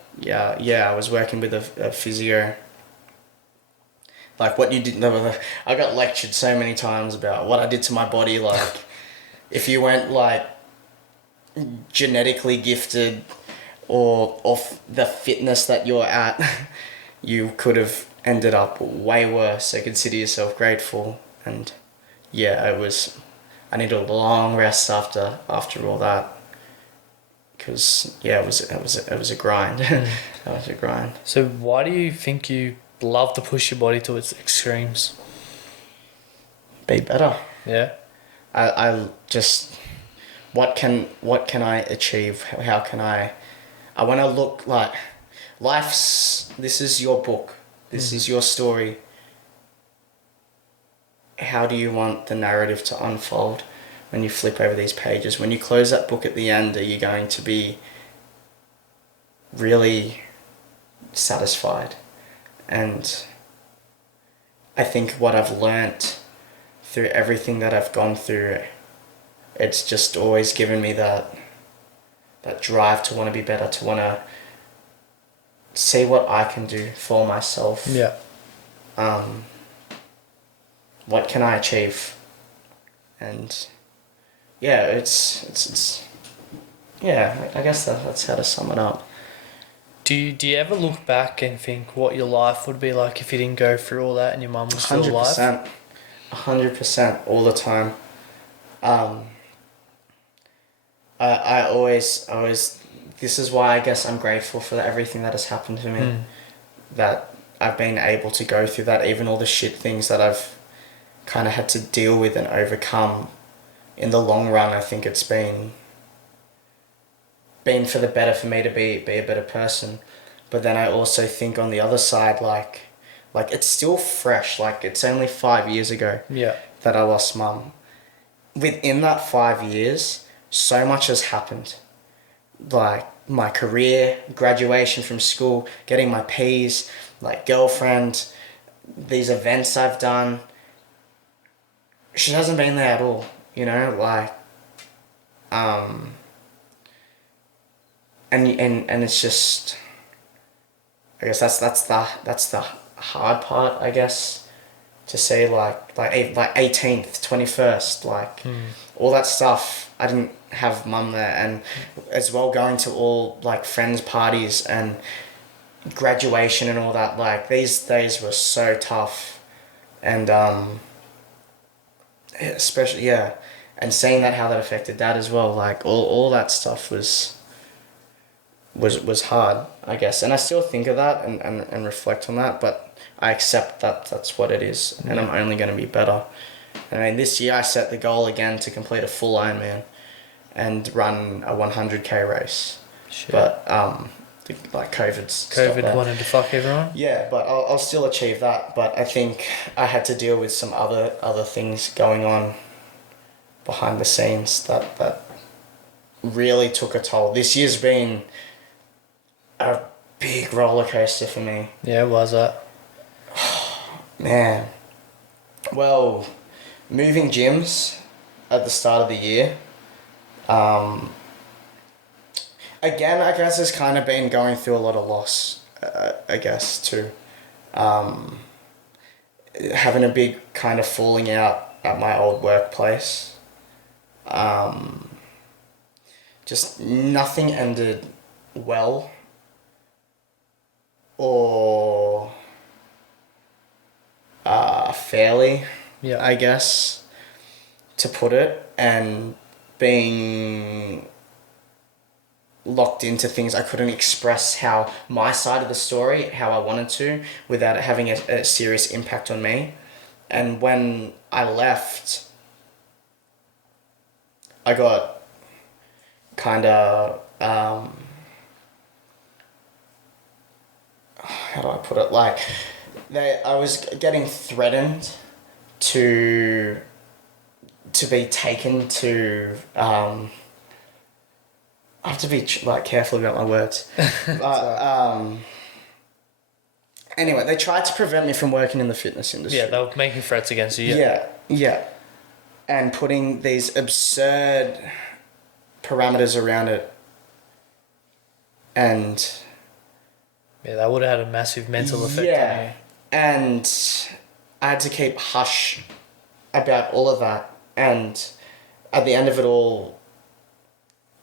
was working with a physio. What you did, I got lectured so many times about what I did to my body. If you weren't genetically gifted or off the fitness that you're at, you could have ended up way worse. So consider yourself grateful. And yeah, I needed a long rest after all that. Because yeah, it was a grind. That was a grind. So why do you think you love to push your body to its extremes? Be better. Yeah. I just, what can I achieve? How can I want to look like this is your book. This is your story. How do you want the narrative to unfold when you flip over these pages? When you close that book at the end, are you going to be really satisfied? And I think what I've learnt through everything that I've gone through, it's just always given me that drive to want to be better, to want to see what I can do for myself. Yeah. What can I achieve? And yeah, it's yeah, I guess that's how to sum it up. Do you ever look back and think what your life would be like if you didn't go through all that and your mum was still alive? 100% all the time. I always, this is why I guess I'm grateful for everything that has happened to me. That I've been able to go through that, even all the shit things that I've kind of had to deal with and overcome. In the long run, I think it's been for the better for me to be a better person. But then I also think on the other side, like it's still fresh. It's only 5 years ago that I lost mum. Within that 5 years, so much has happened. My career, graduation from school, getting my P's, girlfriend, these events I've done. She hasn't been there at all, and it's just, I guess that's the hard part, I guess, to say 18th, 21st, all that stuff. I didn't have mum there, and as well going to all friends' parties and graduation and all that. These days were so tough, and especially and seeing that how that affected Dad as well, like all that stuff was hard, I guess. And I still think of that and reflect on that, but I accept that that's what it is, and I'm only going to be better. I mean, this year I set the goal again to complete a full Ironman and run a 100k race. Shit. But like COVID wanted to fuck everyone. Yeah, but I'll still achieve that. But I think I had to deal with some other things going on behind the scenes that really took a toll. This year's been a big roller coaster for me. Yeah, was that? Man. Well, moving gyms at the start of the year. Again, I guess it's kind of been going through a lot of loss, I guess, too. Having a big kind of falling out at my old workplace. Just nothing ended well or fairly, yeah, I guess, to put it, and being locked into things I couldn't express how my side of the story, how I wanted to, without it having a serious impact on me. And when I left, I got kind of how do I put it, like I was getting threatened to be taken to I have to be like careful about my words. But anyway, they tried to prevent me from working in the fitness industry. Yeah, they were making threats against you. Yeah. And putting these absurd parameters around it. And yeah, that would have had a massive mental effect on you. And I had to keep hush about all of that. And at the end of it all,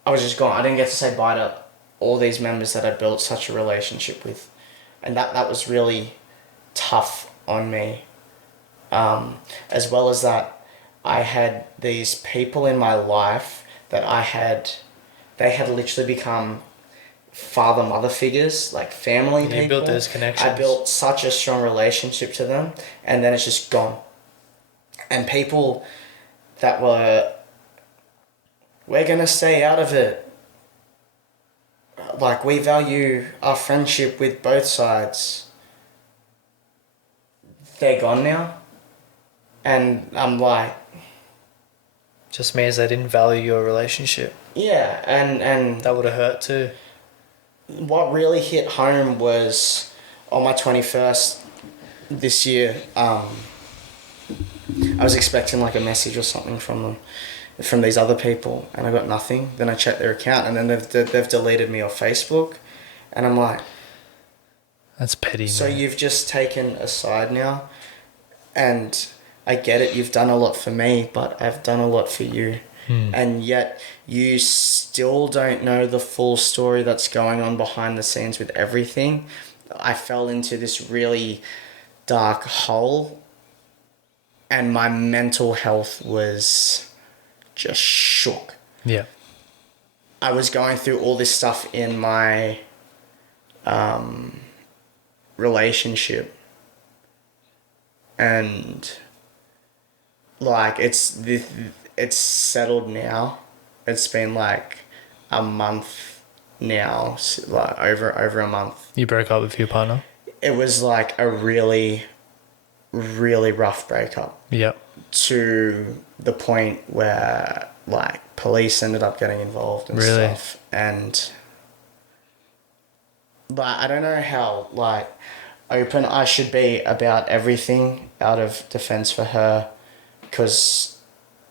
I was just gone. I didn't get to say bye to all these members that I built such a relationship with. And that was really tough on me. As well as that, I had these people in my life that they had literally become father-mother figures, like family people. You built those connections. I built such a strong relationship to them, and then it's just gone. And people that we're going to stay out of it. Like, we value our friendship with both sides. They're gone now. And I'm like... Just means they didn't value your relationship. Yeah, and that would have hurt too. What really hit home was on my 21st this year, I was expecting like a message or something from them, from these other people, and I got nothing. Then I checked their account, and then they've deleted me off Facebook, and I'm like, that's petty. So man. You've just taken a side now, and I get it. You've done a lot for me, but I've done a lot for you, and yet you still don't know the full story that's going on behind the scenes with everything. I fell into this really dark hole, and my mental health was just shook. Yeah. I was going through all this stuff in my relationship, and like it's settled now. It's been like a month now, like over a month. You broke up with your partner? It was like a really, really rough breakup. Yep. To the point where like police ended up getting involved and stuff. And like, I don't know how like open I should be about everything out of defense for her, because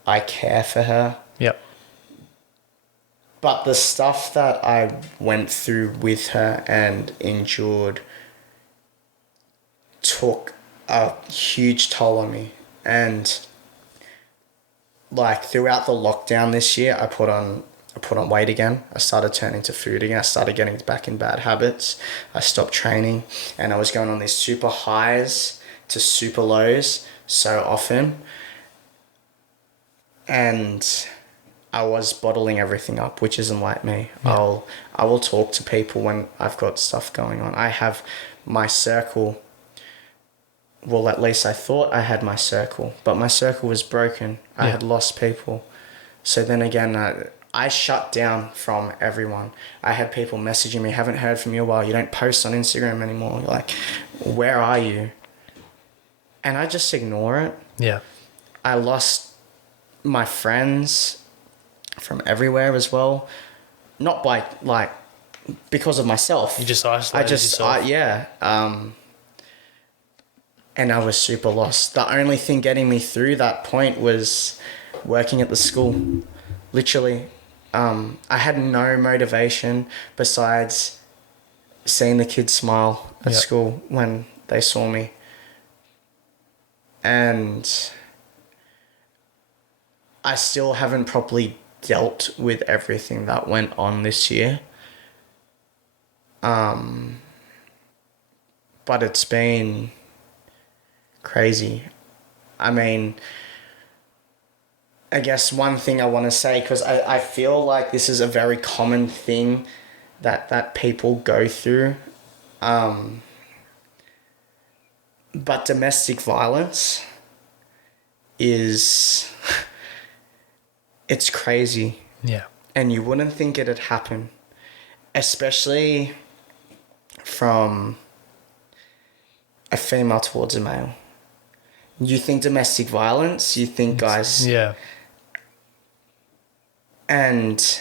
I care for her. Yep. But the stuff that I went through with her and endured took a huge toll on me. And like throughout the lockdown this year, I put on weight again. I started turning to food again. I started getting back in bad habits. I stopped training, and I was going on these super highs to super lows so often. And I was bottling everything up, which isn't like me. Yeah. I will talk to people when I've got stuff going on. I have my circle. Well, at least I thought I had my circle, but my circle was broken. I had lost people. So then again, I shut down from everyone. I had people messaging me, haven't heard from you a while. You don't post on Instagram anymore. You're like, where are you? And I just ignore it. Yeah. I lost my friends from everywhere as well. Not by, like, because of myself. You just isolated yourself. And I was super lost. The only thing getting me through that point was working at the school. Literally. I had no motivation besides seeing the kids smile at school when they saw me. And I still haven't properly dealt with everything that went on this year. But it's been crazy. I mean, I guess one thing I want to say, because I feel like this is a very common thing that people go through. But domestic violence is... it's crazy. Yeah. And you wouldn't think it'd happen. Especially from a female towards a male. You think domestic violence, you think guys... Yeah. And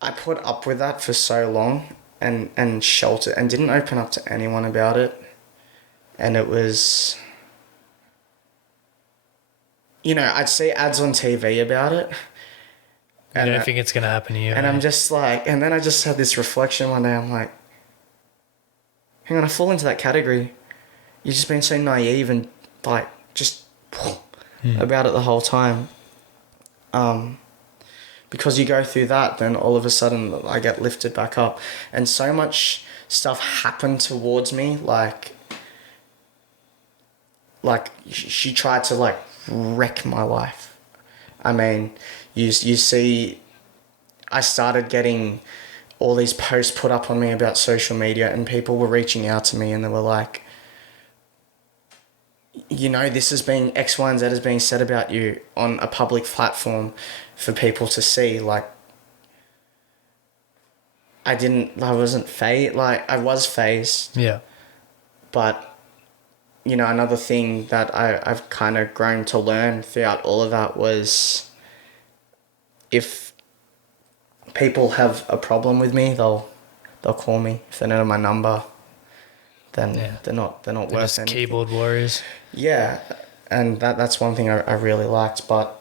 I put up with that for so long and sheltered and didn't open up to anyone about it. And it was... You know, I'd see ads on TV about it. I don't think it's going to happen to you. And I'm just like... And then I just had this reflection one day. I'm like, hang on, I fall into that category. You've just been so naive and, like, just about it the whole time. Because you go through that, then all of a sudden I get lifted back up. And so much stuff happened towards me, like she tried to, like, wreck my life. I mean, you see, I started getting all these posts put up on me about social media, and people were reaching out to me and they were like, you know, this is being X, Y, and Z is being said about you on a public platform for people to see. Like, I wasn't phased. Like, I was phased. Yeah. But, you know, another thing that I've kind of grown to learn throughout all of that was if people have a problem with me, they'll call me. If they know my number, then they're not worth just anything. Keyboard warriors. Yeah, and that's one thing I really liked, but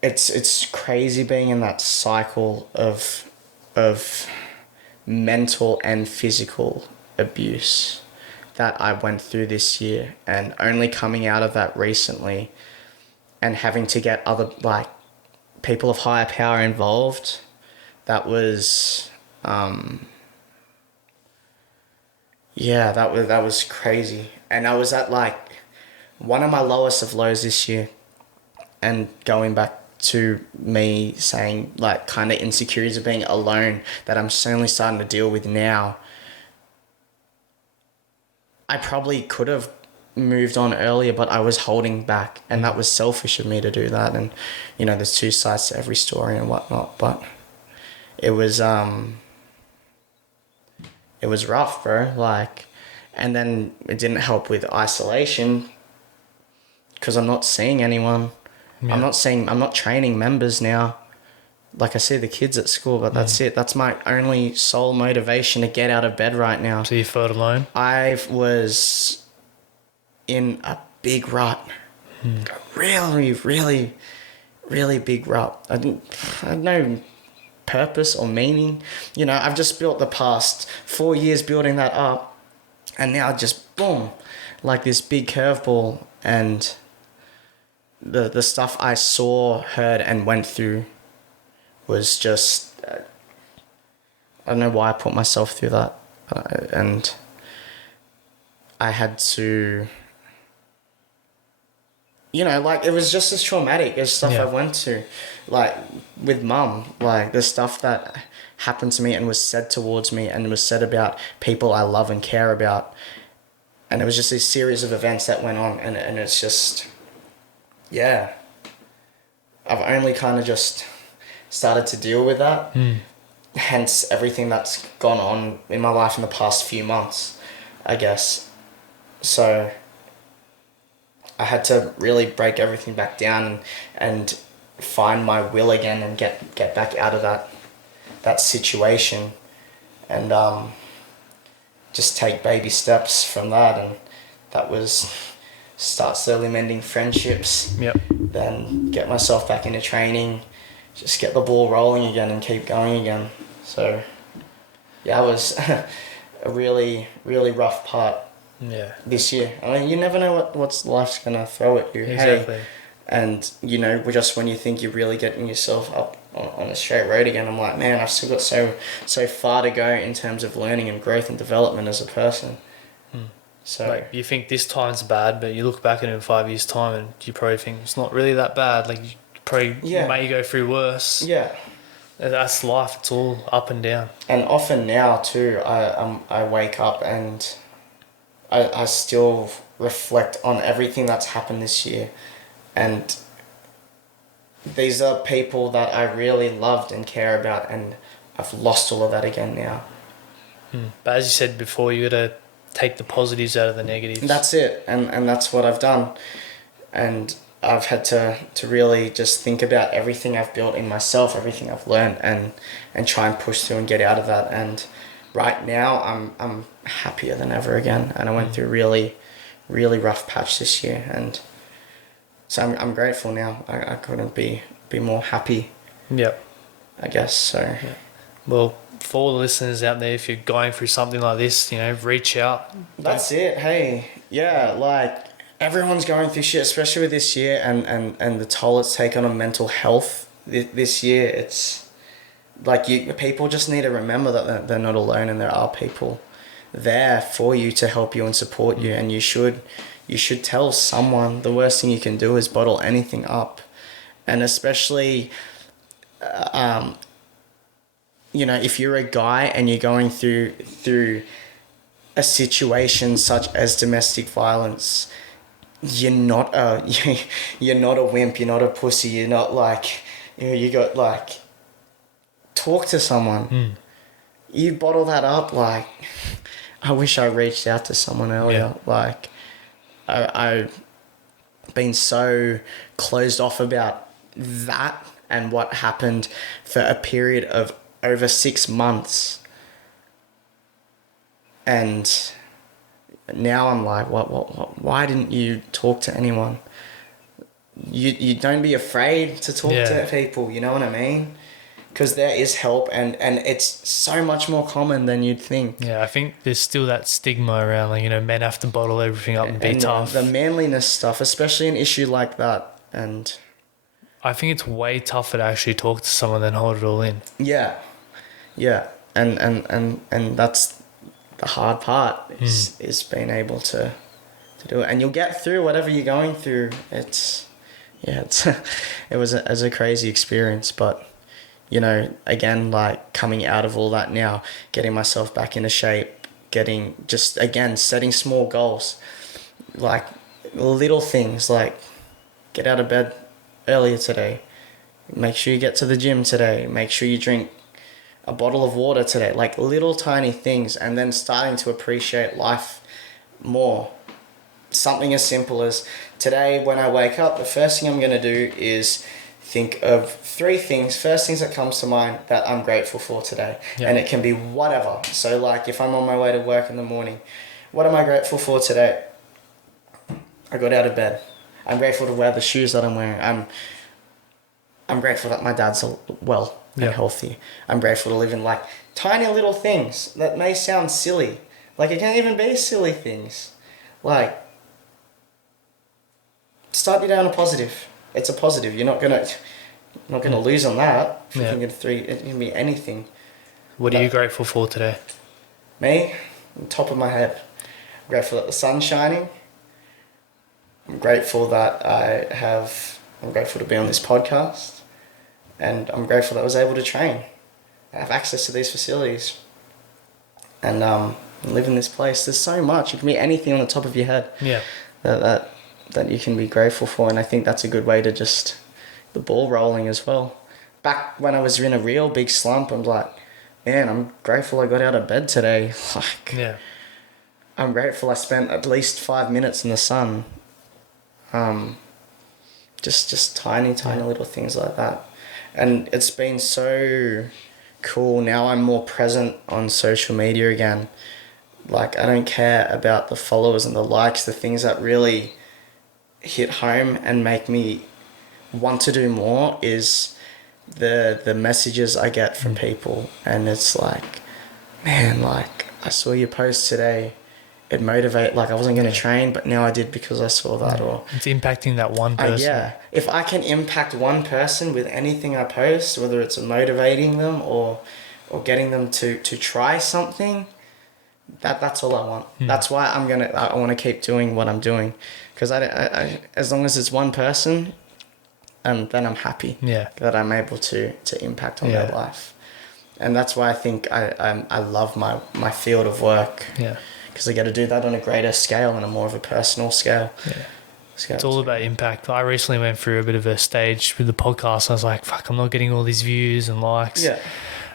it's crazy being in that cycle of mental and physical abuse that I went through this year, and only coming out of that recently and having to get other, like, people of higher power involved. That was that was crazy. And I was at, like, one of my lowest of lows this year, and going back to me saying, like, kind of insecurities of being alone that I'm only starting to deal with now. I probably could have moved on earlier, but I was holding back, and that was selfish of me to do that. And, you know, there's two sides to every story and whatnot, but it was rough, bro. Like, and then it didn't help with isolation because I'm not seeing anyone. Yeah. I'm not training members now. Like, I see the kids at school, but that's it. That's my only sole motivation to get out of bed right now. So you felt alone? I was in a big rut. A really, really, really big rut. I had no purpose or meaning. You know, I've just built the past 4 years building that up, and now just boom, like this big curveball. And the stuff I saw, heard, and went through was just, I don't know why I put myself through that. And I had to you know, like, it was just as traumatic as stuff I went to, like, with mum, like, the stuff that happened to me and was said towards me and was said about people I love and care about. And it was just this series of events that went on, and it's just, yeah. I've only kind of just started to deal with that. Hence everything that's gone on in my life in the past few months, I guess. So I had to really break everything back down and find my will again and get back out of that situation, and just take baby steps from that. And that was start slowly mending friendships, then get myself back into training, just get the ball rolling again and keep going again. So yeah, it was a really, really rough part this year. I mean, you never know what life's gonna throw at you. Exactly. Hey, and you know, just when you think you're really getting yourself up on a straight road again, I'm like, man, I've still got so far to go in terms of learning and growth and development as a person. So like, you think this time's bad, but you look back at it in 5 years' time and you probably think it's not really that bad. Like, you may go through worse. Yeah. That's life. It's all up and down. And often now too, I wake up and I still reflect on everything that's happened this year, and these are people that I really loved and care about, and I've lost all of that again now. But as you said before, you got to take the positives out of the negatives. That's it, and that's what I've done. And I've had to really just think about everything I've built in myself, everything I've learned, and try and push through and get out of that. And right now I'm happier than ever again, and I went through a really, really rough patch this year, and so I'm grateful now. I couldn't be more happy. Yep. I guess so. Yeah. Well, for all the listeners out there, if you're going through something like this, you know, reach out. That's it. Hey, yeah, like, everyone's going through shit, especially with this year and the toll it's taken on mental health this year. It's like, people just need to remember that they're not alone, and there are people there for you to help you and support you, and you should tell someone. The worst thing you can do is bottle anything up, and especially you know, if you're a guy and you're going through a situation such as domestic violence, you're not a wimp, you're not a pussy, you're not like, you know, you got, like, talk to someone. You bottle that up, like, I wish I reached out to someone earlier. Like, I've been so closed off about that and what happened for a period of over 6 months, and now I'm like, what? Why didn't you talk to anyone? You don't be afraid to talk to people. You know what I mean? Because there is help, and it's so much more common than you'd think. Yeah, I think there's still that stigma around, like, you know, men have to bottle everything up and be tough. The manliness stuff, especially an issue like that, and I think it's way tougher to actually talk to someone than hold it all in. Yeah, and that's the hard part is being able to do it, and you'll get through whatever you're going through. It was a crazy experience, but, you know, again, like, coming out of all that now, getting myself back into shape, setting small goals, like little things, like get out of bed earlier today, make sure you get to the gym today, make sure you drink a bottle of water today, like little tiny things, and then starting to appreciate life more. Something as simple as today when I wake up, the first thing I'm going to do is think of 3 things, first things that comes to mind that I'm grateful for today. Yeah. And it can be whatever. So, like, if I'm on my way to work in the morning, what am I grateful for today? I got out of bed. I'm grateful to wear the shoes that I'm wearing. I'm grateful that my dad's well and healthy. I'm grateful to live in, like, tiny little things that may sound silly. Like, it can't even be silly things. Like, start your day on a positive. It's a positive. You're not gonna lose on that. If you think of 3, it can be anything. What are you grateful for today? Me, on top of my head, I'm grateful that the sun's shining. I'm grateful that I'm grateful to be on this podcast, and I'm grateful that I was able to train. I have access to these facilities, and live in this place. There's so much. It can be anything on the top of your head. Yeah. That you can be grateful for, and I think that's a good way to just the ball rolling as well. Back when I was in a real big slump, I'm like, man, I'm grateful I got out of bed today. Like, Yeah. I'm grateful I spent at least 5 minutes in the sun. Just tiny little things like that. And it's been so cool. Now I'm more present on social media again. Like, I don't care about the followers and the likes, the things that really hit home and make me want to do more is the messages I get from people. And it's like, man, like, I saw your post today. It motivated, like, I wasn't going to train, but now I did because I saw that. Or it's impacting that one person. yeah. If I can impact one person with anything I post, whether it's motivating them or getting them to try something, that's all I want. That's why I want to keep doing what I'm doing, because I as long as it's one person, then I'm happy. Yeah. That I'm able to impact on their life, and that's why I think I love my field of work. Yeah. Because I get to do that on a greater scale and a more of a personal scale. Yeah. It's all about impact. I recently went through a bit of a stage with the podcast. I was like, fuck, I'm not getting all these views and likes. Yeah.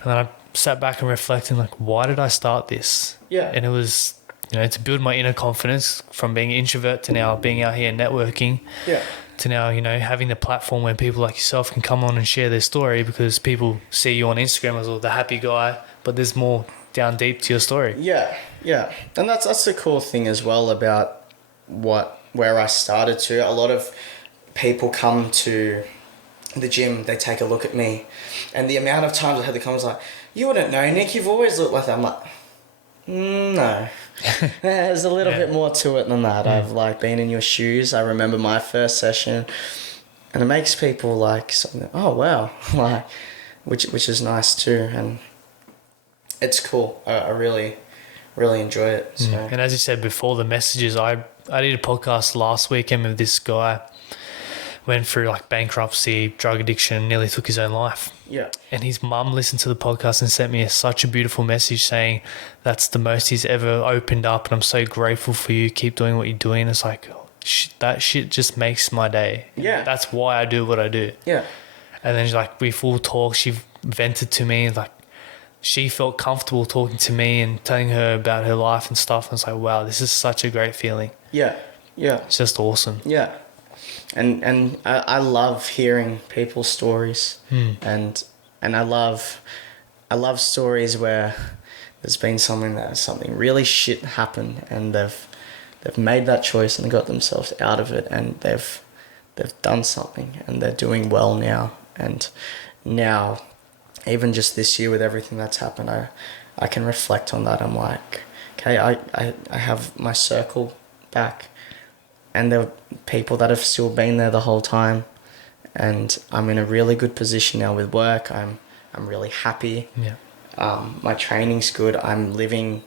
And then I sat back and reflected, like, why did I start this? Yeah. And it was, to build my inner confidence from being an introvert to now being out here networking. Yeah. To now, having the platform where people like yourself can come on and share their story, because people see you on Instagram as the happy guy, but there's more down deep to your story. Yeah. Yeah. And that's the cool thing as well about where I started to. A lot of people come to the gym, they take a look at me, and the amount of times I had the comments like, you wouldn't know, Nick, you've always looked like that. I'm like, no. There's a little bit more to it than that. I've like been in your shoes. I remember my first session, and it makes people like something, oh wow, like, which is nice too, and it's cool. I really enjoy it. So. And as you said before, the messages, I did a podcast last weekend with this guy, went through like bankruptcy, drug addiction, nearly took his own life. Yeah. And his mum listened to the podcast and sent me such a beautiful message saying that's the most he's ever opened up, and I'm so grateful for you. Keep doing what you're doing. It's like, that shit just makes my day. Yeah. That's why I do what I do. Yeah. And then like we full talk, she vented to me, like she felt comfortable talking to me and telling her about her life and stuff. And it's like, wow, this is such a great feeling. Yeah. Yeah. It's just awesome. Yeah. And I love hearing people's stories, and I love stories where there's been something really shit happened, and they've made that choice and got themselves out of it, and they've done something, and they're doing well now. And now, even just this year with everything that's happened, I can reflect on that. I'm like, okay, I have my circle back. And there are people that have still been there the whole time, and I'm in a really good position now with work. I'm really happy. Yeah. My training's good. I'm living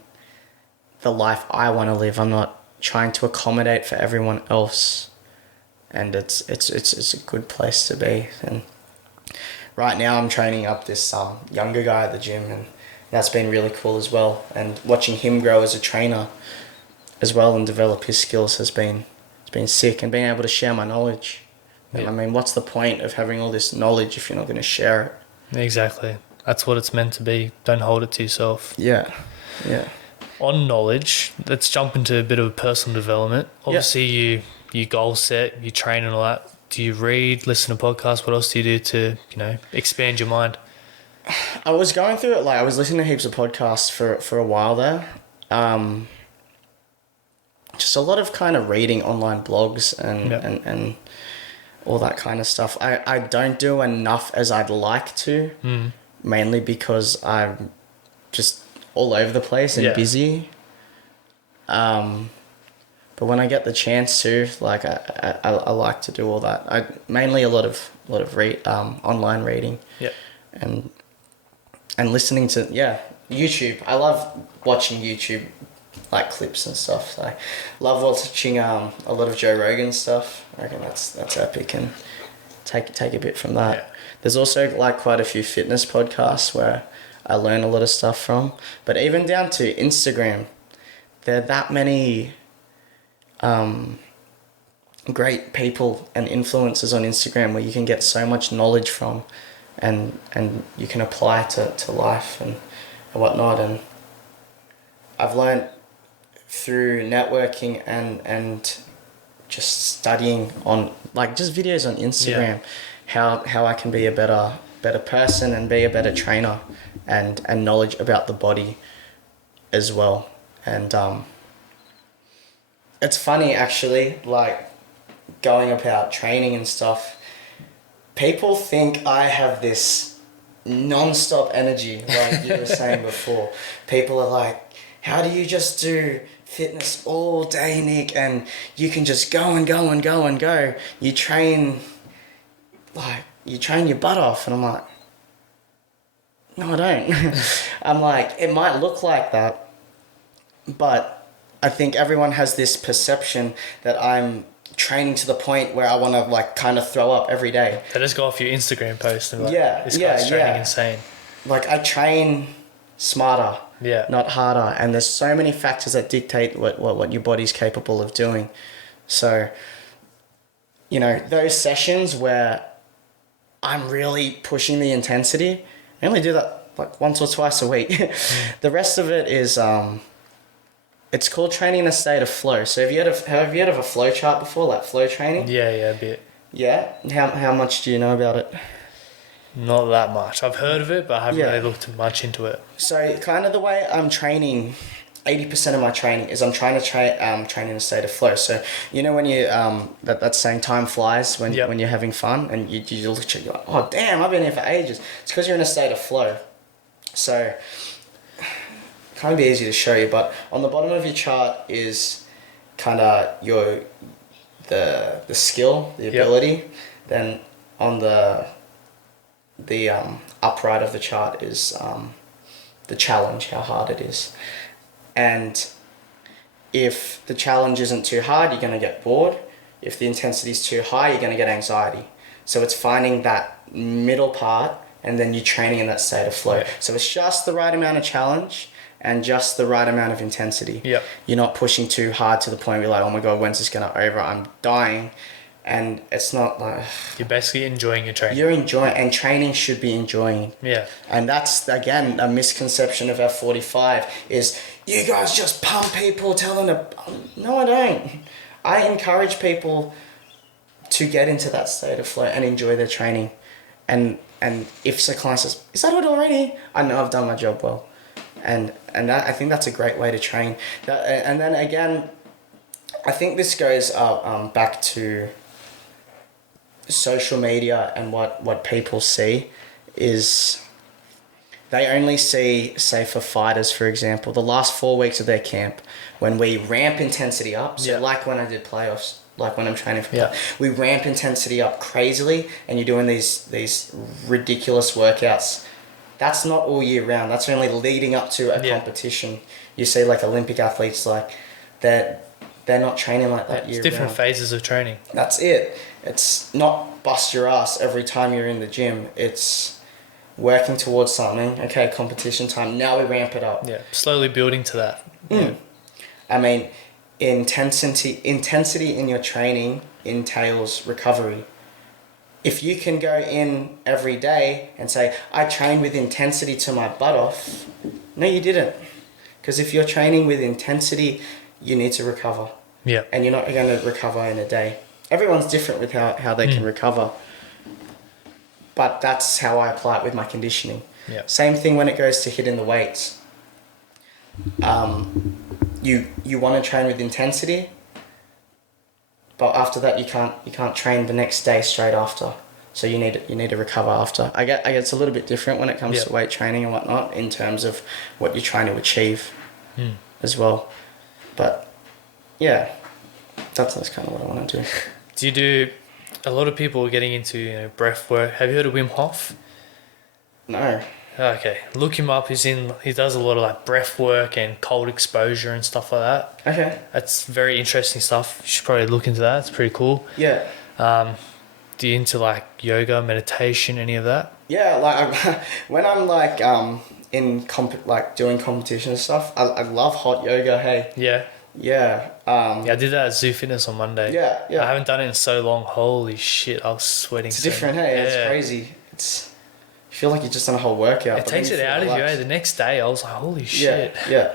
the life I want to live. I'm not trying to accommodate for everyone else, and it's a good place to be. And right now I'm training up this younger guy at the gym, and that's been really cool as well. And watching him grow as a trainer as well and develop his skills has been sick, and being able to share my knowledge. Yeah. I mean, what's the point of having all this knowledge if you're not going to share it? Exactly. That's what it's meant to be. Don't hold it to yourself. Yeah. Yeah. On knowledge, let's jump into a bit of personal development. Obviously, you goal set, you train and all that. Do you read, listen to podcasts? What else do you do to, expand your mind? I was going through it, like, I was listening to heaps of podcasts for a while there. Just a lot of kind of reading online blogs and all that kind of stuff. I don't do enough as I'd like to, mainly because I'm just all over the place and busy. But when I get the chance to, like, I like to do all that. Mainly a lot of online reading. Yeah. And listening to YouTube. I love watching YouTube like clips and stuff. So I love watching a lot of Joe Rogan stuff. I reckon that's epic, and take a bit from that. Yeah. There's also like quite a few fitness podcasts where I learn a lot of stuff from. But even down to Instagram, there are that many great people and influencers on Instagram where you can get so much knowledge from, and you can apply to life and whatnot. And I've learned through networking and just studying on like just videos on Instagram how I can be a better person and be a better trainer, and knowledge about the body as well. And it's funny actually, like going about training and stuff, people think I have this non-stop energy, like you were saying before. People are like, how do you just do fitness all day, Nick, and you can just go and go and go and go? You train your butt off. And I'm like, no, I don't. I'm like, it might look like that, but I think everyone has this perception that I'm training to the point where I want to like kind of throw up every day. They just go off your Instagram post and like, this yeah, guy's training insane. Like I train smarter, not harder, and there's so many factors that dictate what your body's capable of doing. So, you know, those sessions where I'm really pushing the intensity, I only do that like once or twice a week. The rest of it is it's called training in a state of flow. So have you heard of a flow chart before, like flow training? Yeah, a bit. Yeah? How much do you know about it? Not that much. I've heard of it, but I haven't really looked much into it. So kind of the way I'm training, 80% of my training is I'm trying to train in a state of flow. So you know when you that saying time flies when you're having fun, and you literally like, oh damn, I've been here for ages. It's because you're in a state of flow. So kind of be easy to show you, but on the bottom of your chart is kind of the skill, the ability. Then on the upright of the chart is the challenge, how hard it is. And if the challenge isn't too hard, you're going to get bored. If the intensity is too high, you're going to get anxiety. So it's finding that middle part, and then you're training in that state of flow. So it's just the right amount of challenge and just the right amount of intensity. You're not pushing too hard to the point where you're like, oh my God, when's this going to over? I'm dying. And it's not like... You're basically enjoying your training. You're enjoying, and training should be enjoying. Yeah. And that's, again, a misconception of F45 is, you guys just pump people, tell them to... No, I don't. I encourage people to get into that state of flow and enjoy their training. And if a client says, is that it already? I know I've done my job well. And that, I think that's a great way to train. And then again, I think this goes back to social media, and what people see is they only see, say for fighters, for example, the last 4 weeks of their camp, when we ramp intensity up. So like when I did playoffs, like when I'm training for playoffs, we ramp intensity up crazily, and you're doing these ridiculous workouts. That's not all year round. That's only leading up to a competition. You see like Olympic athletes, like they're not training like that year round. It's different phases of training. That's it. It's not bust your ass every time you're in the gym. It's working towards something. Okay, competition time. Now we ramp it up. Yeah, slowly building to that. Yeah. I mean, intensity in your training entails recovery. If you can go in every day and say, I trained with intensity to my butt off, no, you didn't. Because if you're training with intensity, you need to recover. Yeah. And you're not going to recover in a day. Everyone's different with how they can recover. But that's how I apply it with my conditioning. Yeah. Same thing when it goes to hitting the weights. You want to train with intensity, but after that you can't train the next day straight after. So you need to recover after. I guess it's a little bit different when it comes to weight training and whatnot, in terms of what you're trying to achieve as well. But yeah, that's kind of what I want to do. Do you do... A lot of people are getting into breath work. Have you heard of Wim Hof? No. Okay, look him up. He does a lot of like breath work and cold exposure and stuff like that. Okay. That's very interesting stuff. You should probably look into that. It's pretty cool. Yeah. Do you into like yoga, meditation, any of that? Yeah, like when I'm like like doing competition and stuff, I love hot yoga. Hey. Yeah. Yeah. Yeah, I did that at Zoo Fitness on Monday. Yeah, yeah. I haven't done it in so long. Holy shit, I was sweating. It's different. Hey, it's crazy. You feel like you've just done a whole workout. It takes it out of you. Eh? The next day, I was like, holy shit. Yeah.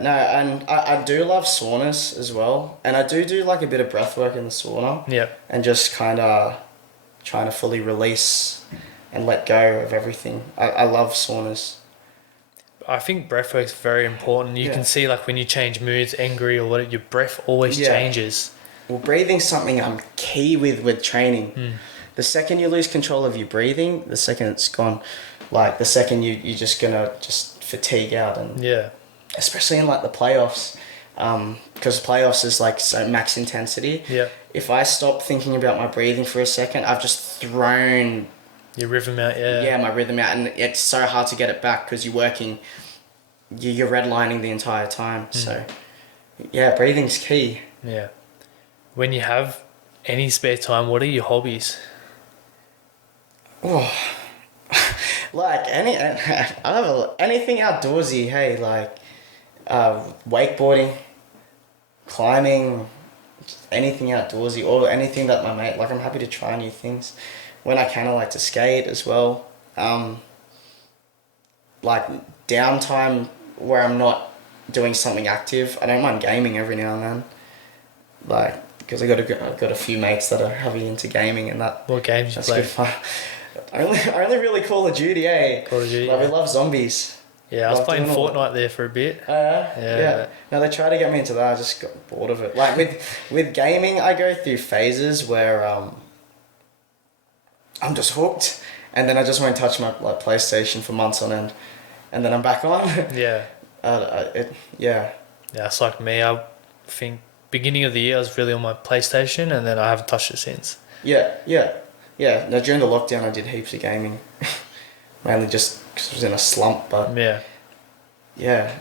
No, and I do love saunas as well, and I do like a bit of breath work in the sauna. Yeah. And just kind of trying to fully release and let go of everything. I love saunas. I think breath work's very important. You Yeah. can see like when you change moods, angry or what, your breath always Yeah. changes. Well, breathing's something I'm key with training. The second you lose control of your breathing, the second it's gone. Like the second you're just gonna just fatigue out, and Yeah. especially in like the playoffs, because playoffs is like so max intensity. Yeah. If I stop thinking about my breathing for a second, I've just thrown Your rhythm out, yeah. my rhythm out, and it's so hard to get it back because you're working, you're redlining the entire time. So yeah, breathing's key. Yeah. When you have any spare time, what are your hobbies? Oh, like anything outdoorsy. Hey, like wakeboarding, climbing, anything outdoorsy, or anything that my mate, like I'm happy to try new things. When I can, I like to skate as well. Like downtime where I'm not doing something active, I don't mind gaming every now and then. Like, because I've got a few mates that are heavy into gaming, and What games you that's play? good fun. Only really Call of Duty, eh? Call of Duty, Like, we yeah. love zombies. Yeah, I was Love playing doing all that. Fortnite there for a bit. Yeah. No, they try to get me into that. I just got bored of it. Like with gaming, I go through phases where I'm just hooked, and then I just won't touch my like PlayStation for months on end, and then I'm back on. Yeah. Yeah. Yeah, it's like me. I think beginning of the year I was really on my PlayStation and then I haven't touched it since. Yeah. No, during the lockdown, I did heaps of gaming, mainly just because I was in a slump. But Yeah.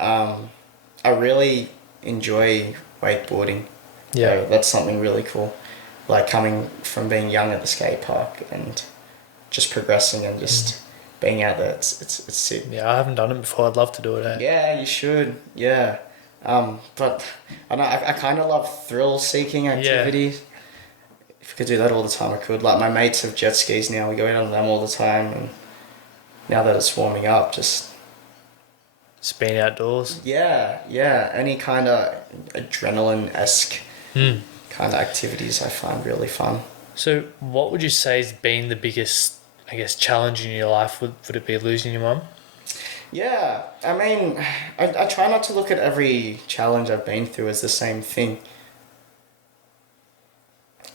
I really enjoy wakeboarding. Yeah. So that's something really cool. Like coming from being young at the skate park and just progressing and just being out there, it's sick. Yeah, I haven't done it before. I'd love to do it. Eh? Yeah, you should. Yeah. But I know I kind of love thrill-seeking activities. If I could do that all the time, I could. Like my mates have jet skis now. We go out on them all the time, and now that it's warming up, just being outdoors. yeah. Any kind of adrenaline-esque kind of activities I find really fun. So, what would you say has been the biggest, I guess, challenge in your life? Would it be losing your mum? Yeah, I mean, I try not to look at every challenge I've been through as the same thing.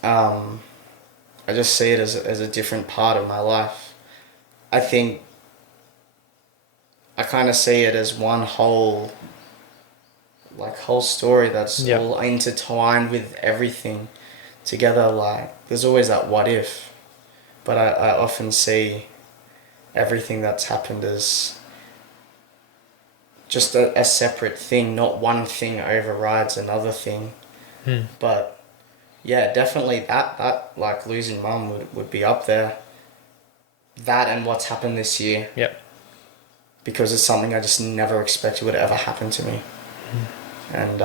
I just see it as a different part of my life. I think I kind of see it as one whole story that's all intertwined with everything together. Like, there's always that what if, but I often see everything that's happened as just a separate thing, not one thing overrides another thing. But yeah, definitely that like losing mum would be up there. That and what's happened this year. Yep. Because it's something I just never expected would ever happen to me. And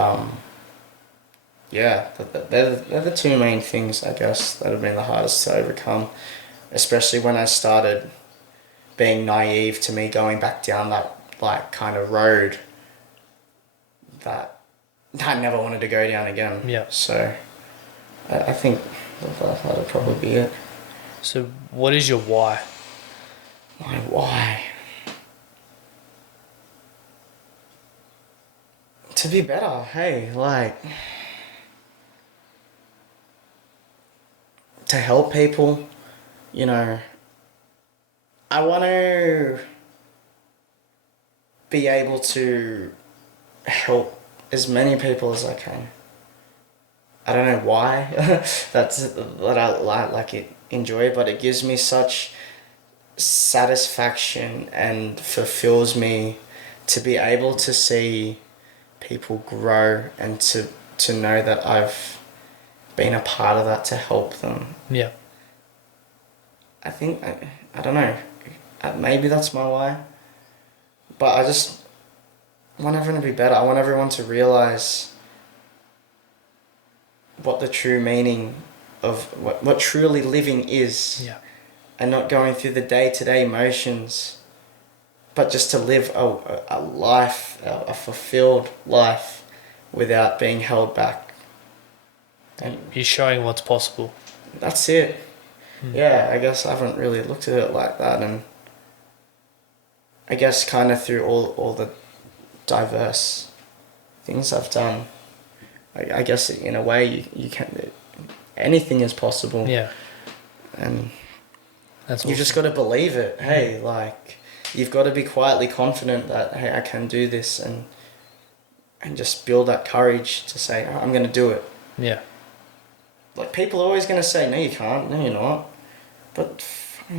yeah, they're the two main things, I guess, that have been the hardest to overcome. Especially when I started being naive to me going back down that like kind of road that I never wanted to go down again. Yeah. So I think that'll probably be it. So, what is your why? My why? To be better, hey, like to help people, you know. I want to be able to help as many people as I can. I don't know why that I like it, enjoy it, but it gives me such satisfaction and fulfills me to be able to see people grow and to know that I've been a part of that to help them. Yeah. I think, I don't know, maybe that's my why. But I just want everyone to be better. I want everyone to realise what the true meaning of what truly living is. Yeah. And not going through the day-to-day motions, but just to live a life, a fulfilled life without being held back. And you're showing what's possible. that's it. Yeah, I guess I haven't really looked at it like that, and I guess kind of through all the diverse things I've done, I guess in a way you can, anything is possible. Yeah. And that's you just got to believe it. Hey, like, you've got to be quietly confident that, hey, I can do this, and just build that courage to say, oh, I'm going to do it. Yeah. Like, people are always going to say, no, you can't, no, you're not. But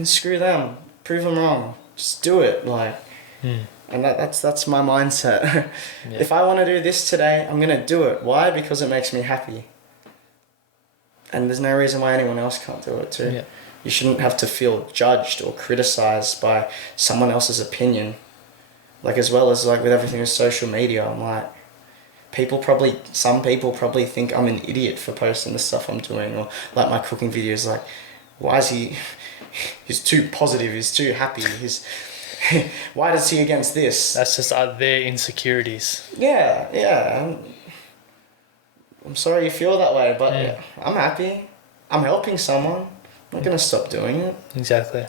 screw them. Prove them wrong. Just do it. Like, and that's my mindset. Yeah. If I want to do this today, I'm going to do it. Why? Because it makes me happy. And there's no reason why anyone else can't do it too. Yeah. You shouldn't have to feel judged or criticized by someone else's opinion. Like, as well as like with everything with social media, I'm like, some people probably think I'm an idiot for posting the stuff I'm doing, or like my cooking videos, like, why is he's too positive, he's too happy, why does he against this? That's just their insecurities. Yeah. I'm sorry you feel that way, but I'm happy. I'm helping someone. I'm not going to stop doing it. Exactly.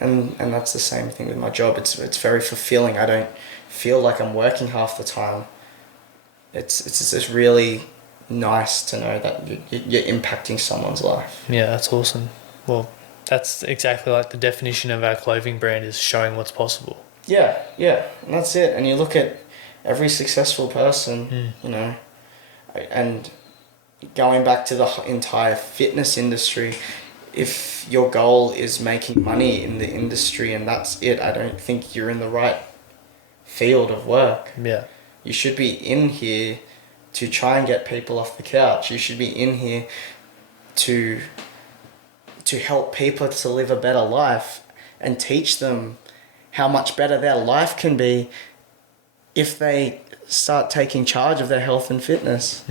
And that's the same thing with my job. It's very fulfilling. I don't feel like I'm working half the time. It's just really nice to know that you're impacting someone's life. Yeah, that's awesome. Well, that's exactly like the definition of our clothing brand, is showing what's possible. Yeah, and that's it. And you look at every successful person, you know, and going back to the entire fitness industry, if your goal is making money in the industry and that's it, I don't think you're in the right field of work. Yeah. You should be in here to try and get people off the couch. You should be in here to help people to live a better life and teach them how much better their life can be if they start taking charge of their health and fitness.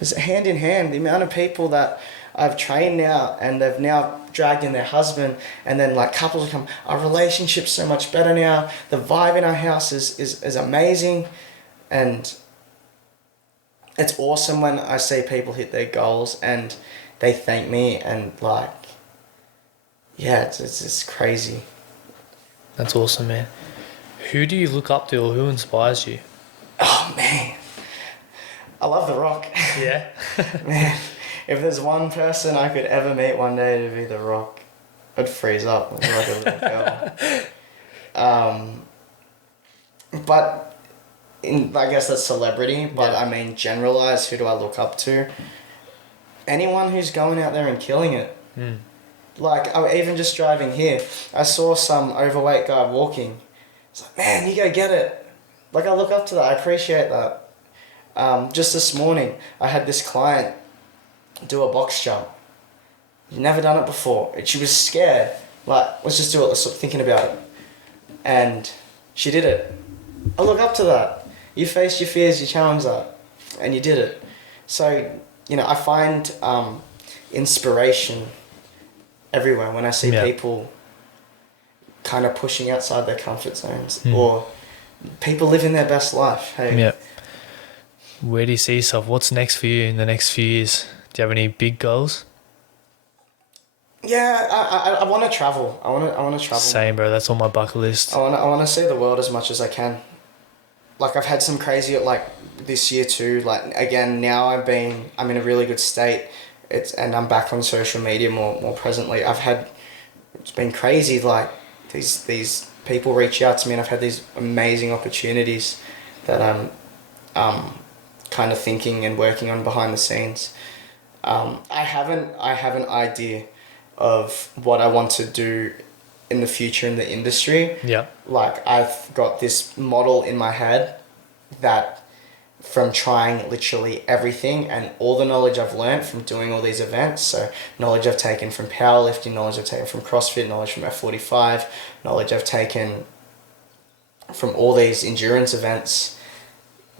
It's hand in hand. The amount of people that I've trained now, and they've now dragged in their husband, and then like couples come, our relationship's so much better now. The vibe in our house is amazing. And it's awesome when I see people hit their goals and they thank me, and like, yeah, it's crazy. That's awesome, man. Who do you look up to, or who inspires you? Oh, man. I love The Rock. Yeah? Man, if there's one person I could ever meet one day to be The Rock, I'd freeze up like a little girl. But I guess that's celebrity, but I mean, generalized, who do I look up to? Anyone who's going out there and killing it. Like, even just driving here, I saw some overweight guy walking. It's like, man, you go get it. Like, I look up to that. I appreciate that. Just this morning, I had this client do a box jump. She'd never done it before. She was scared. Like, let's just do it. Let's stop thinking about it. And she did it. I look up to that. You faced your fears, you challenged that, and you did it. So, you know, I find inspiration everywhere when I see people kind of pushing outside their comfort zones, or people living their best life. Hey. Yeah. Where do you see yourself? What's next for you in the next few years? Do you have any big goals? Yeah, I want to travel. I want to travel. Same, bro. That's on my bucket list. I want to see the world as much as I can. Like, I've had some crazy, like, this year too. Like, again, now I'm in a really good state. And I'm back on social media more presently. It's been crazy. Like, these people reach out to me, and I've had these amazing opportunities that I'm kind of thinking and working on behind the scenes. I have an idea of what I want to do in the future in the industry. Yeah. Like, I've got this model in my head that from trying literally everything and all the knowledge I've learned from doing all these events, so knowledge I've taken from powerlifting, knowledge I've taken from CrossFit, knowledge from F45, knowledge I've taken from all these endurance events,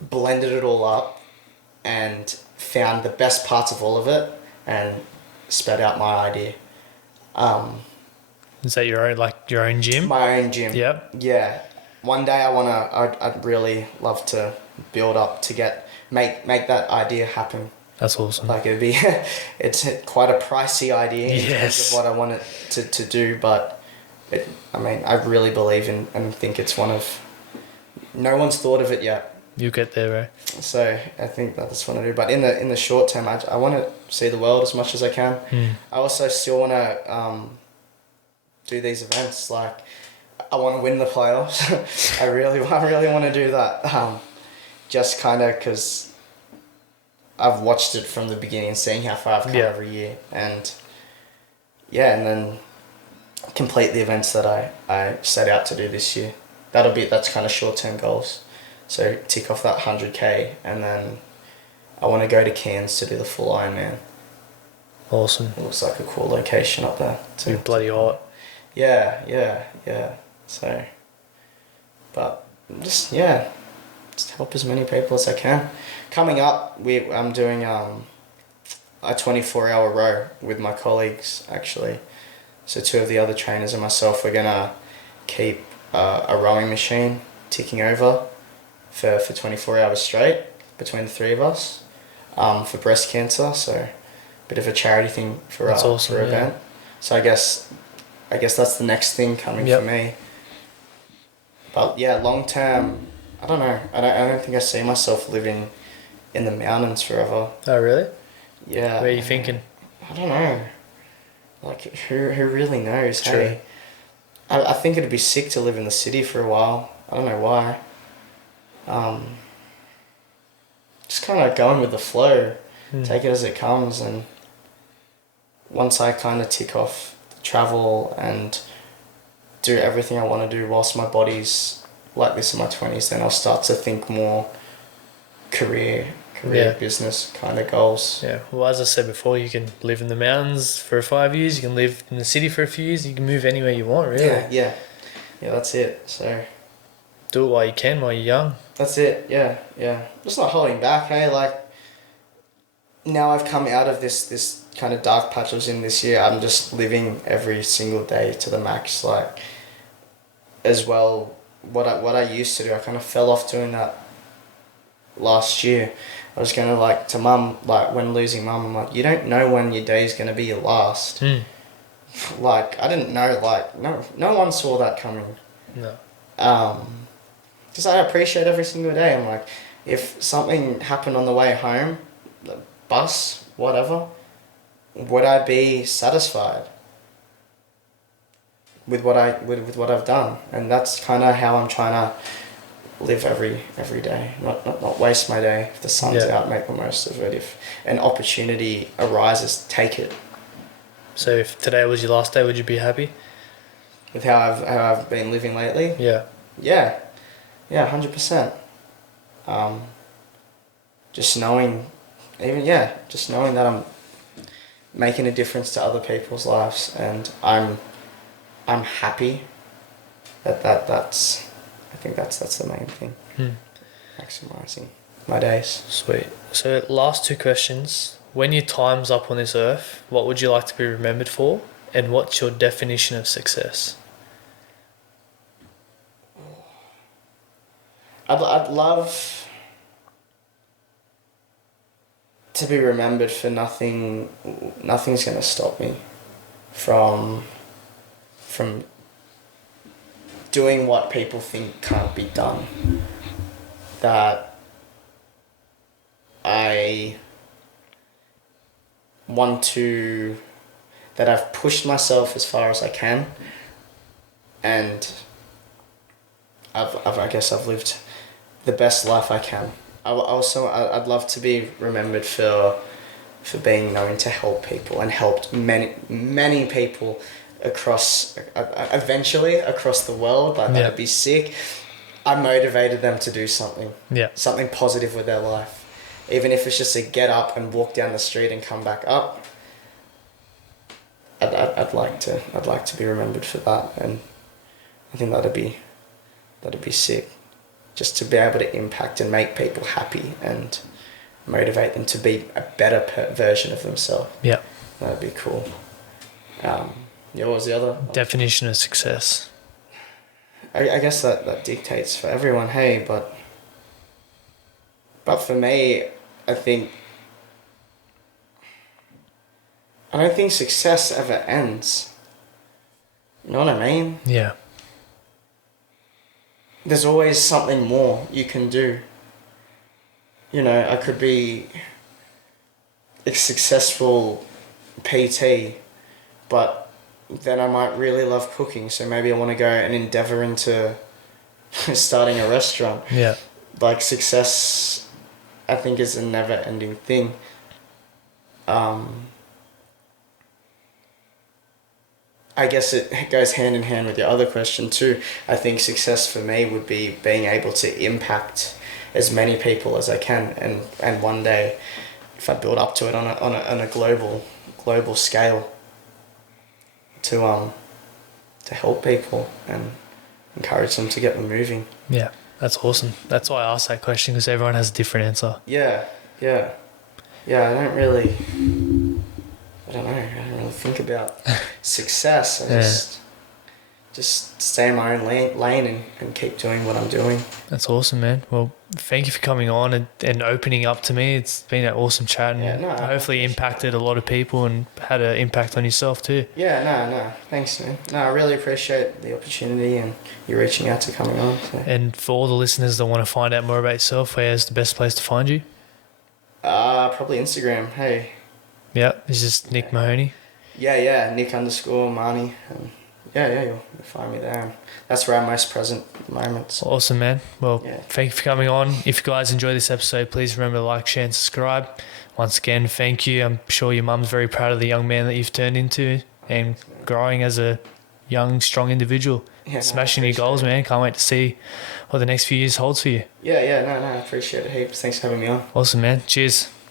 blended it all up and found the best parts of all of it and spat out my idea. Is that your own gym? My own gym. Yep. Yeah. One day I'd really love to build up to make that idea happen. That's awesome. Like, it'd be, it's quite a pricey idea in terms of what I want it to do, but I really believe in and think it's no one's thought of it yet. You get there, right? So I think that's what I do. But in the short term, I want to see the world as much as I can. I also still want to do these events. Like, I want to win the playoffs. I really want to do that. Just kind of because I've watched it from the beginning and seeing how far I've come every year, and then complete the events that I set out to do this year. That's kind of short term goals. So tick off that 100k, and then I want to go to Cairns to do the full Ironman. Awesome. It looks like a cool location up there. You're bloody hot. Yeah. So, but just help as many people as I can. Coming up, I'm doing a 24-hour row with my colleagues, actually. So 2 of the other trainers and myself, we're gonna keep a rowing machine ticking over for 24 hours straight between the 3 of us, for breast cancer. So a bit of a charity thing for That's awesome, for event. So I guess that's the next thing coming for me. But yeah, long term, I don't know. I don't think I see myself living in the mountains forever. Oh, really? Yeah. Where are you thinking? I don't know. Like, who really knows? True. Hey, I think it'd be sick to live in the city for a while. I don't know why. Just kind of going with the flow, take it as it comes, and once I kind of tick off travel and do everything I want to do whilst my body's like this in my 20s, then I'll start to think more career business kind of goals. Yeah, well, as I said before, you can live in the mountains for 5 years, you can live in the city for a few years, you can move anywhere you want, really. Yeah, that's it. So do it while you can, while you're young. That's it, yeah. Just not holding back, hey, like, now I've come out of this kind of dark patch I was in this year, I'm just living every single day to the max, like, as well, what I used to do, I kind of fell off doing that last year. I was going to, like, to mum, like, when losing mum, I'm like, you don't know when your day's going to be your last. Like, I didn't know, like, no one saw that coming. No. Just I appreciate every single day. I'm like, if something happened on the way home, the bus, whatever, would I be satisfied with what I've done? And that's kind of how I'm trying to live every day. Not waste my day. If the sun's out, make the most of it. If an opportunity arises, take it. So if today was your last day, would you be happy? With how I've been living lately? Yeah, 100%. Just knowing that I'm making a difference to other people's lives, and I'm happy that's I think that's the main thing. Maximizing my days. Sweet. So last 2 questions. When your time's up on this earth, what would you like to be remembered for, and what's your definition of success? I'd love to be remembered for nothing. Nothing's gonna stop me from doing what people think can't be done. That I've pushed myself as far as I can, and I guess I've lived the best life I can. I'd love to be remembered for being known to help people and helped many people eventually across the world. Like that'd be sick. I motivated them to do something. Yeah. Something positive with their life. Even if it's just to get up and walk down the street and come back up. I'd like to be remembered for that, and I think that'd be sick. Just to be able to impact and make people happy and motivate them to be a better version of themselves. Yeah. That'd be cool. What was the other? Definition of success. I guess that dictates for everyone, hey, but for me, I don't think success ever ends. You know what I mean? Yeah. There's always something more you can do. You know, I could be a successful PT, but then I might really love cooking, so maybe I want to go and endeavor into starting a restaurant. Yeah. Like, success, I think, is a never-ending thing. I guess it goes hand in hand with your other question too. I think success for me would be being able to impact as many people as I can, and one day, if I build up to it on a global scale, to help people and encourage them to get them moving. Yeah, that's awesome. That's why I asked that question, because everyone has a different answer. Yeah. I don't really think about success. I just stay in my own lane and keep doing what I'm doing. That's awesome, man. Well, thank you for coming on and opening up to me. It's been an awesome chat, and hopefully impacted a lot of people and had an impact on yourself too. Yeah, no. Thanks, man. No, I really appreciate the opportunity and you reaching out to coming on. So. And for all the listeners that want to find out more about yourself, where's the best place to find you? Probably Instagram. Hey. Yeah, it's just Nick Mahoney. Yeah, Nick_Mahoney. You'll find me there. And that's where I'm most present at the moment. So. Awesome, man. Well, Thank you for coming on. If you guys enjoy this episode, please remember to like, share, and subscribe. Once again, thank you. I'm sure your mum's very proud of the young man that you've turned into and growing as a young, strong individual. Smashing your goals, man. Can't wait to see what the next few years holds for you. Yeah, I appreciate it heaps. Thanks for having me on. Awesome, man. Cheers.